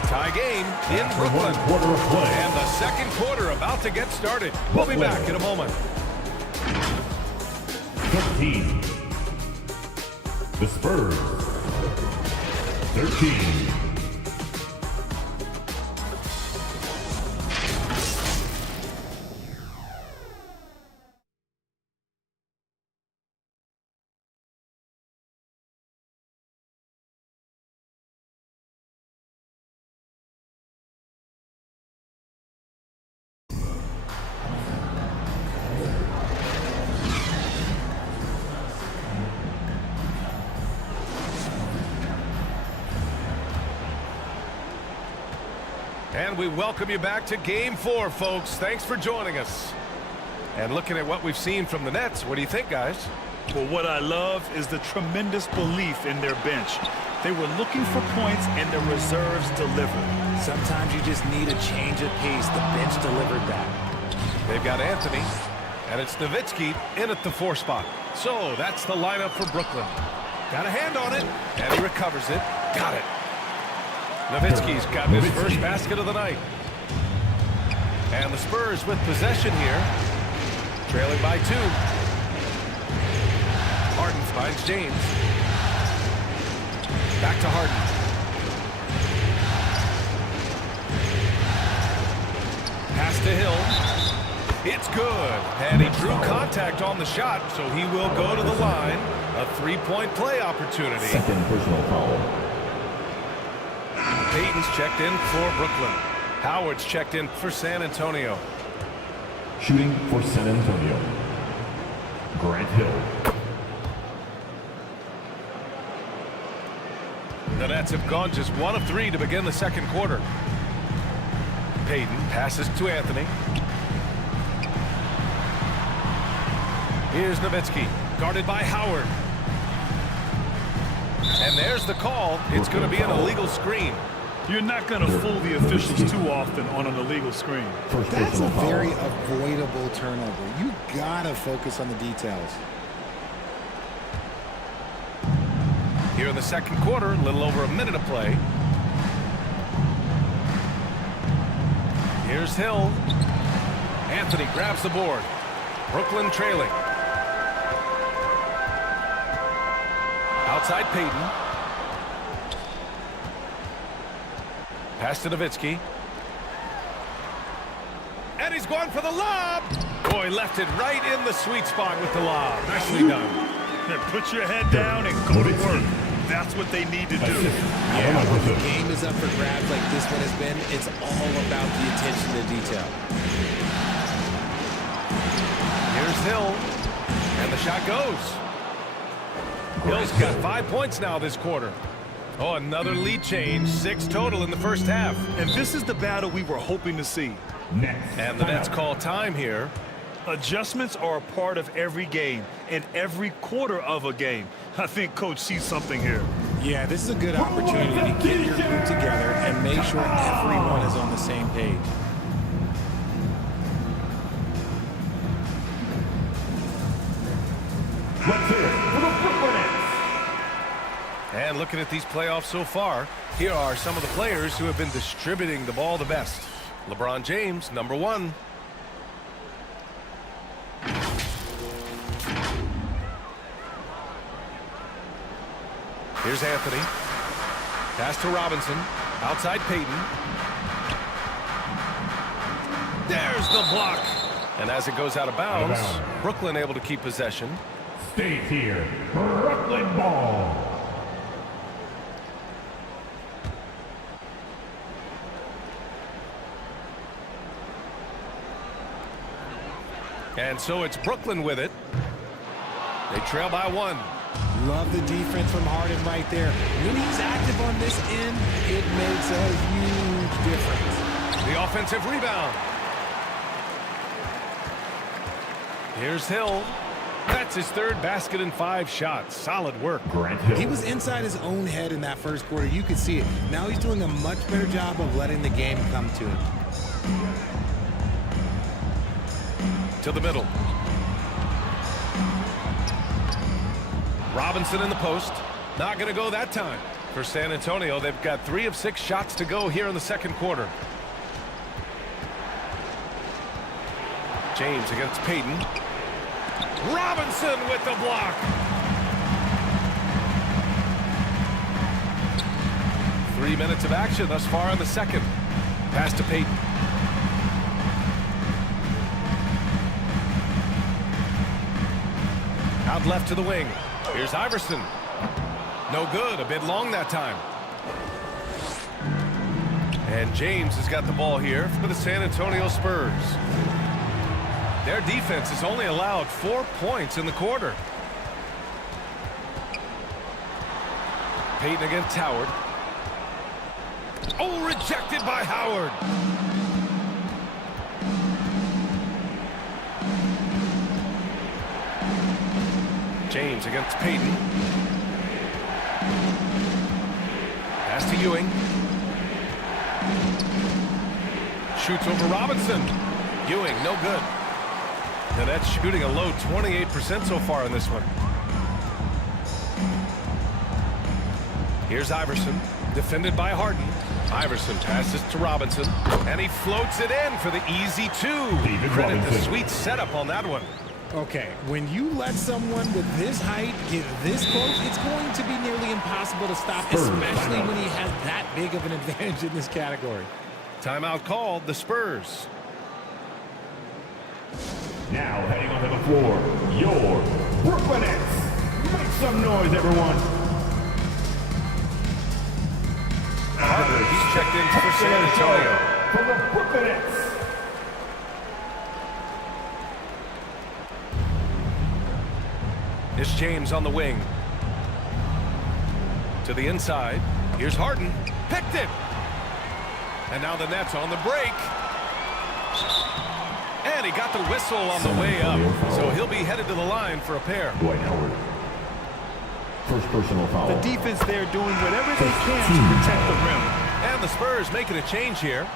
Tie game in Brooklyn. And the second quarter about to get started. We'll be back in a moment. 13. The Spurs. 13. And we welcome you back to Game 4, folks. Thanks for joining us. And looking at what we've seen from the Nets, what do you think, guys? Well, what I love is the tremendous belief in their bench. They were looking for points, and the reserves delivered. Sometimes you just need a change of pace. The bench delivered that. They've got Anthony, and it's Nowitzki in at the 4 spot. So that's the lineup for Brooklyn. Got a hand on it, and he recovers it. Got it. Nowitzki's got his first basket of the night. And the Spurs with possession here, trailing by 2. Harden finds James. Back to Harden. Pass to Hill. It's good. And he drew contact on the shot, so he will go to the line. A 3-point play opportunity. Second personal foul. Payton's checked in for Brooklyn. Howard's checked in for San Antonio. Shooting for San Antonio, Grant Hill. The Nets have gone just 1 of 3 to begin the second quarter. Payton passes to Anthony. Here's Nowitzki, guarded by Howard. And there's the call. It's going to be an illegal screen. You're not going to fool the officials too often on an illegal screen. That's a very avoidable turnover. You gotta focus on the details. Here in the second quarter, a little over a minute of play. Here's Hill. Anthony grabs the board. Brooklyn trailing. Outside Payton. Pass to Nowitzki. And he's going for the lob. Boy, left it right in the sweet spot with the lob. Nicely done. Put your head down and go to work. That's what they need to do. Yeah, when the game is up for grabs like this one has been, it's all about the attention to detail. Here's Hill. And the shot goes. Hill's got 5 points now this quarter. Oh, another lead change. 6 total in the first half. And this is the battle we were hoping to see. And the Nets call time here. Adjustments are a part of every game and every quarter of a game. I think Coach sees something here. Yeah, this is a good opportunity to get your group together and make sure everyone is on the same page. Let's hear it for the Brooklyn Nets. And looking at these playoffs so far, here are some of the players who have been distributing the ball the best. LeBron James, number 1. Here's Anthony. Pass to Robinson. Outside Payton. There's the block. And as it goes out of bounds, Brooklyn able to keep possession. Stays here. Brooklyn ball. And so it's Brooklyn with it. They trail by 1. Love the defense from Harden right there. When he's active on this end, it makes a huge difference. The offensive rebound. Here's Hill. That's his 3rd basket in 5 shots. Solid work. Grant Hill. He was inside his own head in that first quarter. You could see it. Now he's doing a much better job of letting the game come to him. To the middle. Robinson in the post. Not going to go that time. For San Antonio, they've got 3 of 6 shots to go here in the second quarter. James against Payton. Robinson with the block. Three minutes of action thus far in the second. Pass to Payton. Out left to the wing. Here's Iverson. No good. A bit long that time. And James has got the ball here for the San Antonio Spurs. Their defense has only allowed 4 points in the quarter. Payton against Howard. Oh, rejected by Howard. James against Payton. Pass to Ewing. Shoots over Robinson. Ewing, no good. Now that's shooting a low 28% so far in this one. Here's Iverson, defended by Harden. Iverson passes to Robinson, and he floats it in for the easy two. Credit the sweet setup on that one. Okay, when you let someone with this height get this close, it's going to be nearly impossible to stop, especially when he has that big of an advantage in this category. Timeout called, the Spurs. Now heading onto the floor, your Brooklyn Nets. Make some noise, everyone. Carter, he's checked in for San Antonio. For the Brooklyn Nets. It's James on the wing. To the inside. Here's Harden. Picked it. And now the Nets on the break. And he got the whistle on the way up. So he'll be headed to the line for a pair. Dwight Howard. First personal foul. The defense there doing whatever they can to protect the rim. And the Spurs making a change here.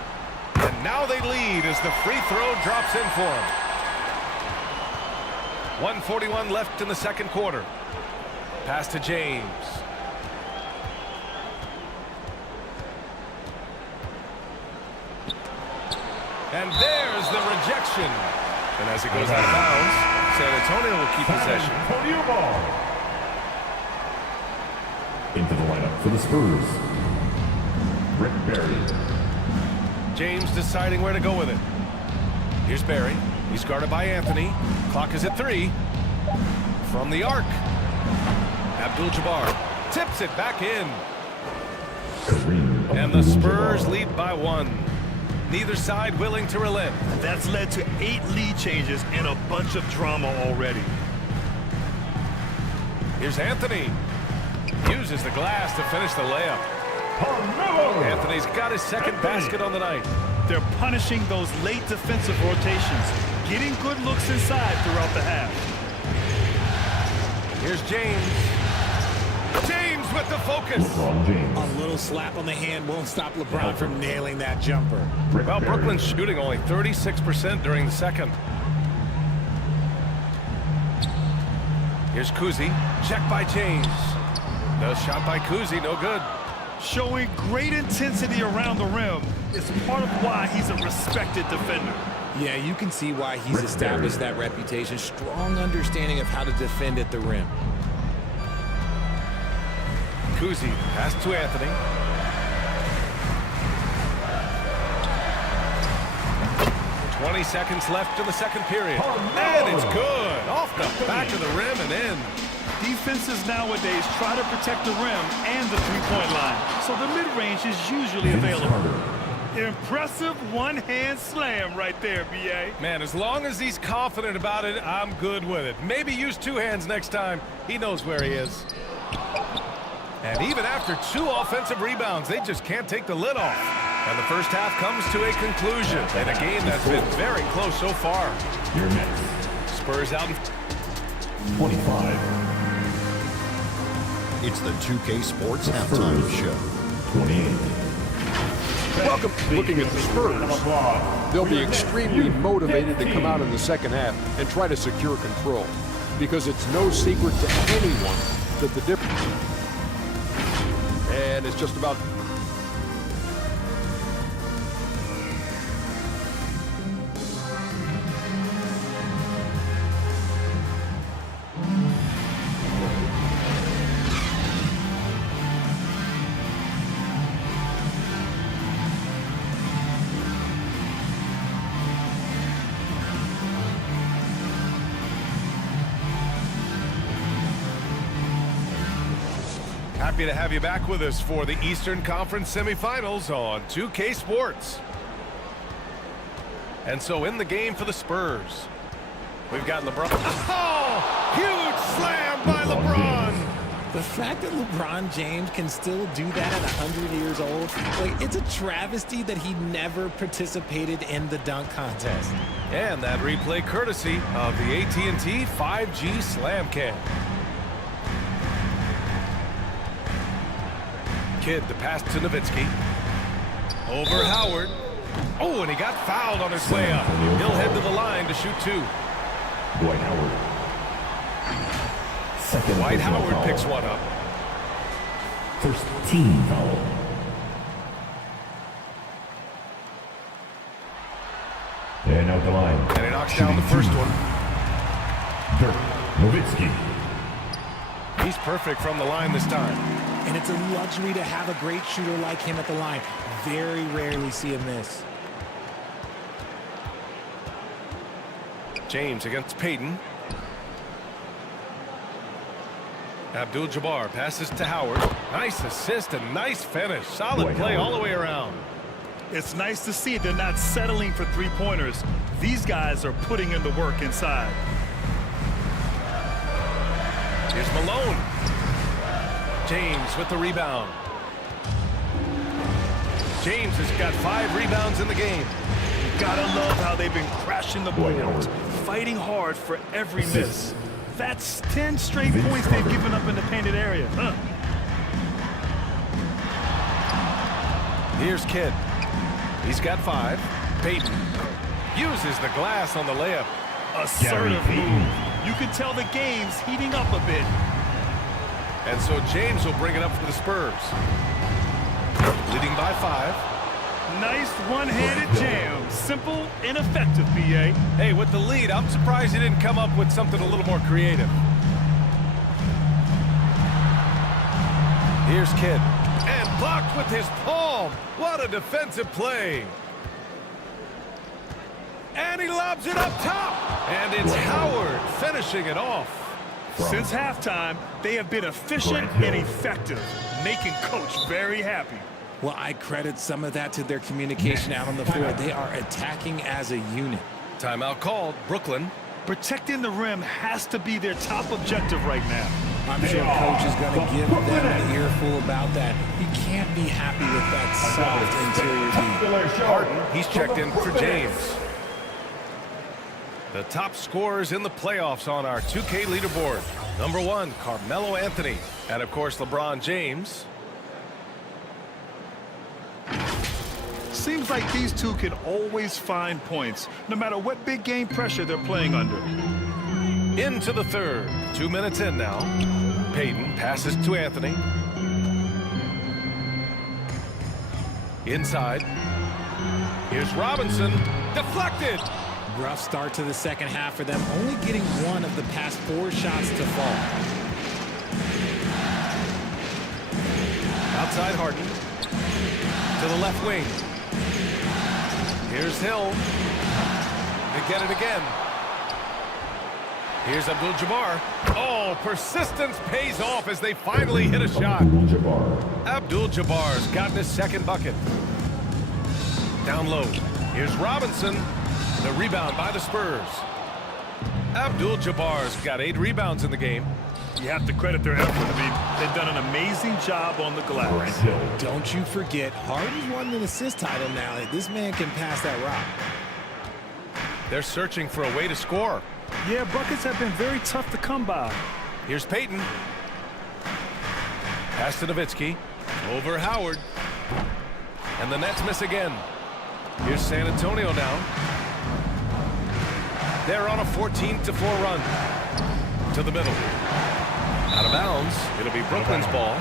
And now they lead as the free throw drops in for them. 1:41 left in the second quarter. Pass to James. And there's the rejection. And as it goes out of bounds, San Antonio will keep possession. Into the lineup for the Spurs, Rick Barry. James deciding where to go with it. Here's Barry. He's guarded by Anthony. Clock is at 3. From the arc. Abdul-Jabbar tips it back in. And the Spurs lead by 1. Neither side willing to relent. That's led to 8 lead changes and a bunch of drama already. Here's Anthony. Uses the glass to finish the layup. Anthony's got his second basket on the night. They're punishing those late defensive rotations, getting good looks inside throughout the half. Here's James. James with the focus. A little slap on the hand won't stop LeBron from nailing that jumper. Well, Brooklyn's shooting only 36% during the second. Here's Kuzi. Checked by James. No shot by Kuzi, no good. Showing great intensity around the rim is part of why he's a respected defender. Yeah, you can see why he's established that reputation. Strong understanding of how to defend at the rim. Kuzi, pass to Anthony. "20 seconds left in the second period. And it's good. Off the back of the rim and in. Defenses nowadays try to protect the rim and the three-point line, so the mid-range is usually available. Impressive one-hand slam right there, B.A. Man, as long as he's confident about it, I'm good with it. Maybe use 2 hands next time. He knows where he is. And even after 2 offensive rebounds, they just can't take the lid off. And the first half comes to a conclusion in a game that's been very close so far. Your next. Spurs out in 25. It's the 2K Sports Halftime Show. 28. Welcome. Looking at the Spurs, they'll be extremely motivated to come out in the second half and try to secure control, because it's no secret to anyone that the difference. And it's just about. Happy to have you back with us for the Eastern Conference semifinals on 2K Sports. And so in the game for the Spurs, we've got LeBron. Oh, huge slam by LeBron. The fact that LeBron James can still do that at 100 years old, like, it's a travesty that he never participated in the dunk contest. And that replay courtesy of the AT&T 5G Slam Cam. Kidd the pass to Nowitzki. Over Howard. Oh, and he got fouled on his way up. He'll head to the line to shoot 2. Dwight Howard. Dwight Howard picks one up. First team foul. And out the line. And he knocks down the first one. Dirk Nowitzki. He's perfect from the line this time. And it's a luxury to have a great shooter like him at the line. Very rarely see him miss. James against Payton. Abdul-Jabbar passes to Howard. Nice assist and nice finish. Solid play all the way around. It's nice to see they're not settling for three-pointers. These guys are putting in the work inside. Here's Malone. James with the rebound. James has got 5 rebounds in the game. You gotta love how they've been crashing the boards, fighting hard for every miss. That's 10 straight points they've given up in the painted area. Here's Kidd. He's got 5. Payton uses the glass on the layup. Assertive move. You can tell the game's heating up a bit. And so James will bring it up for the Spurs. Leading by 5. Nice one-handed jam. Simple and effective, B.A. Hey, with the lead, I'm surprised he didn't come up with something a little more creative. Here's Kidd. And blocked with his palm. What a defensive play. And he lobs it up top. And it's Howard finishing it off. Since halftime, they have been efficient and effective, making Coach very happy. Well, I credit some of that to their communication out on the floor. They are attacking as a unit. Timeout called. Brooklyn. Protecting the rim has to be their top objective right now. I'm sure Coach is going to give them an earful about that. He can't be happy with that soft interior D. Harden, he's checked in for James. The top scorers in the playoffs on our 2K leaderboard. Number 1, Carmelo Anthony. And, of course, LeBron James. Seems like these two can always find points, no matter what big game pressure they're playing under. Into the third. 2 minutes in now. Payton passes to Anthony. Inside. Here's Robinson. Deflected. Rough start to the second half for them, only getting 1 of the past 4 shots to fall. Outside Harden. To the left wing. Here's Hill. They get it again. Here's Abdul-Jabbar. Oh, persistence pays off as they finally hit a shot. Abdul-Jabbar's gotten his second bucket. Down low. Here's Robinson. The rebound by the Spurs. Abdul-Jabbar's got 8 rebounds in the game. You have to credit their effort. I mean, they've done an amazing job on the glass. Don't you forget, Harden's won an assist title now. This man can pass that rock. They're searching for a way to score. Yeah, buckets have been very tough to come by. Here's Payton. Pass to Nowitzki. Over Howard. And the Nets miss again. Here's San Antonio now. They're on a 14-4 run. To the middle. Out of bounds. It'll be Brooklyn's ball.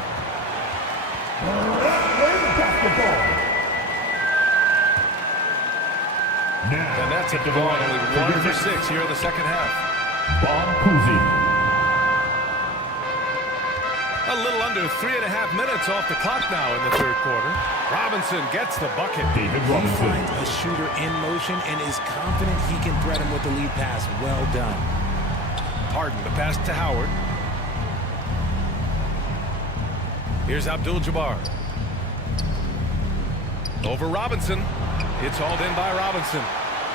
The Nets have gone only 1 for 6 here in the second half. A little under 3.5 minutes off the clock now in the third quarter. Robinson gets the bucket. He finds a shooter in motion and is confident he can thread him with the lead pass. Well done. Harden, the pass to Howard. Here's Abdul-Jabbar. Over Robinson. It's hauled in by Robinson.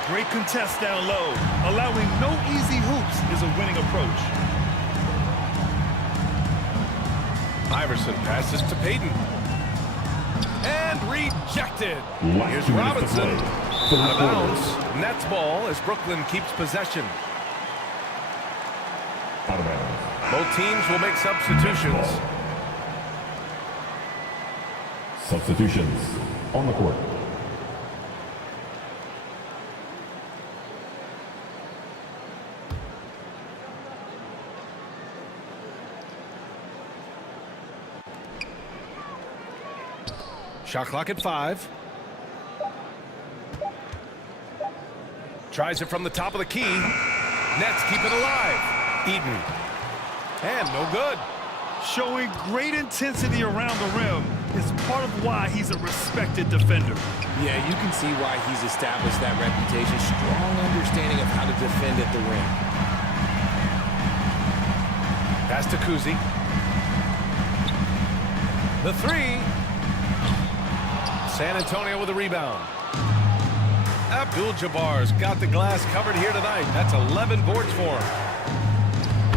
Great contest down low. Allowing no easy hoops is a winning approach. Iverson passes to Payton. And rejected. Here's 2 minutes to Robinson. play. Out of bounds. Nets ball as Brooklyn keeps possession. Out of bounds. Both teams will make substitutions. Substitutions on the court. Shot clock at 5. Tries it from the top of the key. Nets keep it alive. Eaton. And no good. Showing great intensity around the rim is part of why he's a respected defender. Yeah, you can see why he's established that reputation. Strong understanding of how to defend at the rim. Pass to Kuzi. The 3. San Antonio with a rebound. Abdul-Jabbar's got the glass covered here tonight. That's 11 boards for him.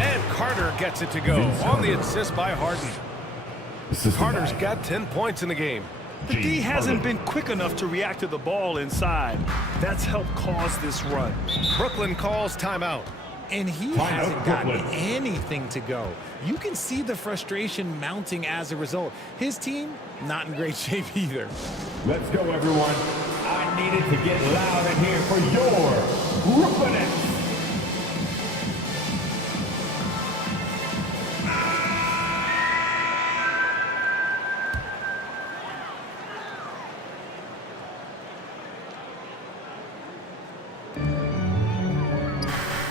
And Carter gets it to go on the assist by Harden. Carter's got 10 points in the game. The D hasn't been quick enough to react to the ball inside. That's helped cause this run. Brooklyn calls timeout. And he hasn't gotten anything to go. You can see the frustration mounting as a result. His team, not in great shape either. Let's go, everyone. I needed to get loud in here for your Brooklyn Nets.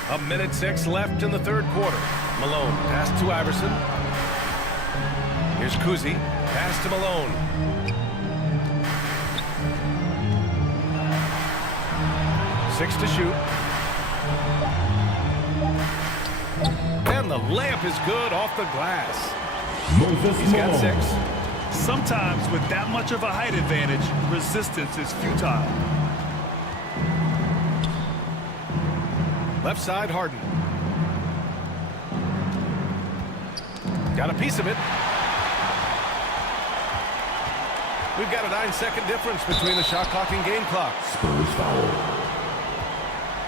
A minute 6 left in the third quarter. Malone pass to Iverson. Here's Kuzi. Pass to Malone. Six to shoot. And the layup is good off the glass. He's got 6. Sometimes with that much of a height advantage, resistance is futile. Left side, Harden. Got a piece of it. We've got a 9-second difference between the shot clock and game clock. Spurs foul.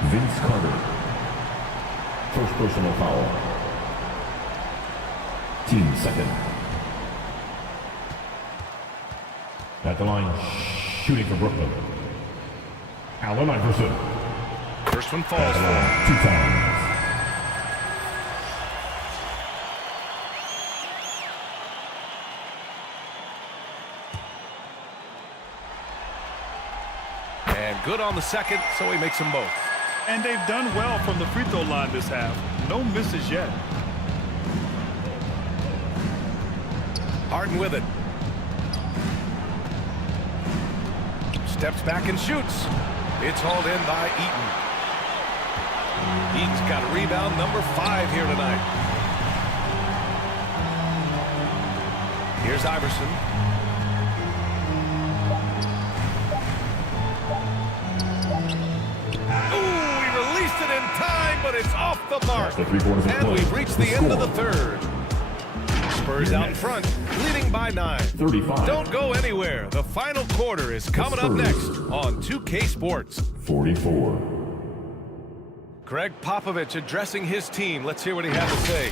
Vince Carter. First personal foul. Team second. At the line, shooting for Brooklyn. Allen Iverson. First one falls for him. 2 times. And good on the second, so he makes them both. And they've done well from the free throw line this half. No misses yet. Harden with it. Steps back and shoots. It's hauled in by Eaton. Eaton's got a rebound, number 5 here tonight. Here's Iverson. Ooh, he released it in time, but it's off the mark. And we've reached the end of the third. Spurs out in front, leading by 9. 35. Don't go anywhere. The final quarter is coming up next on 2K Sports. 44. Greg Popovich addressing his team. Let's hear what he had to say.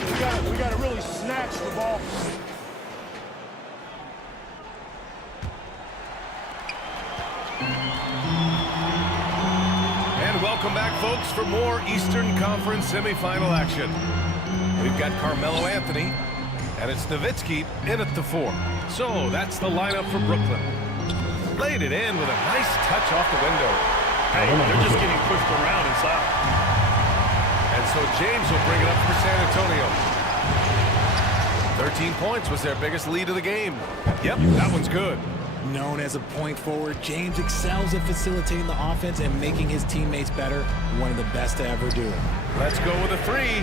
We got to really snatch the ball. And welcome back, folks, for more Eastern Conference semifinal action. We've got Carmelo Anthony, and it's Nowitzki in at the 4. So that's the lineup for Brooklyn. Laid it in with a nice touch off the window. Hey, they're just getting pushed around inside. And so James will bring it up for San Antonio. 13 points was their biggest lead of the game. Yep, that one's good. Known as a point forward, James excels at facilitating the offense and making his teammates better. One of the best to ever do it. Let's go with a 3.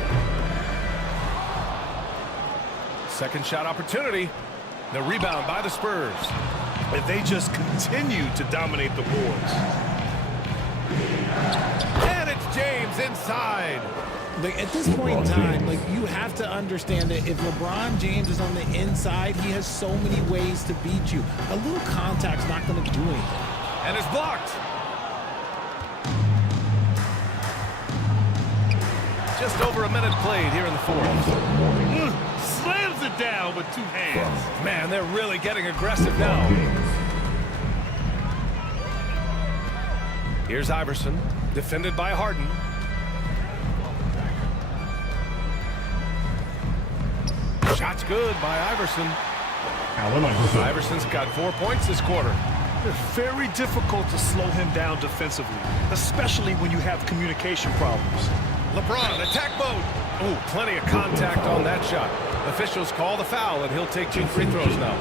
Second shot opportunity. The rebound by the Spurs. But they just continue to dominate the boards. And it's James inside. Like, at this point in time, like, you have to understand that if LeBron James is on the inside, he has so many ways to beat you. A little contact's not going to do anything. And it's blocked. Just over a minute played here in the fourth. Slams it down with two hands. Man, they're really getting aggressive now. Here's Iverson, defended by Harden. Shot's good by Iverson. Iverson's got 4 points this quarter. It's very difficult to slow him down defensively, especially when you have communication problems. LeBron, attack mode. Oh, plenty of contact on that shot. Officials call the foul, and he'll take 2 free throws now.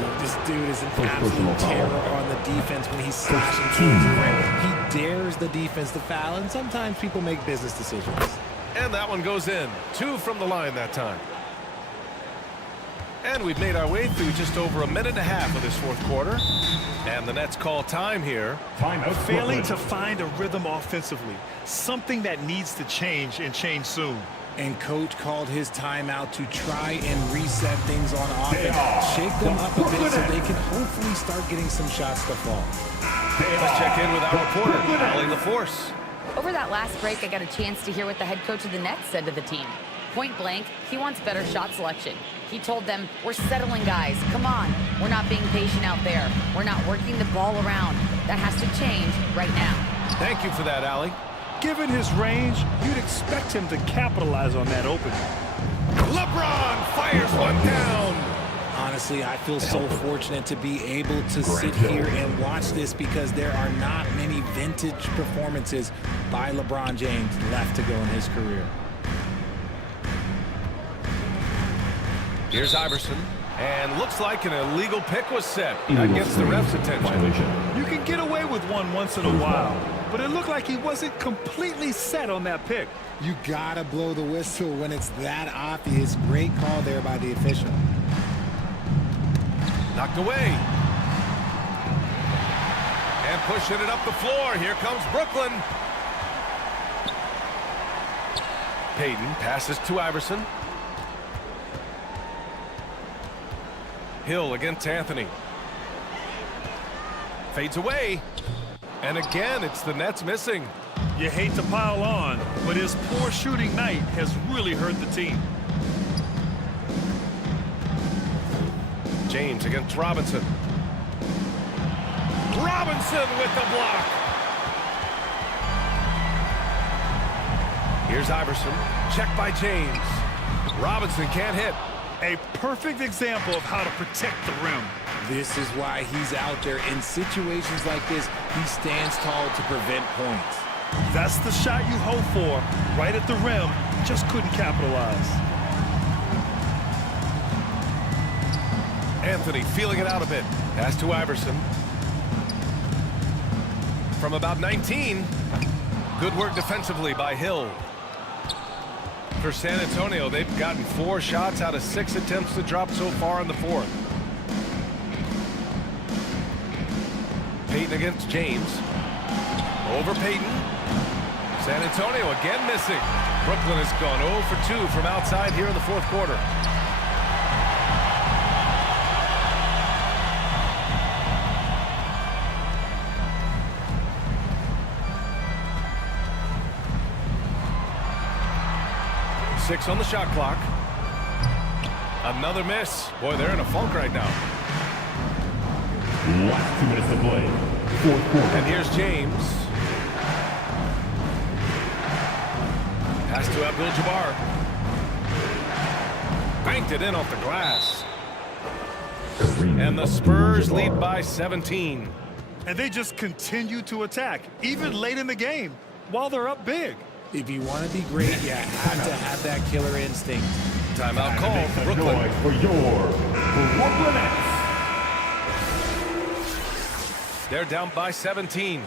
Look, this dude is an absolute terror on the defense when he's slashing towards the rim. He dares the defense to foul, and sometimes people make business decisions. And that one goes in. 2 from the line that time. And we've made our way through just over a minute and a half of this fourth quarter. And the Nets call time here. Failing to find a rhythm offensively. Something that needs to change and change soon. And coach called his timeout to try and reset things on offense. Shake them up a bit so they can hopefully start getting some shots to fall. Let's check in with our reporter, Allie LaForce. Over that last break, I got a chance to hear what the head coach of the Nets said to the team. Point blank, he wants better shot selection. He told them, we're settling, guys. Come on. We're not being patient out there. We're not working the ball around. That has to change right now. Thank you for that, Allie. Given his range, you'd expect him to capitalize on that opening. LeBron fires one down. Honestly, I feel so fortunate to be able to sit here and watch this because there are not many vintage performances by LeBron James left to go in his career. Here's Iverson, and looks like an illegal pick was set against the ref's attention. You can get away with one once in a while, but it looked like he wasn't completely set on that pick. You gotta blow the whistle when it's that obvious. Great call there by the official. Knocked away. And pushing it up the floor. Here comes Brooklyn. Payton passes to Iverson. Hill against Anthony. Fades away. And again, it's the Nets missing. You hate to pile on, but his poor shooting night has really hurt the team. James against Robinson. Robinson with the block. Here's Iverson. Check by James. Robinson can't hit. A perfect example of how to protect the rim. This is why he's out there. In situations like this, he stands tall to prevent points. That's the shot you hope for, right at the rim. Just couldn't capitalize. Anthony feeling it out a bit. Pass to Iverson. From about 19. Good work defensively by Hill. For San Antonio, they've gotten 4 shots out of 6 attempts to drop so far in the fourth. Payton against James. Over Payton. San Antonio again missing. Brooklyn has gone 0 for 2 from outside here in the fourth quarter. Six on the shot clock. Another miss. Boy, they're in a funk right now. Last 2 minutes to play. Fourth quarter. And here's James. Pass to Abdul-Jabbar. Banked it in off the glass. And the Spurs lead by 17. And they just continue to attack, even late in the game, while they're up big. If you want to be great, you have to have that killer instinct. Timeout called. Brooklyn. For your Brooklyn Nets. They're down by 17.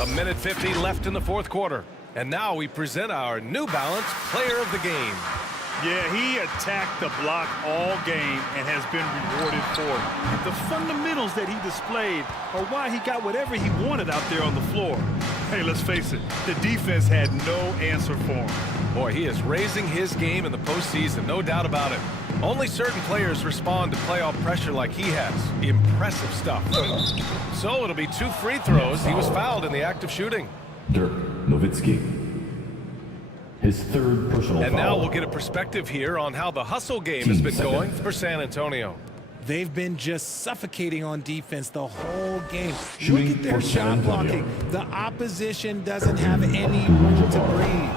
A minute 50 left in the fourth quarter. And now we present our New Balance Player of the Game. Yeah, he attacked the block all game and has been rewarded for it. The fundamentals that he displayed are why he got whatever he wanted out there on the floor. Hey, let's face it, the defense had no answer for him. Boy, he is raising his game in the postseason, no doubt about it. Only certain players respond to playoff pressure like he has. Impressive stuff. So it'll be 2 free throws. He was fouled in the act of shooting. Dirk Nowitzki. His 3rd personal foul. And now we'll get a perspective here on how the hustle game has been going for San Antonio. They've been just suffocating on defense the whole game. Shooting Look at their for San shot Antonio. blocking. The opposition doesn't have any room to breathe.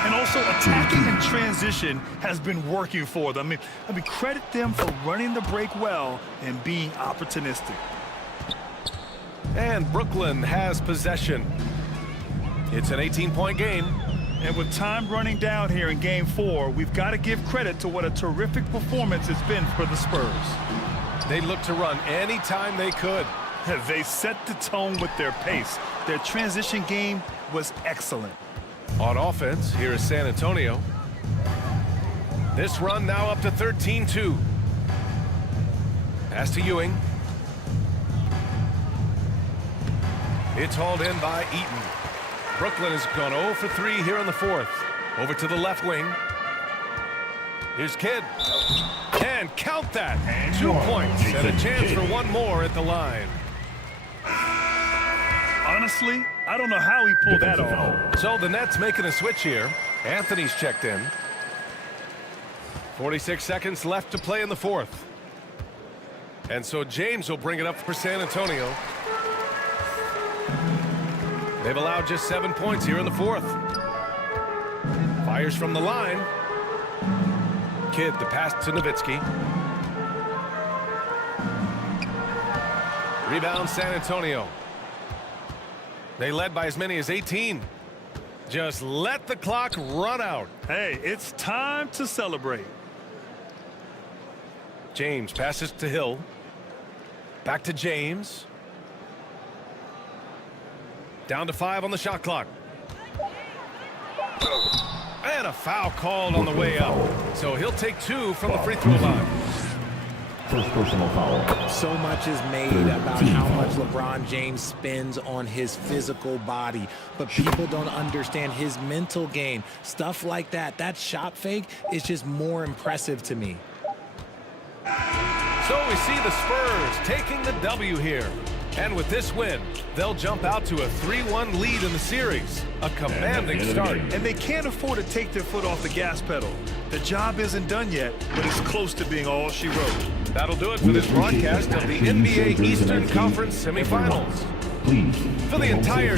And also attacking in transition has been working for them. I mean, credit them for running the break well and being opportunistic. And Brooklyn has possession. It's an 18-point game. And with time running down here in Game 4, we've got to give credit to what a terrific performance it's been for the Spurs. They looked to run anytime they could. They set the tone with their pace. Their transition game was excellent. On offense, here is San Antonio. This run now up to 13-2. Pass to Ewing. It's hauled in by Eaton. Brooklyn has gone 0 for 3 here in the 4th. Over to the left wing. Here's Kidd. And count that. 2 points and a chance for one more at the line. Honestly, I don't know how he pulled that off. So the Nets making a switch here. Anthony's checked in. 46 seconds left to play in the 4th. And so James will bring it up for San Antonio. They've allowed just 7 points here in the 4th. Fires from the line. Kidd, the pass to Nowitzki. Rebound San Antonio. They led by as many as 18. Just let the clock run out. Hey, it's time to celebrate. James passes to Hill. Back to James. Down to 5 on the shot clock. And a foul called on the way up. So he'll take 2 from the free throw line. First personal foul. So much is made about how much LeBron James spends on his physical body, but people don't understand his mental game. Stuff like that, that shot fake is just more impressive to me. So we see the Spurs taking the W here. And with this win, they'll jump out to a 3-1 lead in the series. A commanding start. And they can't afford to take their foot off the gas pedal. The job isn't done yet, but it's close to being all she wrote. That'll do it for this broadcast of the NBA Eastern Conference semifinals. Please, for the entire